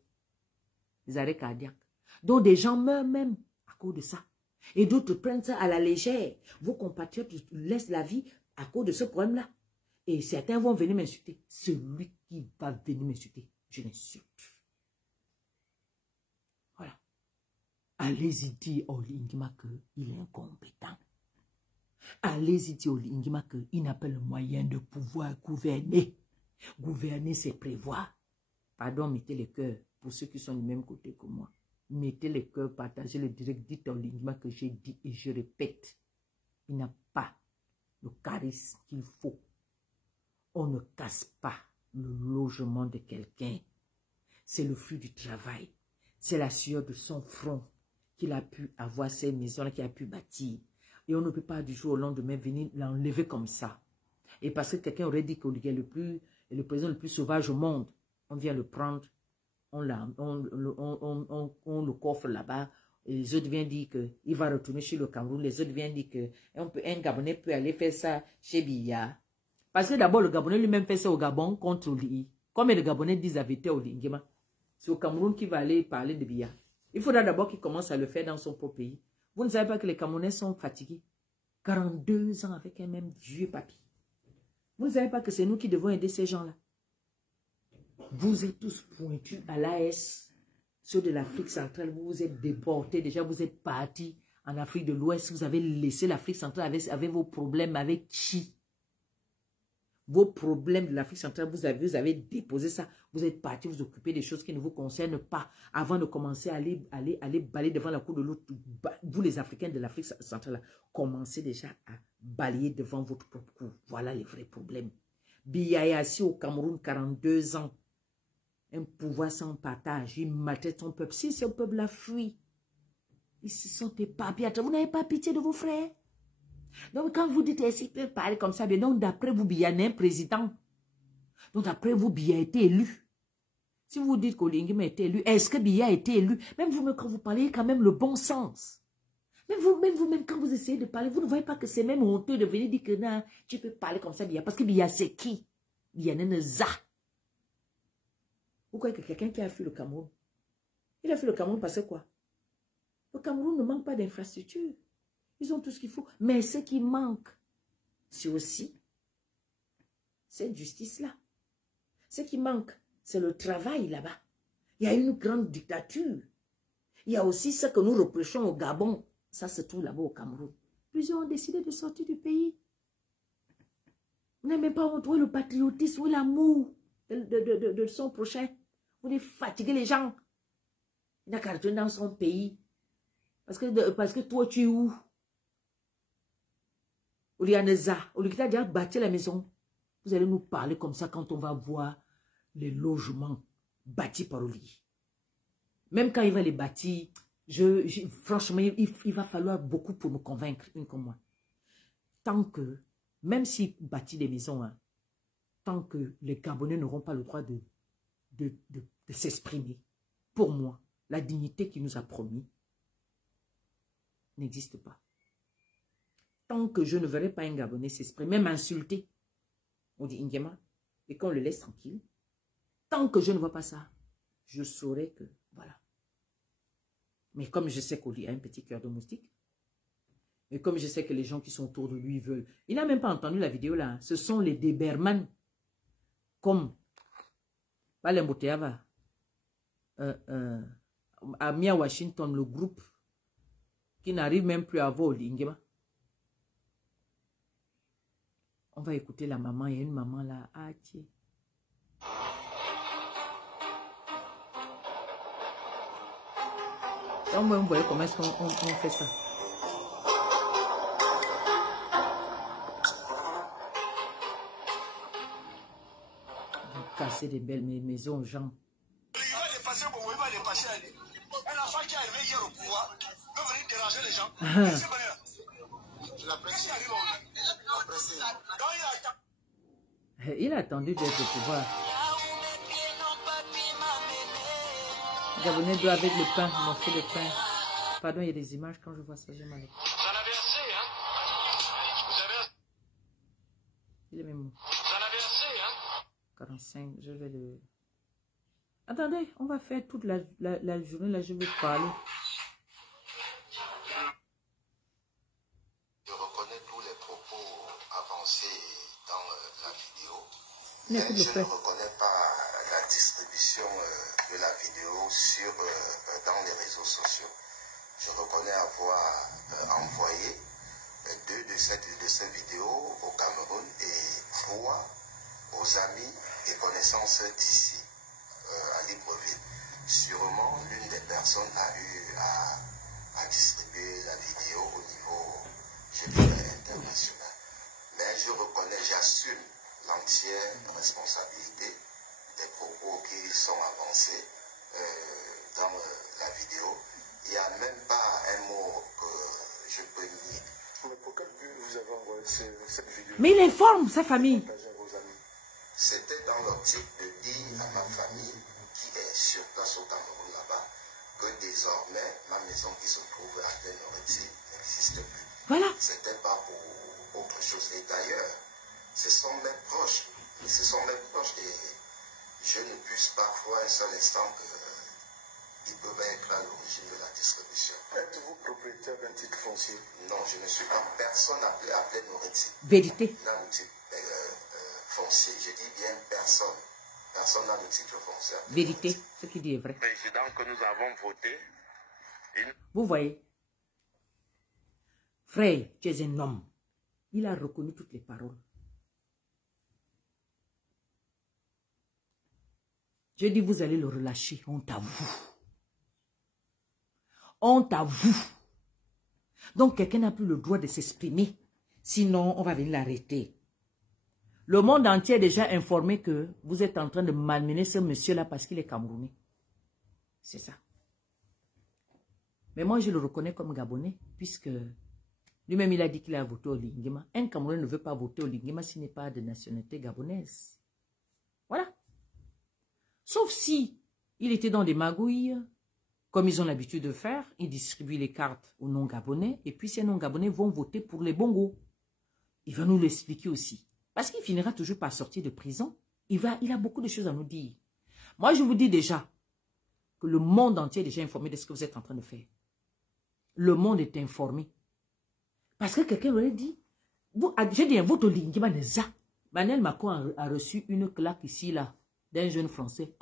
arrêts cardiaques. Donc des gens meurent même à cause de ça. Et d'autres prennent ça à la légère. Vos compatriotes laissent la vie à cause de ce problème-là. Et certains vont venir m'insulter. Celui qui va venir m'insulter, je l'insulte. Voilà. Allez-y dire au Lingima qu'il est incompétent. Allez-y dire au Lingima qu'il n'a pas le moyen de pouvoir gouverner. Gouverner, c'est prévoir. Pardon, mettez les cœurs pour ceux qui sont du même côté que moi. Mettez les cœurs, partagez le direct, dites au Lingima que j'ai dit et je répète. Il n'a pas le charisme qu'il faut. On ne casse pas le logement de quelqu'un. C'est le fruit du travail. C'est la sueur de son front qu'il a pu avoir ces maisons-là, qu'il a pu bâtir. Et on ne peut pas du jour au lendemain venir l'enlever comme ça. Et parce que quelqu'un aurait dit qu'il est le président le plus sauvage au monde, on vient le prendre, on le coffre là-bas. Les autres viennent dire qu'il va retourner chez le Cameroun. Les autres viennent dire qu'un Gabonais peut aller faire ça chez Biya. Parce que d'abord, le Gabonais lui-même fait ça au Gabon contre l'I. Comme les Gabonais disent la vérité au Lingema, c'est au Cameroun qu'il va aller parler de Biya. Il faudra d'abord qu'il commence à le faire dans son propre pays. Vous ne savez pas que les Camerounais sont fatigués. 42 ans avec un même vieux papy. Vous ne savez pas que c'est nous qui devons aider ces gens-là. Vous êtes tous pointus à l'AS, ceux de l'Afrique centrale, vous vous êtes déportés, déjà vous êtes partis en Afrique de l'Ouest, vous avez laissé l'Afrique centrale avec vos problèmes avec qui? Vos problèmes de l'Afrique centrale, vous avez déposé ça. Vous êtes parti vous occuper des choses qui ne vous concernent pas avant de commencer à aller balayer devant la cour de l'autre. Vous, les Africains de l'Afrique centrale, commencez déjà à balayer devant votre propre cour. Voilà les vrais problèmes. Biya est assis au Cameroun 42 ans. Un pouvoir sans partage. Il maltraite son peuple. Si ce peuple l'a fui, ils se sont éparpillés. Vous n'avez pas pitié de vos frères? Donc, quand vous dites, est-ce qu'il peut parler comme ça, bien, donc, d'après vous, Biya n'est un président. Donc, d'après vous, Biya a été élu. Si vous dites qu'Olingima a été élu, est-ce que Biya a été élu? Même vous, quand vous parlez, quand même le bon sens. Même vous, quand vous essayez de parler, vous ne voyez pas que c'est même honteux de venir dire que non, tu peux parler comme ça, Biya. Parce que Biya, c'est qui? Biya n'est un za. Vous croyez que quelqu'un qui a fui le Cameroun, il a fui le Cameroun parce que quoi? Le Cameroun ne manque pas d'infrastructures. Ils ont tout ce qu'il faut. Mais ce qui manque, c'est aussi cette justice-là. Ce qui manque, c'est le travail là-bas. Il y a une grande dictature. Il y a aussi ce que nous reprochons au Gabon. Ça se trouve là-bas au Cameroun. Plusieurs ont décidé de sortir du pays. Vous n'avez même pas montré le patriotisme ou l'amour de son prochain. Vous voulez fatiguer les gens. Il n'a qu'à retourner dans son pays. Parce que toi, tu es où? Olianeza, au lieu qu'il a déjà bâti la maison, vous allez nous parler comme ça quand on va voir les logements bâtis par Oli. Même quand il va les bâtir, franchement, il va falloir beaucoup pour me convaincre, une comme moi. Tant que, même s'il bâtit des maisons, hein, tant que les Gabonais n'auront pas le droit de s'exprimer, pour moi, la dignité qu'il nous a promis n'existe pas. Tant que je ne verrai pas un Gabonais s'exprimer, même insulter, on dit Ingema, et qu'on le laisse tranquille, tant que je ne vois pas ça, je saurai que, voilà. Mais comme je sais qu'Oli a un petit cœur de moustique, et comme je sais que les gens qui sont autour de lui veulent, il n'a même pas entendu la vidéo là, ce sont les Déberman, comme, pas les Mboteava, à Mia Washington, le groupe, qui n'arrive même plus à voir Oli Ingema. On va écouter la maman. Il y a une maman là. Ah, tiens. Donc, moi, vous voyez comment est-ce qu'on fait ça. Vous cassez des belles maisons aux gens. Il va dépasser au Congo, il va dépasser à lui. Un enfant qui est arrivé hier au pouvoir peut venir déranger les gens. Il a attendu d'être au pouvoir. Les Gabonais doivent avec le pain, manger le pain. Pardon, il y a des images quand je vois ça, j'ai mal. Vous en avez assez, hein? Vous avez assez. Il est même. Vous en avez assez, hein? 45, je vais le... Attendez, on va faire toute la journée, là, je vais parler. Je reconnais tous les propos avancés dans la vidéo, Mais mais je ne reconnais pas la distribution de la vidéo dans les réseaux sociaux. Je reconnais avoir envoyé deux de ces vidéos au Cameroun et 3 aux amis et connaissances d'ici, à Libreville. Sûrement, l'une des personnes a eu à distribuer la vidéo au niveau, je dirais, international. Mais je reconnais, j'assume l'entière responsabilité des propos qui sont avancés dans la vidéo. Il n'y a même pas un mot que je peux nier. Mais pour quel but vous avez envoyé cette vidéo? Mais il informe sa famille. C'était dans l'optique de dire à ma famille qui est sur place au Cameroun là-bas que désormais ma maison qui se trouve à Ténoreti n'existe plus. Voilà. C'était pas pour autre chose. Et d'ailleurs, ce sont mes proches et je ne puisse pas croire un seul instant qu'ils peuvent être à l'origine de la distribution. Êtes-vous propriétaire d'un titre foncier? Non, je ne suis pas. Personne appelé Noreti. Vérité. N'a le titre foncier. Je dis bien personne. Personne n'a le titre foncier. Vérité. Ce qu'il dit est vrai. Le président que nous avons voté. Vous voyez. Frère, tu es un homme. Il a reconnu toutes les paroles. Je dis, vous allez le relâcher. Honte à vous. Honte à vous. Donc, quelqu'un n'a plus le droit de s'exprimer. Sinon, on va venir l'arrêter. Le monde entier est déjà informé que vous êtes en train de malmener ce monsieur-là parce qu'il est Camerounais. C'est ça. Mais moi, je le reconnais comme Gabonais, puisque lui-même, il a dit qu'il a voté au Lingema. Un Camerounais ne veut pas voter au Lingema s'il n'est pas de nationalité gabonaise. Voilà. Sauf si il était dans des magouilles, comme ils ont l'habitude de faire, ils distribuent les cartes aux non-gabonais, et puis ces non-gabonais vont voter pour les bongos. Il va nous l'expliquer aussi. Parce qu'il finira toujours par sortir de prison. Il a beaucoup de choses à nous dire. Moi, je vous dis déjà que le monde entier est déjà informé de ce que vous êtes en train de faire. Le monde est informé. Parce que quelqu'un aurait dit, j'ai dit, votre Lingema Neza. Emmanuel Macron a reçu une claque ici, là, d'un jeune Français.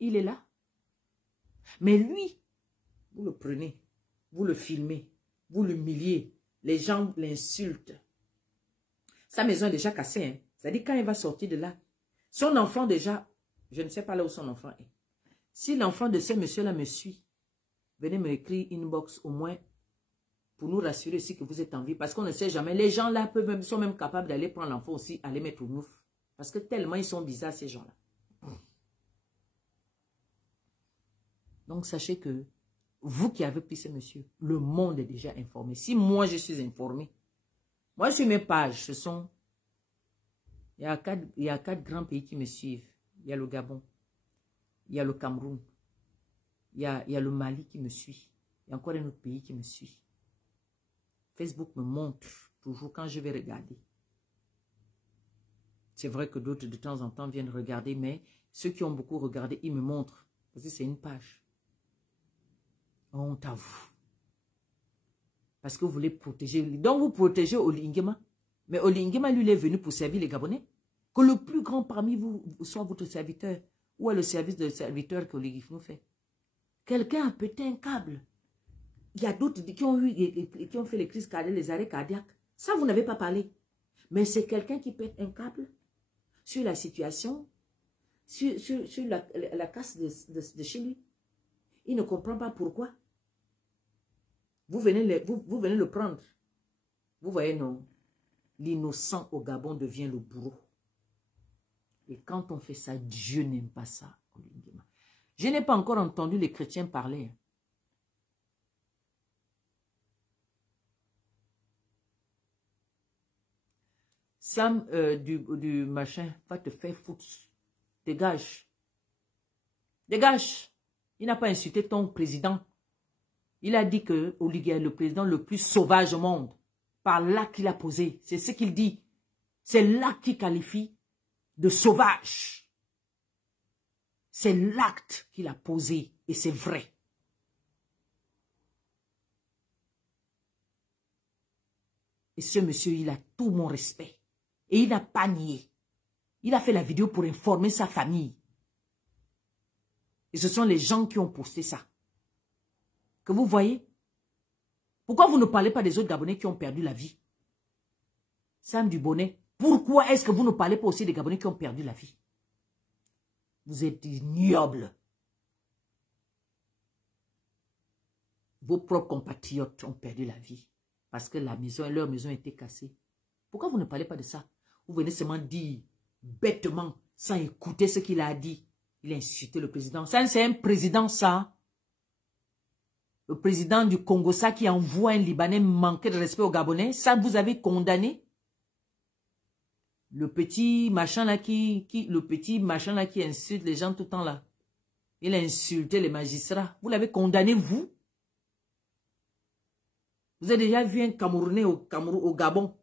Il est là. Mais lui, vous le prenez, vous le filmez, vous l'humiliez, les gens l'insultent. Sa maison est déjà cassée. Hein? C'est-à-dire quand il va sortir de là, son enfant déjà, je ne sais pas là où son enfant est. Si l'enfant de ce monsieur-là me suit, venez me écrire inbox au moins pour nous rassurer aussi que vous êtes en vie. Parce qu'on ne sait jamais. Les gens là sont même capables d'aller prendre l'enfant aussi, aller mettre au nouf. Parce que tellement ils sont bizarres ces gens-là. Donc sachez que vous qui avez pris ce monsieur, le monde est déjà informé. Si moi je suis informé, moi sur mes pages, il y a quatre grands pays qui me suivent. Il y a le Gabon, il y a le Cameroun, il y a le Mali qui me suit. Il y a encore un autre pays qui me suit. Facebook me montre toujours quand je vais regarder. C'est vrai que d'autres de temps en temps viennent regarder, mais ceux qui ont beaucoup regardé, ils me montrent. Parce que c'est une page. Honte à vous. Parce que vous voulez protéger. Donc vous protégez Olingema. Mais Olingema, lui, il est venu pour servir les Gabonais. Que le plus grand parmi vous soit votre serviteur. Ou à le service de serviteur que Olingema fait. Quelqu'un a pété un câble. Il y a d'autres qui ont fait les crises cardiaques, les arrêts cardiaques. Ça, vous n'avez pas parlé. Mais c'est quelqu'un qui pète un câble sur la situation, sur la casse de chez lui. Il ne comprend pas pourquoi. Vous venez le prendre. Vous voyez, non. L'innocent au Gabon devient le bourreau. Et quand on fait ça, Dieu n'aime pas ça. Je n'ai pas encore entendu les chrétiens parler. Sam du machin va te faire foutre. Dégage. Dégage. Il n'a pas insulté ton président. Il a dit que Oligui est le président le plus sauvage au monde. Par l'acte qu'il a posé. C'est ce qu'il dit. C'est l'acte qu'il qualifie de sauvage. C'est l'acte qu'il a posé. Et c'est vrai. Et ce monsieur, il a tout mon respect. Et il n'a pas nié. Il a fait la vidéo pour informer sa famille. Et ce sont les gens qui ont posté ça. Que vous voyez? Pourquoi vous ne parlez pas des autres Gabonais qui ont perdu la vie? Sam Dubonnet, pourquoi est-ce que vous ne parlez pas aussi des Gabonais qui ont perdu la vie? Vous êtes ignobles. Vos propres compatriotes ont perdu la vie. Parce que leur maison a été cassée. Pourquoi vous ne parlez pas de ça? Vous venez seulement dire bêtement, sans écouter ce qu'il a dit. Il a insulté le président. Ça, c'est un président, ça. Le président du Congo, ça, qui envoie un Libanais manquer de respect aux Gabonais. Ça, vous avez condamné. Le petit machin là qui insulte les gens tout le temps là. Il a insulté les magistrats. Vous l'avez condamné, vous. Vous avez déjà vu un Camerounais au Gabon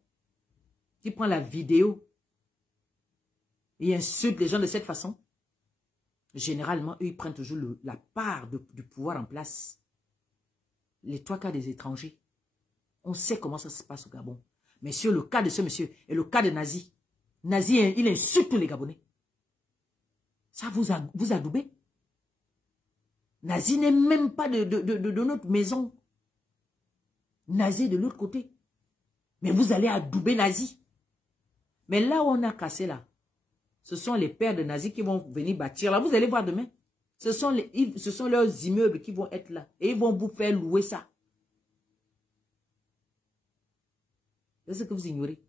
qui prend la vidéo et insulte les gens de cette façon? Généralement, eux, ils prennent toujours la part du pouvoir en place. Les trois cas des étrangers. On sait comment ça se passe au Gabon. Mais sur le cas de ce monsieur et le cas de Nazi, Nazi, il insulte tous les Gabonais. Ça vous adoubez. Nazi n'est même pas de notre maison. Nazi est de l'autre côté. Mais vous allez adouber Nazi. Mais là où on a cassé là, ce sont les pères de Nazi qui vont venir bâtir là. Vous allez voir demain. Ce sont leurs immeubles qui vont être là. Et ils vont vous faire louer ça. C'est ce que vous ignorez.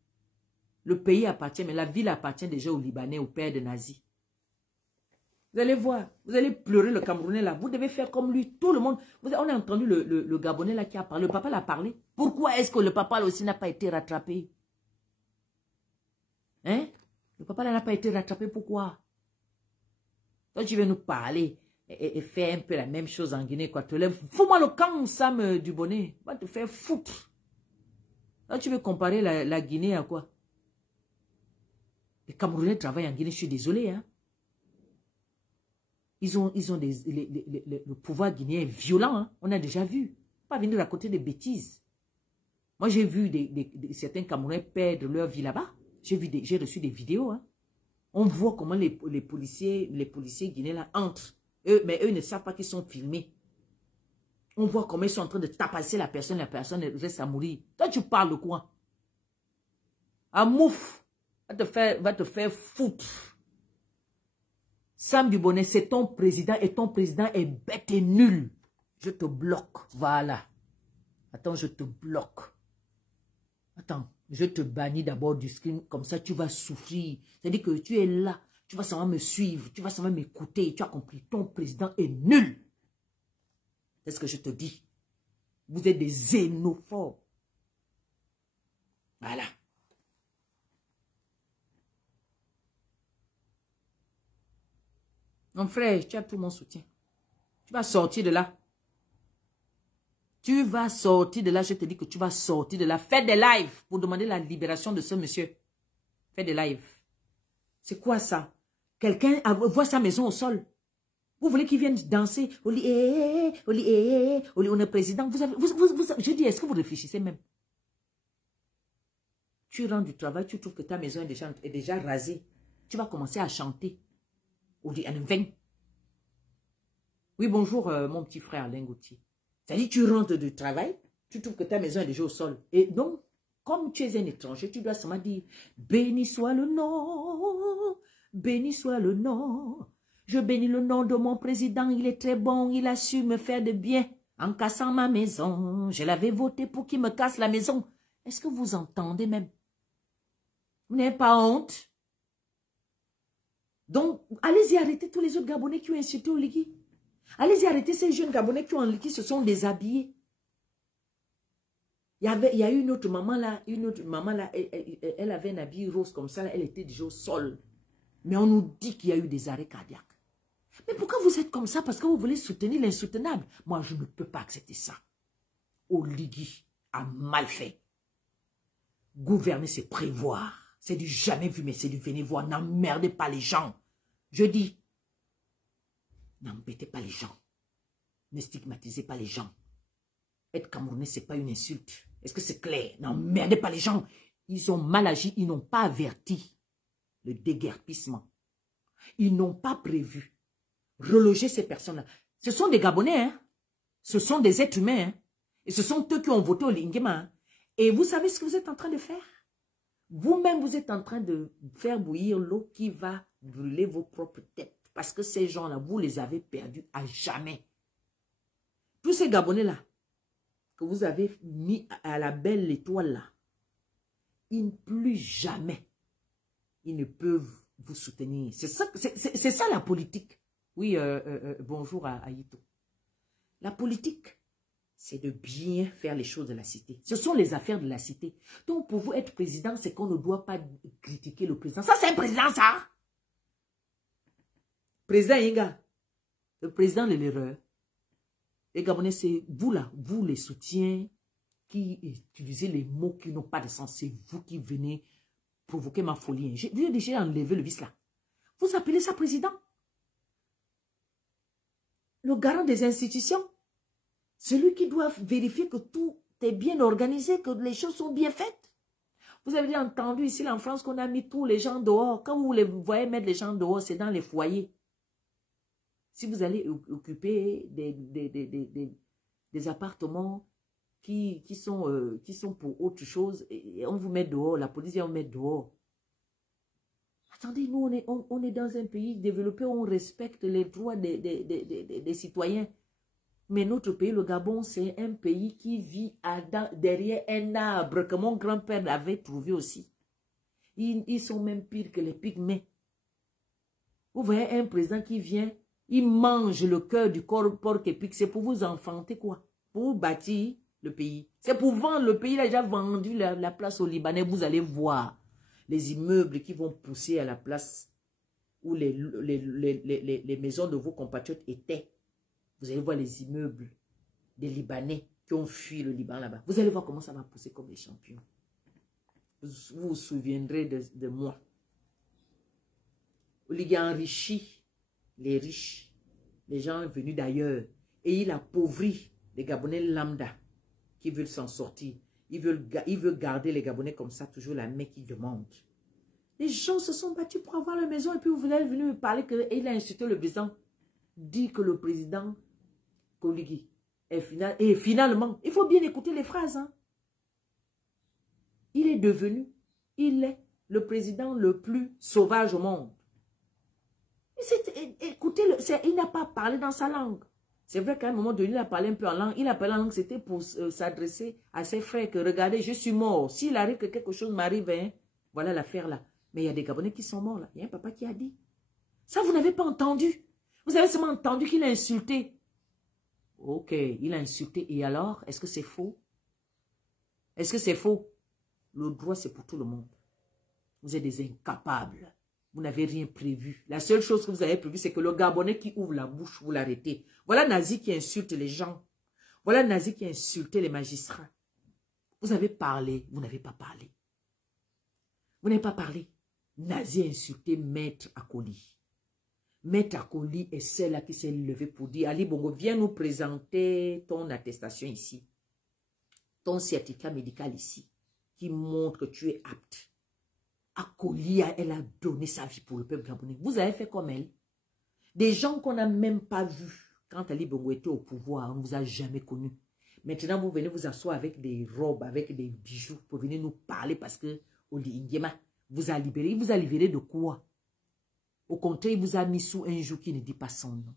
Le pays appartient, mais la ville appartient déjà aux Libanais, aux pères de Nazi. Vous allez voir, vous allez pleurer le Camerounais là. Vous devez faire comme lui, tout le monde. On a entendu le Gabonais là qui a parlé. Le papa l'a parlé. Pourquoi est-ce que le papa là aussi n'a pas été rattrapé? Hein? Le papa là n'a pas été rattrapé, pourquoi? Toi tu veux nous parler et faire un peu la même chose en Guinée équatoriale. Fous-moi le camp, Sam Dubonnet. Va te faire foutre. Là tu veux comparer la Guinée à quoi? Les Camerounais travaillent en Guinée, je suis désolé, hein. Ils ont le pouvoir guinéen est violent, hein. On a déjà vu. Pas venir raconter des bêtises. Moi, j'ai vu certains Camerounais perdre leur vie là-bas. J'ai reçu des vidéos, hein. On voit comment les policiers guinéens là entrent. Mais eux ne savent pas qu'ils sont filmés. On voit comment ils sont en train de tapasser la personne reste à mourir. Toi, tu parles de quoi? Un mouf va te faire foutre. Sam Dubonnet, c'est ton président et ton président est bête et nul. Je te bloque. Voilà. Attends, je te bloque. Attends, je te bannis d'abord du screen. Comme ça, tu vas souffrir. C'est-à-dire que tu es là. Tu vas seulement me suivre. Tu vas seulement m'écouter. Tu as compris. Ton président est nul. C'est ce que je te dis. Vous êtes des xénophobes. Voilà. Mon frère, tu as tout mon soutien. Tu vas sortir de là. Tu vas sortir de là. Je te dis que tu vas sortir de là. Fais des lives pour demander la libération de ce monsieur. Fais des lives. C'est quoi ça? Quelqu'un voit sa maison au sol. Vous voulez qu'il vienne danser? On est président. Je dis, est-ce que vous réfléchissez même? Tu rentres du travail, tu trouves que ta maison est déjà rasée. Tu vas commencer à chanter. Oui, bonjour, mon petit frère Lingoutier. C'est-à-dire, tu rentres du travail, tu trouves que ta maison est déjà au sol. Et donc, comme tu es un étranger, tu dois seulement dire, béni soit le nom, béni soit le nom. Je bénis le nom de mon président, il est très bon, il a su me faire de bien en cassant ma maison. Je l'avais voté pour qu'il me casse la maison. Est-ce que vous entendez même? Vous n'avez pas honte? Donc, allez-y arrêter tous les autres Gabonais qui ont insulté Oligui. Allez-y arrêter ces jeunes Gabonais qui se sont déshabillés. Il y a une autre maman là, elle avait un habit rose comme ça, elle était déjà au sol. Mais on nous dit qu'il y a eu des arrêts cardiaques. Mais pourquoi vous êtes comme ça? Parce que vous voulez soutenir l'insoutenable. Moi, je ne peux pas accepter ça. Oligui a mal fait. Gouverner, c'est prévoir. C'est du jamais vu, mais c'est du venez voir. N'emmerdez pas les gens. Je dis, n'embêtez pas les gens. Ne stigmatisez pas les gens. Être Camerounais, ce n'est pas une insulte. Est-ce que c'est clair? N'emmerdez pas les gens. Ils ont mal agi, ils n'ont pas averti le déguerpissement. Ils n'ont pas prévu reloger ces personnes-là. Ce sont des Gabonais, hein? Ce sont des êtres humains, hein? Et ce sont eux qui ont voté au Lingema. Hein? Et vous savez ce que vous êtes en train de faire? Vous-même, vous êtes en train de faire bouillir l'eau qui va brûler vos propres têtes. Parce que ces gens-là, vous les avez perdus à jamais. Tous ces Gabonais-là, que vous avez mis à la belle étoile là, plus jamais, ils ne peuvent vous soutenir. C'est ça la politique. Oui, bonjour à Aïto. La politique, c'est de bien faire les choses de la cité. Ce sont les affaires de la cité. Donc, pour vous être président, c'est qu'on ne doit pas critiquer le président. Ça, c'est un président, ça. Président Inga, le président de l'erreur. Les Gabonais, c'est vous là, vous les soutiens, qui utilisez les mots qui n'ont pas de sens. C'est vous qui venez provoquer ma folie. J'ai déjà enlevé le vice là. Vous appelez ça président? Le garant des institutions? Celui qui doit vérifier que tout est bien organisé, que les choses sont bien faites. Vous avez entendu ici en France qu'on a mis tous les gens dehors. Quand vous les voyez mettre les gens dehors, c'est dans les foyers. Si vous allez occuper des appartements qui sont pour autre chose, et on vous met dehors, la police vient vous mettre dehors. Attendez, nous, on est dans un pays développé où on respecte les droits des citoyens. Mais notre pays, le Gabon, c'est un pays qui vit derrière un arbre que mon grand-père avait trouvé aussi. Ils sont même pires que les pygmées. Vous voyez un président qui vient, il mange le cœur du porc épic. C'est pour vous enfanter quoi? Pour vous bâtir le pays. C'est pour vendre le pays. Il a déjà vendu la place aux Libanais. Vous allez voir les immeubles qui vont pousser à la place où les maisons de vos compatriotes étaient. Vous allez voir les immeubles des Libanais qui ont fui le Liban là-bas. Vous allez voir comment ça va pousser comme des champions. Vous vous souviendrez de moi. Il a enrichi les riches, les gens venus d'ailleurs. Et il appauvrit les Gabonais lambda qui veulent s'en sortir. Il veut garder les Gabonais comme ça, toujours la main qui demande. Les gens se sont battus pour avoir la maison et puis vous êtes venu me parler qu'il a insulté le président. Dit que le président Koligui est final. Et finalement, il faut bien écouter les phrases. Hein. Il est le président le plus sauvage au monde. Écoutez, il n'a pas parlé dans sa langue. C'est vrai qu'à un moment donné, il a parlé un peu en langue. Il a parlé en langue, c'était pour s'adresser à ses frères que regardez, je suis mort. S'il arrive que quelque chose m'arrive, hein, voilà l'affaire là. Mais il y a des Gabonais qui sont morts là. Il y a un papa qui a dit. Ça, vous n'avez pas entendu. Vous avez seulement entendu qu'il a insulté. Ok, il a insulté. Et alors, est-ce que c'est faux? Est-ce que c'est faux? Le droit, c'est pour tout le monde. Vous êtes des incapables. Vous n'avez rien prévu. La seule chose que vous avez prévu, c'est que le Gabonais qui ouvre la bouche, vous l'arrêtez. Voilà Nazi qui insulte les gens. Voilà Nazi qui a insulté les magistrats. Vous avez parlé, vous n'avez pas parlé. Vous n'avez pas parlé. Nazi a insulté Maître Akoli. Maître Akoli est celle-là qui s'est levée pour dire, Ali Bongo, viens nous présenter ton attestation ici. Ton certificat médical ici, qui montre que tu es apte. Akoli, elle a donné sa vie pour le peuple gabonais. Vous avez fait comme elle. Des gens qu'on n'a même pas vus quand Ali Bongo était au pouvoir, on ne vous a jamais connus. Maintenant, vous venez vous asseoir avec des robes, avec des bijoux pour venir nous parler parce que Oli Nguema vous a libéré. Il vous a libéré de quoi? Au contraire, il vous a mis sous un joug qui ne dit pas son nom.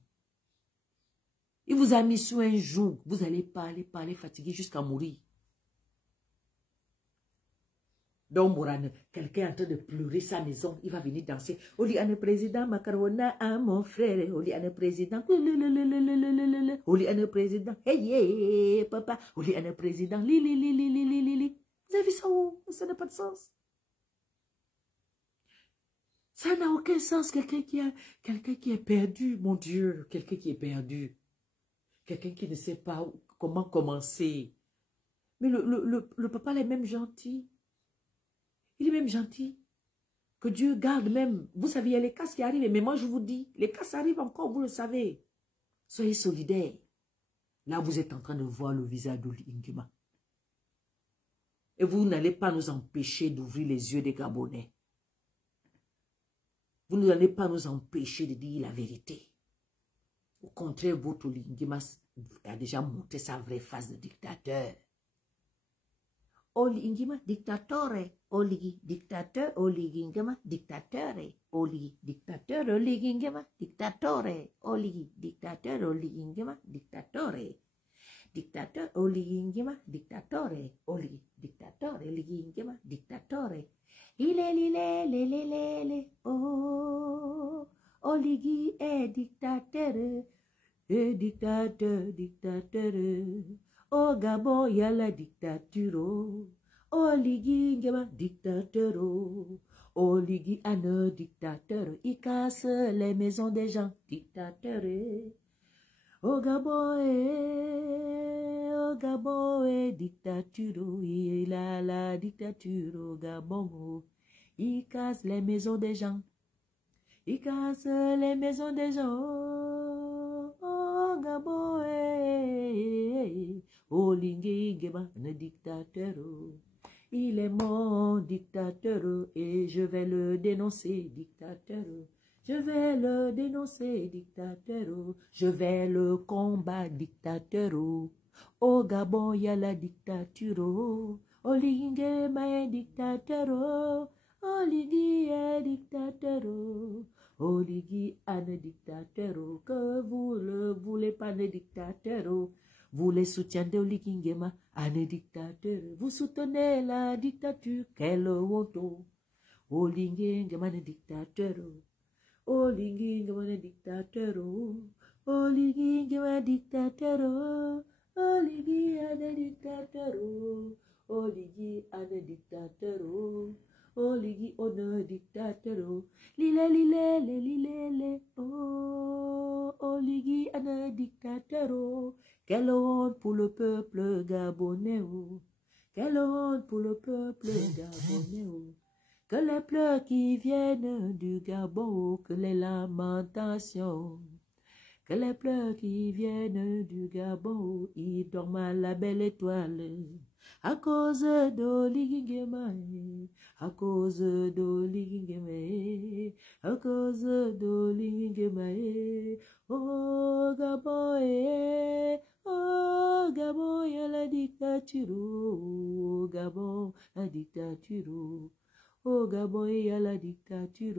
Il vous a mis sous un joug. Vous allez parler, fatigué jusqu'à mourir. Donc, Mourane, quelqu'un est en train de pleurer sa maison, il va venir danser. Oli ane président, macarona à mon frère. Oli ane président. Oli ane président. Hey, hey, papa. Oli ane président. Li. Vous avez vu ça où? Ça n'a pas de sens. Ça n'a aucun sens. Quelqu'un qui est perdu, mon Dieu. Quelqu'un qui est perdu. Quelqu'un qui ne sait pas comment commencer. Mais le papa, il est même gentil. Il est même gentil. Que Dieu garde même. Vous savez, il y a les casses qui arrivent. Mais moi, je vous dis, les casses arrivent encore, vous le savez. Soyez solidaires. Là, vous êtes en train de voir le visage d'Oli Nguema. Et vous n'allez pas nous empêcher d'ouvrir les yeux des Gabonais. Vous n'allez pas nous empêcher de dire la vérité. Au contraire, votre Oli Nguema a déjà montré sa vraie face de dictateur. Oli Nguema dictatore, Oli dictateur, Oli Nguema dictatore, Oli dictateur, Oli Nguema dictatore, Oli dictateur, Oli Nguema dictatore, dictateur, Oli Nguema dictatore, Oli dictatore, Oli Nguema dictatore, le, oh, Oli est dictateur, dictateur. Au Gabon, il y a la dictature. Oligui Nguema dictateur. Oligui Ane dictateur. Il casse les maisons des gens. Dictateur. Au Gabon, dictature. Il a la dictature au Gabon. Il casse les maisons des gens. Il casse les maisons des gens. Au Gabon, Oligui Nguema, un dictateur. Il est mon dictateur et je vais le dénoncer, dictateur. Je vais le dénoncer, dictateur. Je vais le combattre, dictateur. Au Gabon, il y a la dictature. Olingue, ma dictateur. Oligui est dictateur. Oligui est un dictateur. Que vous le voulez pas, le dictateur. Vous les soutiendez, Oligingema, un dictateur. Vous soutenez la dictature. Quelle honte. Oligingema, un dictateur. Oligingema, un dictateur. Oligingema, un dictateur. Oligui est un dictateur. Oligui est un dictateur. Oligui on a dictateur. Lile lile le lile le. Oh, Oligui est un dictateur. Quelle honte pour le peuple gabonais. Quelle honte pour le peuple gabonais. Que les pleurs qui viennent du Gabon, que les lamentations. Que les pleurs qui viennent du Gabon, ils dorment à la belle étoile. À cause d'Oligingema, à cause d'Oligingema, à cause d'Oligingema. Oh Gabon, il y a la dictature. Oh Gabon, la dictature. Oh Gabon, il y a la dictature.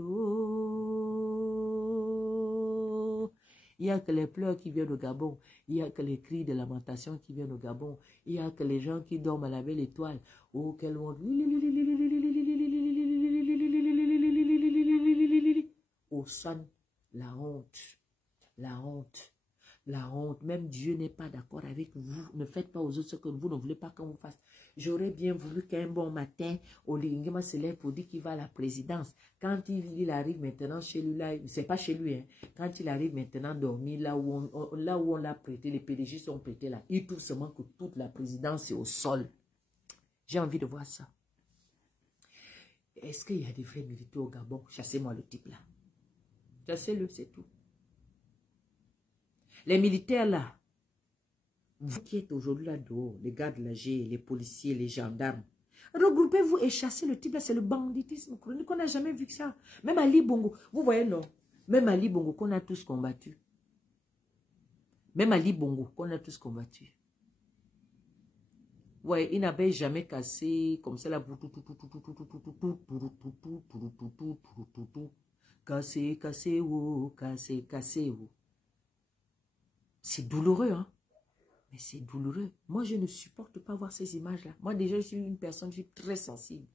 Il n'y a que les pleurs qui viennent au Gabon. Il n'y a que les cris de lamentation qui viennent au Gabon. Il n'y a que les gens qui dorment à la belle étoile. Oh, quel monde. Au son, la honte. La honte. La honte. Même Dieu n'est pas d'accord avec vous. Ne faites pas aux autres ce que vous ne voulez pas qu'on vous fasse. J'aurais bien voulu qu'un bon matin, Oligingema se lève pour dire qu'il va à la présidence. Quand il arrive maintenant chez lui, là, c'est pas chez lui, hein. Quand il arrive maintenant dormir, là où on l'a prêté, les PDG sont prêtés là, il trouve seulement que toute la présidence est au sol. J'ai envie de voir ça. Est-ce qu'il y a des vrais militaires au Gabon? Chassez-moi le type là. Chassez-le, c'est tout. Les militaires là, vous qui êtes aujourd'hui là-dehors, les gars de la G, les policiers, les gendarmes, regroupez-vous et chassez le type là, c'est le banditisme chronique. On n'a jamais vu que ça. Même Ali Bongo, vous voyez non? Même Ali Bongo qu'on a tous combattu. Même Ali Bongo qu'on a tous combattu. Ouais, il n'avait jamais cassé comme ça là. Cassé, cassé, oh, cassé, cassé, oh. C'est douloureux, hein? Mais c'est douloureux. Moi, je ne supporte pas voir ces images-là. Moi, déjà, je suis une personne, je suis très sensible.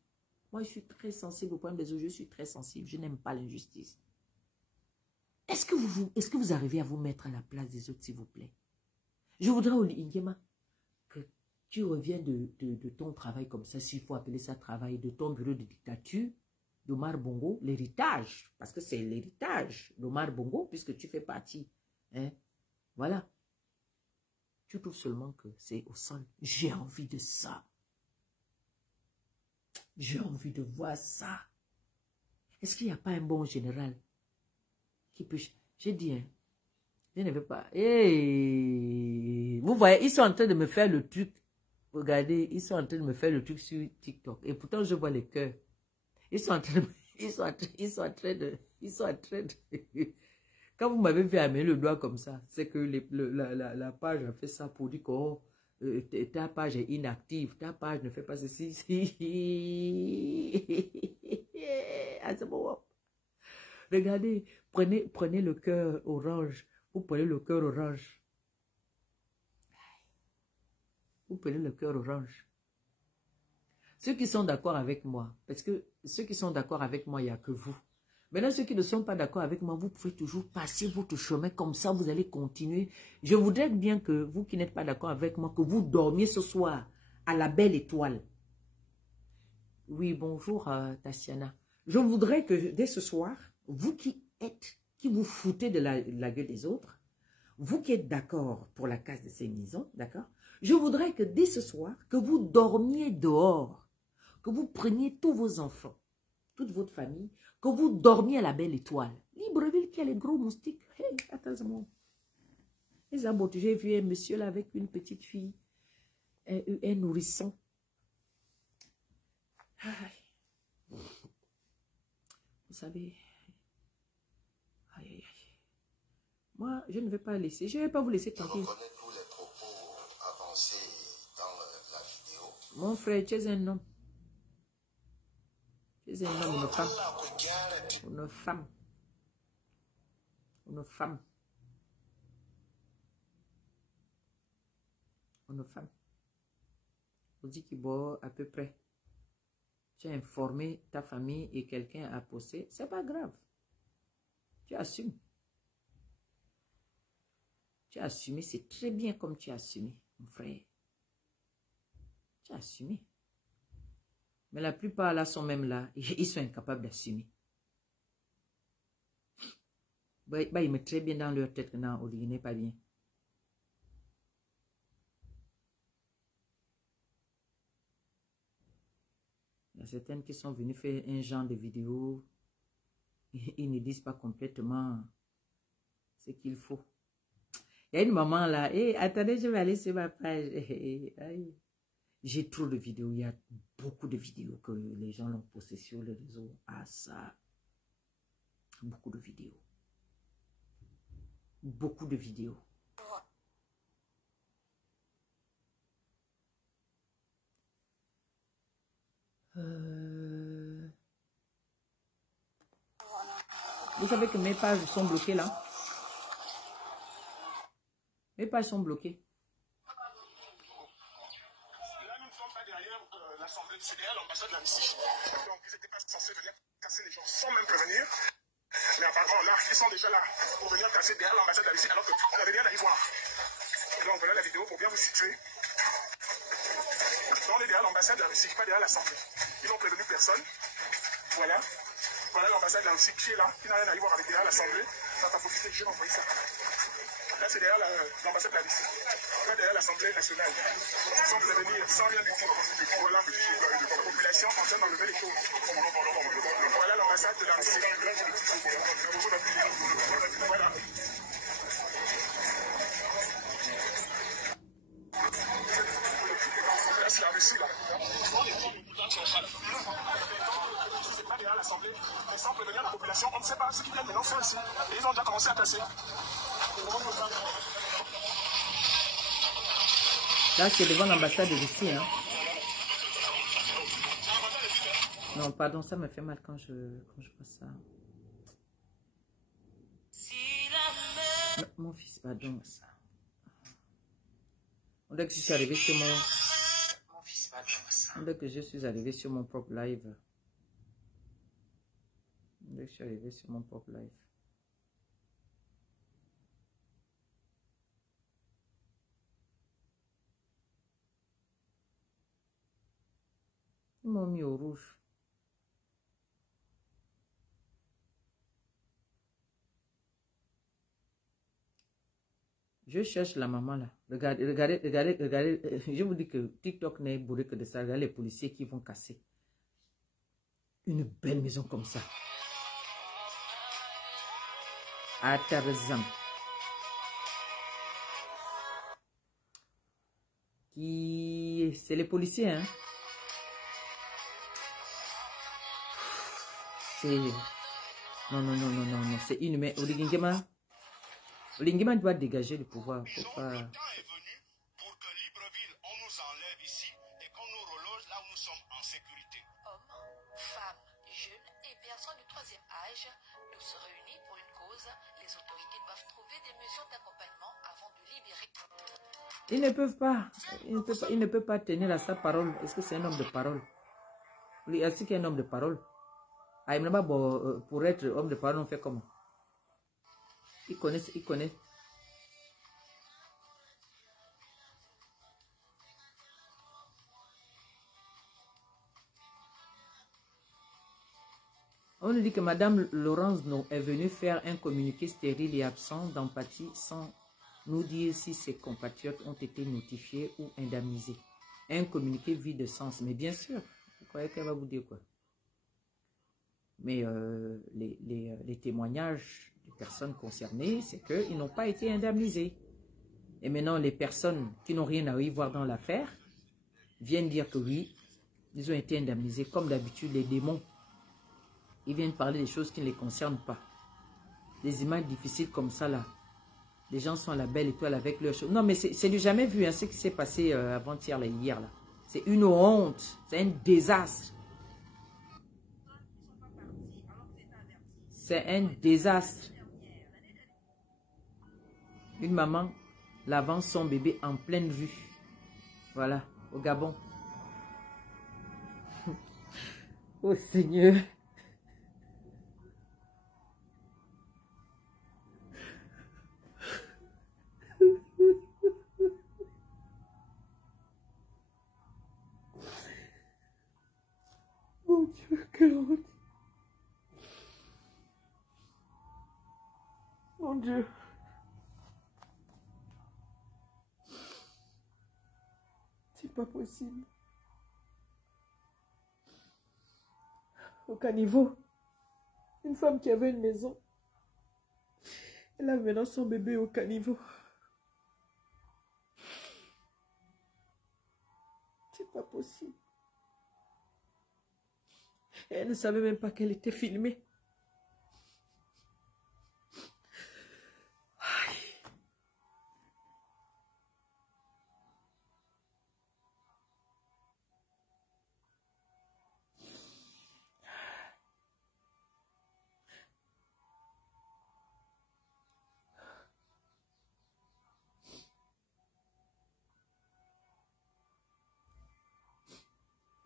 Moi, je suis très sensible au problème des autres. Je suis très sensible. Je n'aime pas l'injustice. Est-ce que vous arrivez à vous mettre à la place des autres, s'il vous plaît? Je voudrais, Oligingema, que tu reviennes de ton travail comme ça, s'il faut appeler ça travail, de ton bureau de dictature, d'Omar Bongo, l'héritage, parce que c'est l'héritage d'Omar Bongo, puisque tu fais partie. Hein? Voilà. Tu trouves seulement que c'est au sol. J'ai envie de ça. J'ai envie de voir ça. Est-ce qu'il n'y a pas un bon général qui peut... J'ai dit, hein, je ne veux pas... Hey, vous voyez, ils sont en train de me faire le truc. Regardez, ils sont en train de me faire le truc sur TikTok. Et pourtant, je vois les cœurs. Ils sont en train de... Quand vous m'avez fait amener le doigt comme ça, c'est que la page a fait ça pour dire que ta page est inactive, ta page ne fait pas ceci. Regardez, prenez le cœur orange. Vous prenez le cœur orange. Vous prenez le cœur orange. Ceux qui sont d'accord avec moi, parce que ceux qui sont d'accord avec moi, il n'y a que vous. Maintenant, ceux qui ne sont pas d'accord avec moi, vous pouvez toujours passer votre chemin comme ça, vous allez continuer. Je voudrais bien que vous qui n'êtes pas d'accord avec moi, que vous dormiez ce soir à la belle étoile. Oui, bonjour Tatiana. Je voudrais que dès ce soir, vous qui vous foutez de la gueule des autres, vous qui êtes d'accord pour la casse de ces maisons, d'accord? Je voudrais que dès ce soir, que vous dormiez dehors, que vous preniez tous vos enfants, toute votre famille, que vous dormiez à la belle étoile. Libreville qui a les gros moustiques. Hey, attends-moi. J'ai vu un monsieur là avec une petite fille, un nourrisson. Vous savez, Moi, je ne vais pas laisser. Je ne vais pas vous laisser Je tranquille. reconnais tous les propos avancés dans la vidéo. Mon frère, tu es un homme. Tu es un homme, une femme. Une femme. Une femme. Une femme. On dit qu'il boit à peu près. Tu as informé ta famille et quelqu'un a posé. C'est pas grave. Tu assumes. Tu as assumé. C'est très bien comme tu as assumé, mon frère. Tu as assumé. Mais la plupart là sont même là. Ils sont incapables d'assumer. Bah, ils mettent très bien dans leur tête que non, Oli n'est pas bien. Il y a certaines qui sont venues faire un genre de vidéo. Ils ne disent pas complètement ce qu'il faut. Il y a une maman là. Hey, attendez, je vais aller sur ma page. J'ai trop de vidéos. Il y a beaucoup de vidéos que les gens l'ont postées sur les réseaux. Ah ça. Beaucoup de vidéos. Beaucoup de vidéos. Vous savez que mes pages sont bloquées là. Mes pages sont bloquées. Là, nous ne sommes pas derrière l'Assemblée du CDL, l'ambassade de la Russie. Donc, ils n'étaient pas censés venir casser les gens sans même prévenir. Mais apparemment, là, ils sont déjà là pour venir casser derrière l'ambassade de la Russie, alors qu'on n'avait rien à y voir. Et donc, voilà la vidéo pour bien vous situer. On est derrière l'ambassade de la Russie, pas derrière l'Assemblée. Ils n'ont prévenu personne. Voilà. Voilà l'ambassade de la Russie qui est là, qui n'a rien à y voir avec derrière l'Assemblée. Ça t'a profité, je vais envoyer ça. Là, c'est derrière l'ambassade de la Russie. Pas derrière l'Assemblée nationale. Sans prévenir, sans rien du tout. Voilà, la population en train d'enlever les choses. Voilà l'ambassade de la Russie. Voilà. Là, c'est la Russie, là. C'est pas derrière l'Assemblée, mais sans prévenir la population, on ne sait pas ce qu'ils viennent maintenant faire ici. Et ils ont déjà commencé à casser. Là, c'est devant l'ambassade de Russie. Hein. Non, pardon, ça me fait mal quand je vois ça. Non, mon fils, pardon. On dirait que je suis arrivé sur mon... On dirait que je suis arrivé sur mon propre live. On dirait que je suis arrivé sur mon propre live. Ils m'ont mis au rouge. Je cherche la maman là. Regardez. Je vous dis que TikTok n'est bourré que de ça. Regardez les policiers qui vont casser une belle maison comme ça. À Tarzan. C'est les policiers, hein. C'est... Non, c'est inhumain. Olingema doit dégager le pouvoir. Faut pas... Le temps est venu pour que Libreville, on nous enlève ici et qu'on nous reloge là où nous sommes en sécurité. Hommes, femmes, jeunes et personnes du troisième âge, tous réunis pour une cause, les autorités doivent trouver des mesures d'accompagnement avant de libérer. Ils ne peuvent pas. Il ne peut pas tenir à sa parole. Est-ce que c'est un homme de parole? Est-ce qu'il est un homme de parole? Pour être homme de parole, on fait comment? Il connaît. On nous dit que Madame Laurence est venue faire un communiqué stérile et absent d'empathie sans nous dire si ses compatriotes ont été notifiés ou indemnisés. Un communiqué vide de sens. Mais bien sûr, vous croyez qu'elle va vous dire quoi? Mais les témoignages des personnes concernées, c'est qu'ils n'ont pas été indemnisés. Et maintenant, les personnes qui n'ont rien à y voir dans l'affaire viennent dire que oui, ils ont été indemnisés. Comme d'habitude, les démons, ils viennent parler des choses qui ne les concernent pas. Des images difficiles comme ça, là, Les gens sont à la belle étoile avec leur chose. Non, mais c'est du jamais vu, hein, ce qui s'est passé avant-hier, là, hier. Là. C'est une honte. C'est un désastre. C'est un désastre. Une maman lavant son bébé en pleine vue. Voilà, au Gabon. Oh Seigneur. Mon Dieu, quelle honte. Mon Dieu. C'est pas possible. Au caniveau, une femme qui avait une maison, elle a maintenant son bébé au caniveau. C'est pas possible. Et elle ne savait même pas qu'elle était filmée.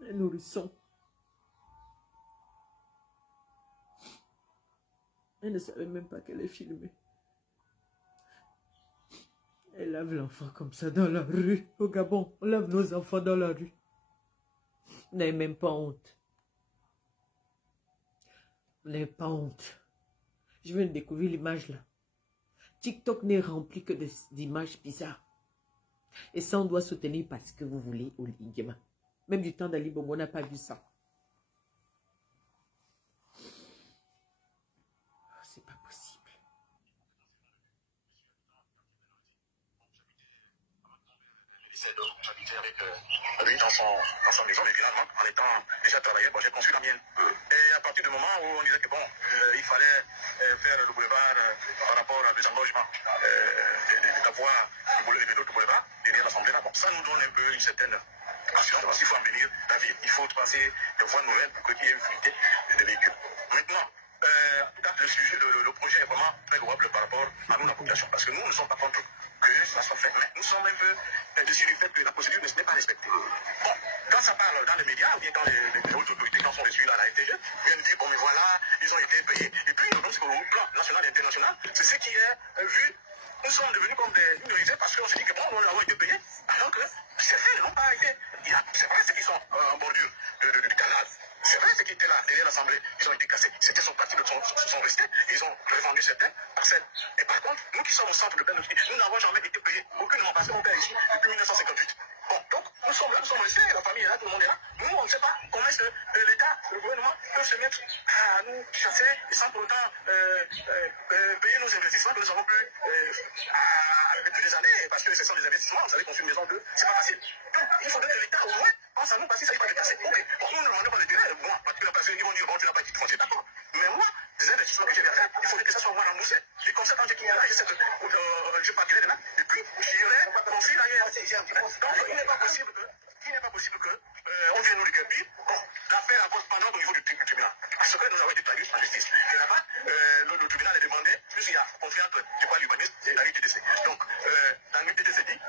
Un nourrisson. Elle ne savait même pas qu'elle est filmée. Elle lave l'enfant comme ça dans la rue. Au Gabon, on lave nos enfants dans la rue. Vous n'avez même pas honte. Vous n'avez pas honte. Je viens de découvrir l'image là. TikTok n'est rempli que d'images bizarres. Et ça, on doit soutenir parce que vous voulez au ligament. Même du temps d'Ali Bongo, on n'a pas vu ça. C'est pas possible. J'habitais avec lui dans son maison, mais finalement, en étant déjà travaillé, bon, j'ai conçu la mienne. Et à partir du moment où on disait que bon, il fallait faire le boulevard par rapport à désengorgement de la voie de l'autre boulevard, derrière l'Assemblée, là, bon, ça nous donne un peu une certaine assurance parce qu'il faut embellir la ville. Il faut passer des voies nouvelles pour qu'il y ait une fluidité des véhicules. Maintenant, le sujet, le projet est vraiment très louable par rapport à nous, la population, parce que nous ne sommes pas contre que ça soit fait, mais nous sommes un peu dessus du fait que la procédure ne n'est pas respectée. Bon, quand ça parle dans les médias, ou bien quand les hautes autorités quand sont reçues à la NTG, viennent dire, bon mais voilà, ils ont été payés. Et puis, donc, au plan national et international, c'est ce qui est vu. Nous sommes devenus comme des minorisés parce qu'on se dit que bon, nous avons été payés, alors que ces faits n'ont pas été. C'est vrai ceux qui sont en bordure du canal. C'est vrai ceux qui étaient là derrière l'Assemblée, ils ont été cassés. C'était son parti qui sont restés, ils ont revendu certaines parcelles. Et par contre, nous qui sommes au centre de peine, nous n'avons jamais été payés. Aucunement passé mon père ici depuis 1958. Bon, donc nous sommes là, nous sommes restés, la famille est là, tout le monde est là. Nous, on ne sait pas comment est-ce que l'État, le gouvernement peut se mettre à nous chasser et sans pour autant payer nos investissements que nous avons pu depuis des années, parce que ce sont des investissements, vous savez, construire une maison bleue, c'est pas facile. Donc, il faudrait que l'État, au moins, pense à nous, parce qu'il s'agit pas de casser. Ok, bon, nous ne demandons pas de terrain, moi, parce que la personne, ils vont dire, bon, tu n'as pas dit de foncier, d'accord. Mais moi, des investissements que j'ai fait, il faudrait que ça soit moi remboursé. Et comme ça, quand j'ai quitté là, je partirai de là, et puis, j'irai construire ailleurs. Donc, il n'est pas possible que on vienne nous déguerpir. Bon, l'affaire a pendant au niveau du tribunal. Parce que nous avons été traduits en justice. Et là-bas, le tribunal a demandé, plus il y a confiance du point l'urbanisme et la UTTC. Donc, la UTTC dit,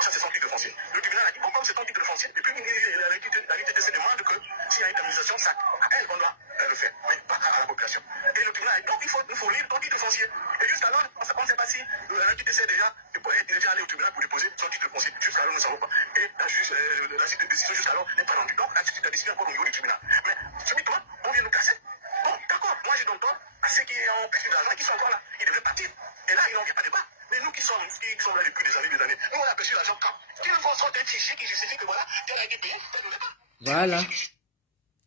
ça c'est son titre foncier. Le tribunal a dit, bon, comme c'est ton titre foncier, et puis la UTTC demande que s'il y a une indemnisation, ça, à elle qu'on doit le faire, mais pas à la population. Et le tribunal a dit, donc il faut nous fournir ton titre foncier. Et jusqu'alors, on ne sait pas si la UTTC déjà allé au tribunal pour déposer son titre foncier. Jusqu'alors, nous ne savons pas. Et la suite de décision jusqu'alors n'est pas rendue. Donc, la suite de décision est encore au niveau du tribunal. Mais, subitement, on vient nous casser. Bon, d'accord, moi j'ai donc tort à ceux qui ont perçu de l'argent et qui sont encore là. Ils devraient partir. Et là, ils n'ont pas de débat. Mais nous qui sommes là depuis des années, nous on a perçu l'argent quand il faut sortir un fichier qui justifie que voilà, tel a été payé, tel ne l'est pas. Voilà.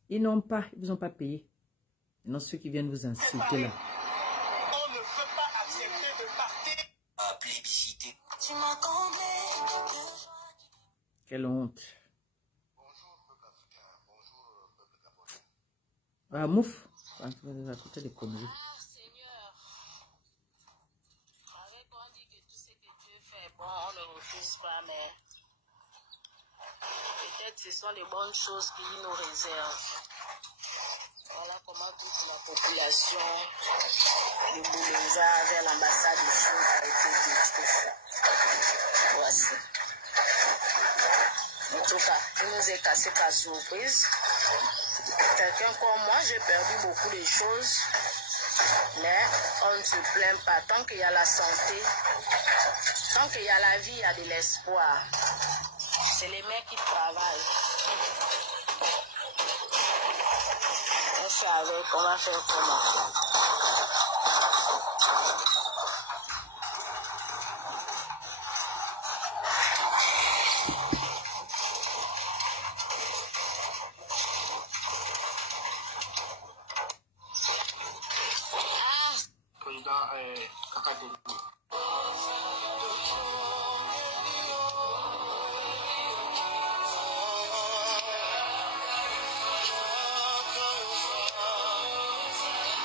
Ils n'ont pas, ils vous ont pas payé. Maintenant, ceux qui viennent vous insulter là. On ne peut pas accepter de partir à plébisciter. Tu m'as comblé. Quelle honte. Bonjour, peuple africain. Bonjour, peuple gabonais. Ah, mouf. À côté des conneries. Seigneur, avec on dit que tu on ne refuse pas, mais peut-être ce sont les bonnes choses qui nous réservent. Voilà comment toute la population de Boulouza vers l'ambassade de Chine a été détruite. Voici. En tout cas, il nous est cassé par surprise. Quelqu'un comme moi, j'ai perdu beaucoup de choses. Mais on ne se plaint pas. Tant qu'il y a la santé, tant qu'il y a la vie, il y a de l'espoir. C'est les mecs qui travaillent. On fait avec, on va faire comment?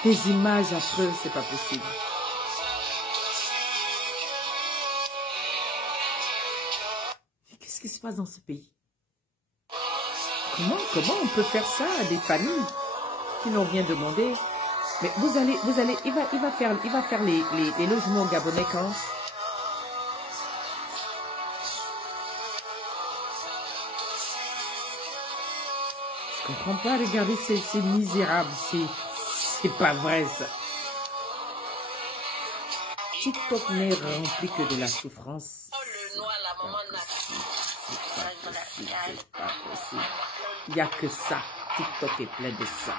Des images affreuses, c'est pas possible. Qu'est-ce qui se passe dans ce pays? Comment on peut faire ça à des familles qui n'ont rien demandé? Mais vous allez, il va faire les logements gabonais quand? Je comprends pas, regardez ces misérables, c'est pas vrai ça. TikTok n'est rempli que de la souffrance. C'est pas possible. Il n'y a que ça. TikTok est plein de ça.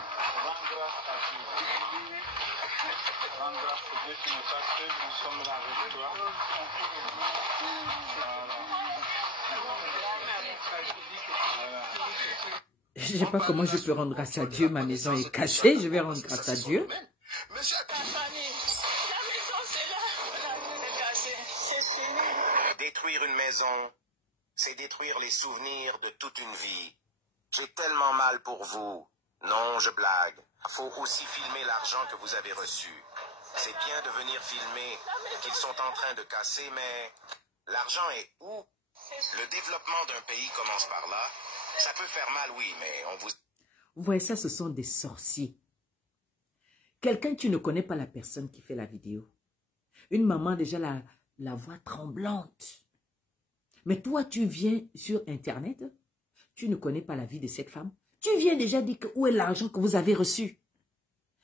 Je ne sais pas comment je peux rendre grâce à Dieu. Ma maison est cachée. Je vais rendre grâce à Dieu. Détruire une maison, c'est détruire les souvenirs de toute une vie. J'ai tellement mal pour vous. Non, je blague. Il faut aussi filmer l'argent que vous avez reçu. C'est bien de venir filmer qu'ils sont en train de casser, mais l'argent est où? Le développement d'un pays commence par là. Ça peut faire mal, oui, mais on vous... Vous voyez ça, ce sont des sorciers. Quelqu'un, tu ne connais pas la personne qui fait la vidéo. Une maman, déjà la voix tremblante. Mais toi, tu viens sur Internet, tu ne connais pas la vie de cette femme. Tu viens déjà dire que où est l'argent que vous avez reçu.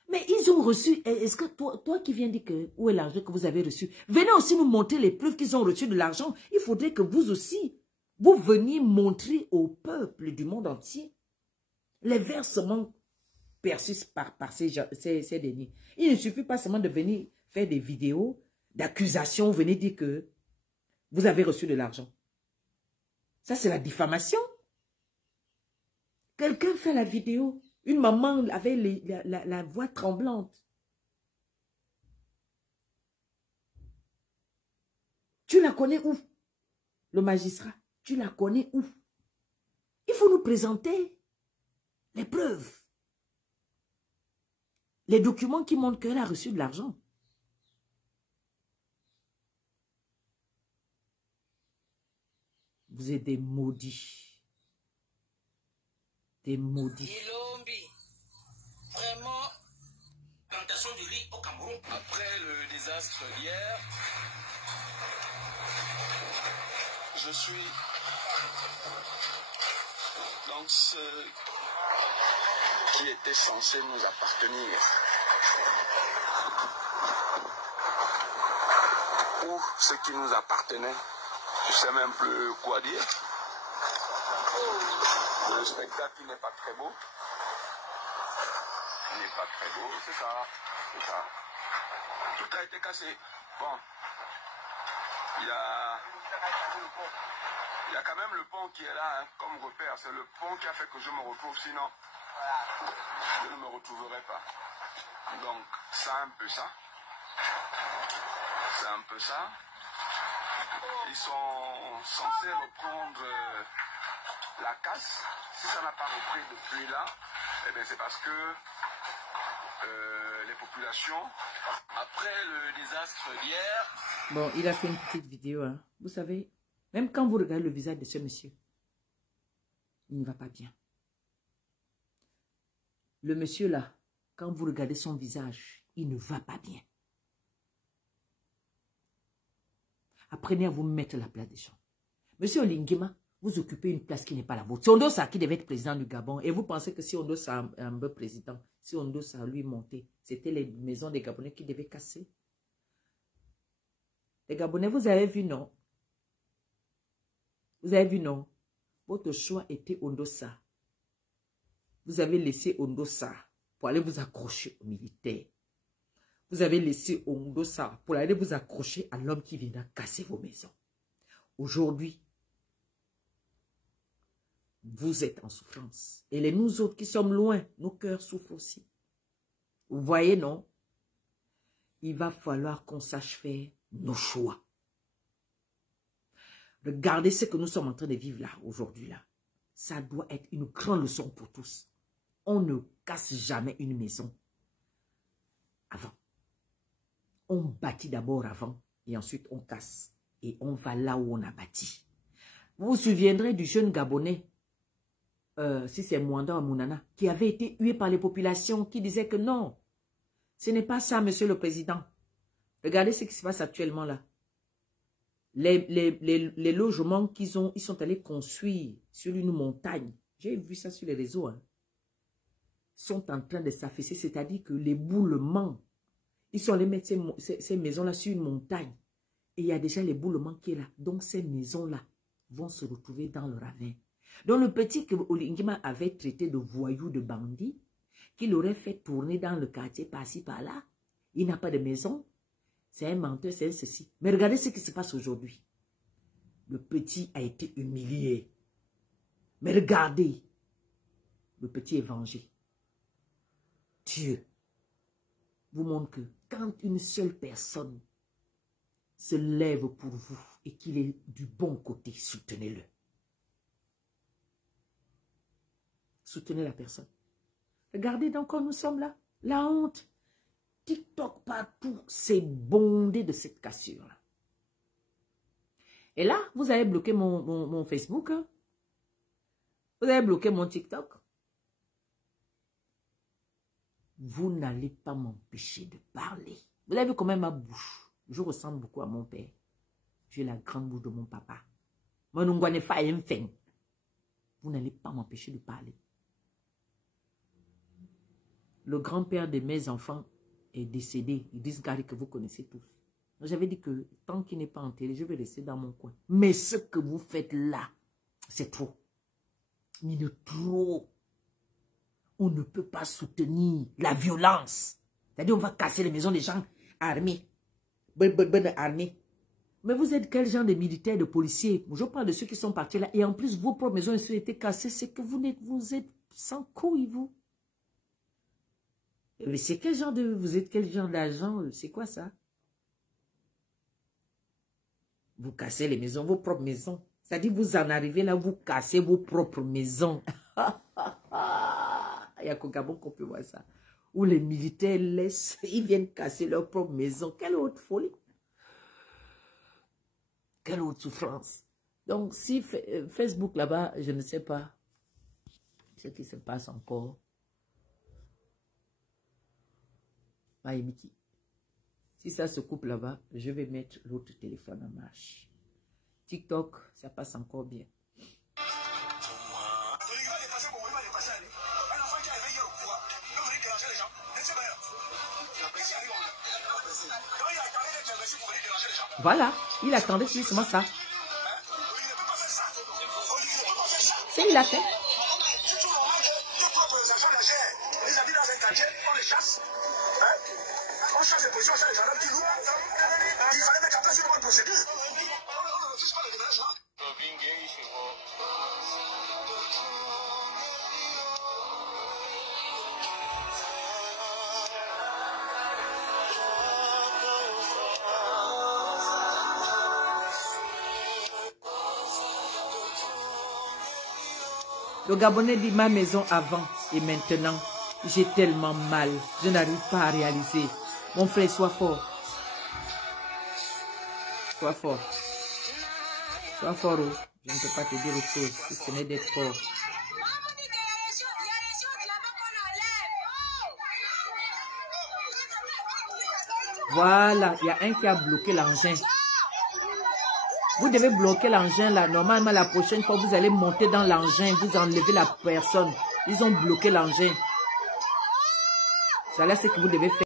Mais ils ont reçu. Est-ce que toi qui viens dire que où est l'argent que vous avez reçu, venez aussi nous montrer les preuves qu'ils ont reçu de l'argent. Il faudrait que vous aussi, vous veniez montrer au peuple du monde entier les versements perçus par ces derniers. Il ne suffit pas seulement de venir faire des vidéos d'accusation, venez dire que vous avez reçu de l'argent. Ça, c'est la diffamation. Quelqu'un fait la vidéo. Une maman avait la voix tremblante. Tu la connais où? Le magistrat, tu la connais où? Il faut nous présenter les preuves. Les documents qui montrent qu'elle a reçu de l'argent. Vous êtes des maudits. Des maudits. Ilombi. Vraiment. Plantation du riz au Cameroun. Après le désastre d'hier, je suis dans ce qui était censé nous appartenir. Ou ce qui nous appartenait. Je ne sais même plus quoi dire. Le spectacle n'est pas très beau. Il n'est pas très beau, c'est ça. C'est ça. Tout a été cassé. Bon. Il y a quand même le pont qui est là, hein, comme repère. C'est le pont qui a fait que je me retrouve. Sinon, je ne me retrouverai pas. Donc, c'est un peu ça. C'est un peu ça. Ils sont censés reprendre la casse. Si ça n'a pas repris depuis là, eh bien c'est parce que des populations. Après le désastre d'hier... Bon, il a fait une petite vidéo. Hein. Vous savez, même quand vous regardez le visage de ce monsieur, il ne va pas bien. Le monsieur là, quand vous regardez son visage, il ne va pas bien. Apprenez à vous mettre à la place des gens. Monsieur Olinguema, vous occupez une place qui n'est pas la vôtre. C'est Ondosa qui devait être président du Gabon. Et vous pensez que si Ondosa est un bon président, si Ondosa lui montait, c'était les maisons des Gabonais qui devaient casser. Les Gabonais, vous avez vu, non? Vous avez vu, non? Votre choix était Ondosa. Vous avez laissé Ondosa pour aller vous accrocher aux militaires. Vous avez laissé Ondosa pour aller vous accrocher à l'homme qui viendra casser vos maisons. Aujourd'hui, vous êtes en souffrance. Et les nous autres qui sommes loin, nos cœurs souffrent aussi. Vous voyez, non? Il va falloir qu'on sache faire nos choix. Regardez ce que nous sommes en train de vivre là, aujourd'hui là. Ça doit être une grande leçon pour tous. On ne casse jamais une maison avant. On bâtit d'abord avant et ensuite on casse. Et on va là où on a bâti. Vous vous souviendrez du jeune Gabonais, si c'est Mwanda ou Mounana, qui avait été hué par les populations, qui disaient que non, ce n'est pas ça, monsieur le président. Regardez ce qui se passe actuellement là. Les logements ils sont allés construire sur une montagne, j'ai vu ça sur les réseaux, hein, sont en train de s'affaisser, c'est-à-dire que l'éboulement, ils sont allés mettre ces maisons-là sur une montagne. Et il y a déjà l'éboulement qui est là. Donc ces maisons-là vont se retrouver dans le ravin. Donc le petit que Olinguema avait traité de voyou, de bandit, qu'il aurait fait tourner dans le quartier par-ci, par-là, il n'a pas de maison. C'est un menteur, c'est un ceci. Mais regardez ce qui se passe aujourd'hui. Le petit a été humilié. Mais regardez, le petit est vengé. Dieu vous montre que quand une seule personne se lève pour vous et qu'il est du bon côté, soutenez-le. Soutenez la personne. Regardez donc quand nous sommes là. La honte. TikTok partout, c'est bondé de cette cassure-là. Et là, vous avez bloqué mon Facebook. Hein? Vous avez bloqué mon TikTok. Vous n'allez pas m'empêcher de parler. Vous avez vu comment ma bouche. Je ressemble beaucoup à mon père. J'ai la grande bouche de mon papa. Vous n'allez pas m'empêcher de parler. Le grand-père de mes enfants est décédé. Ils disent Gary que vous connaissez tous. J'avais dit que tant qu'il n'est pas enterré, je vais rester dans mon coin. Mais ce que vous faites là, c'est trop. Mais de trop. On ne peut pas soutenir la violence. C'est-à-dire on va casser les maisons des gens armés. Armés. Mais vous êtes quel genre de militaires, de policiers? Je parle de ceux qui sont partis là. Et en plus, vos propres maisons ont été cassées. C'est que vous êtes sans couilles, vous. Mais c'est quel genre de... Vous êtes quel genre d'agent? C'est quoi ça? Vous cassez les maisons, vos propres maisons. C'est-à-dire vous en arrivez là, vous cassez vos propres maisons. Il y a qu'au Gabon qu'on peut voir ça. Où les militaires laissent, ils viennent casser leurs propres maisons. Quelle autre folie. Quelle autre souffrance. Donc si Facebook là-bas, je ne sais pas ce qui se passe encore. Si ça se coupe là-bas, je vais mettre l'autre téléphone en marche. TikTok, ça passe encore bien. Voilà, il attendait justement ça. C'est il a fait. On change de position, on change les gendarmes qui louent. Il fallait mettre en place une bonne procédure. Le Gabonais dit ma maison avant et maintenant. J'ai tellement mal. Je n'arrive pas à réaliser. Mon frère, sois fort. Sois fort. Sois fort. Oh. Je ne peux pas te dire autre chose si ce n'est d'être fort. Voilà, il y a un qui a bloqué l'engin. Vous devez bloquer l'engin là. Normalement, la prochaine fois, vous allez monter dans l'engin. Vous enlevez la personne. Ils ont bloqué l'engin. Voilà ce que vous devez faire.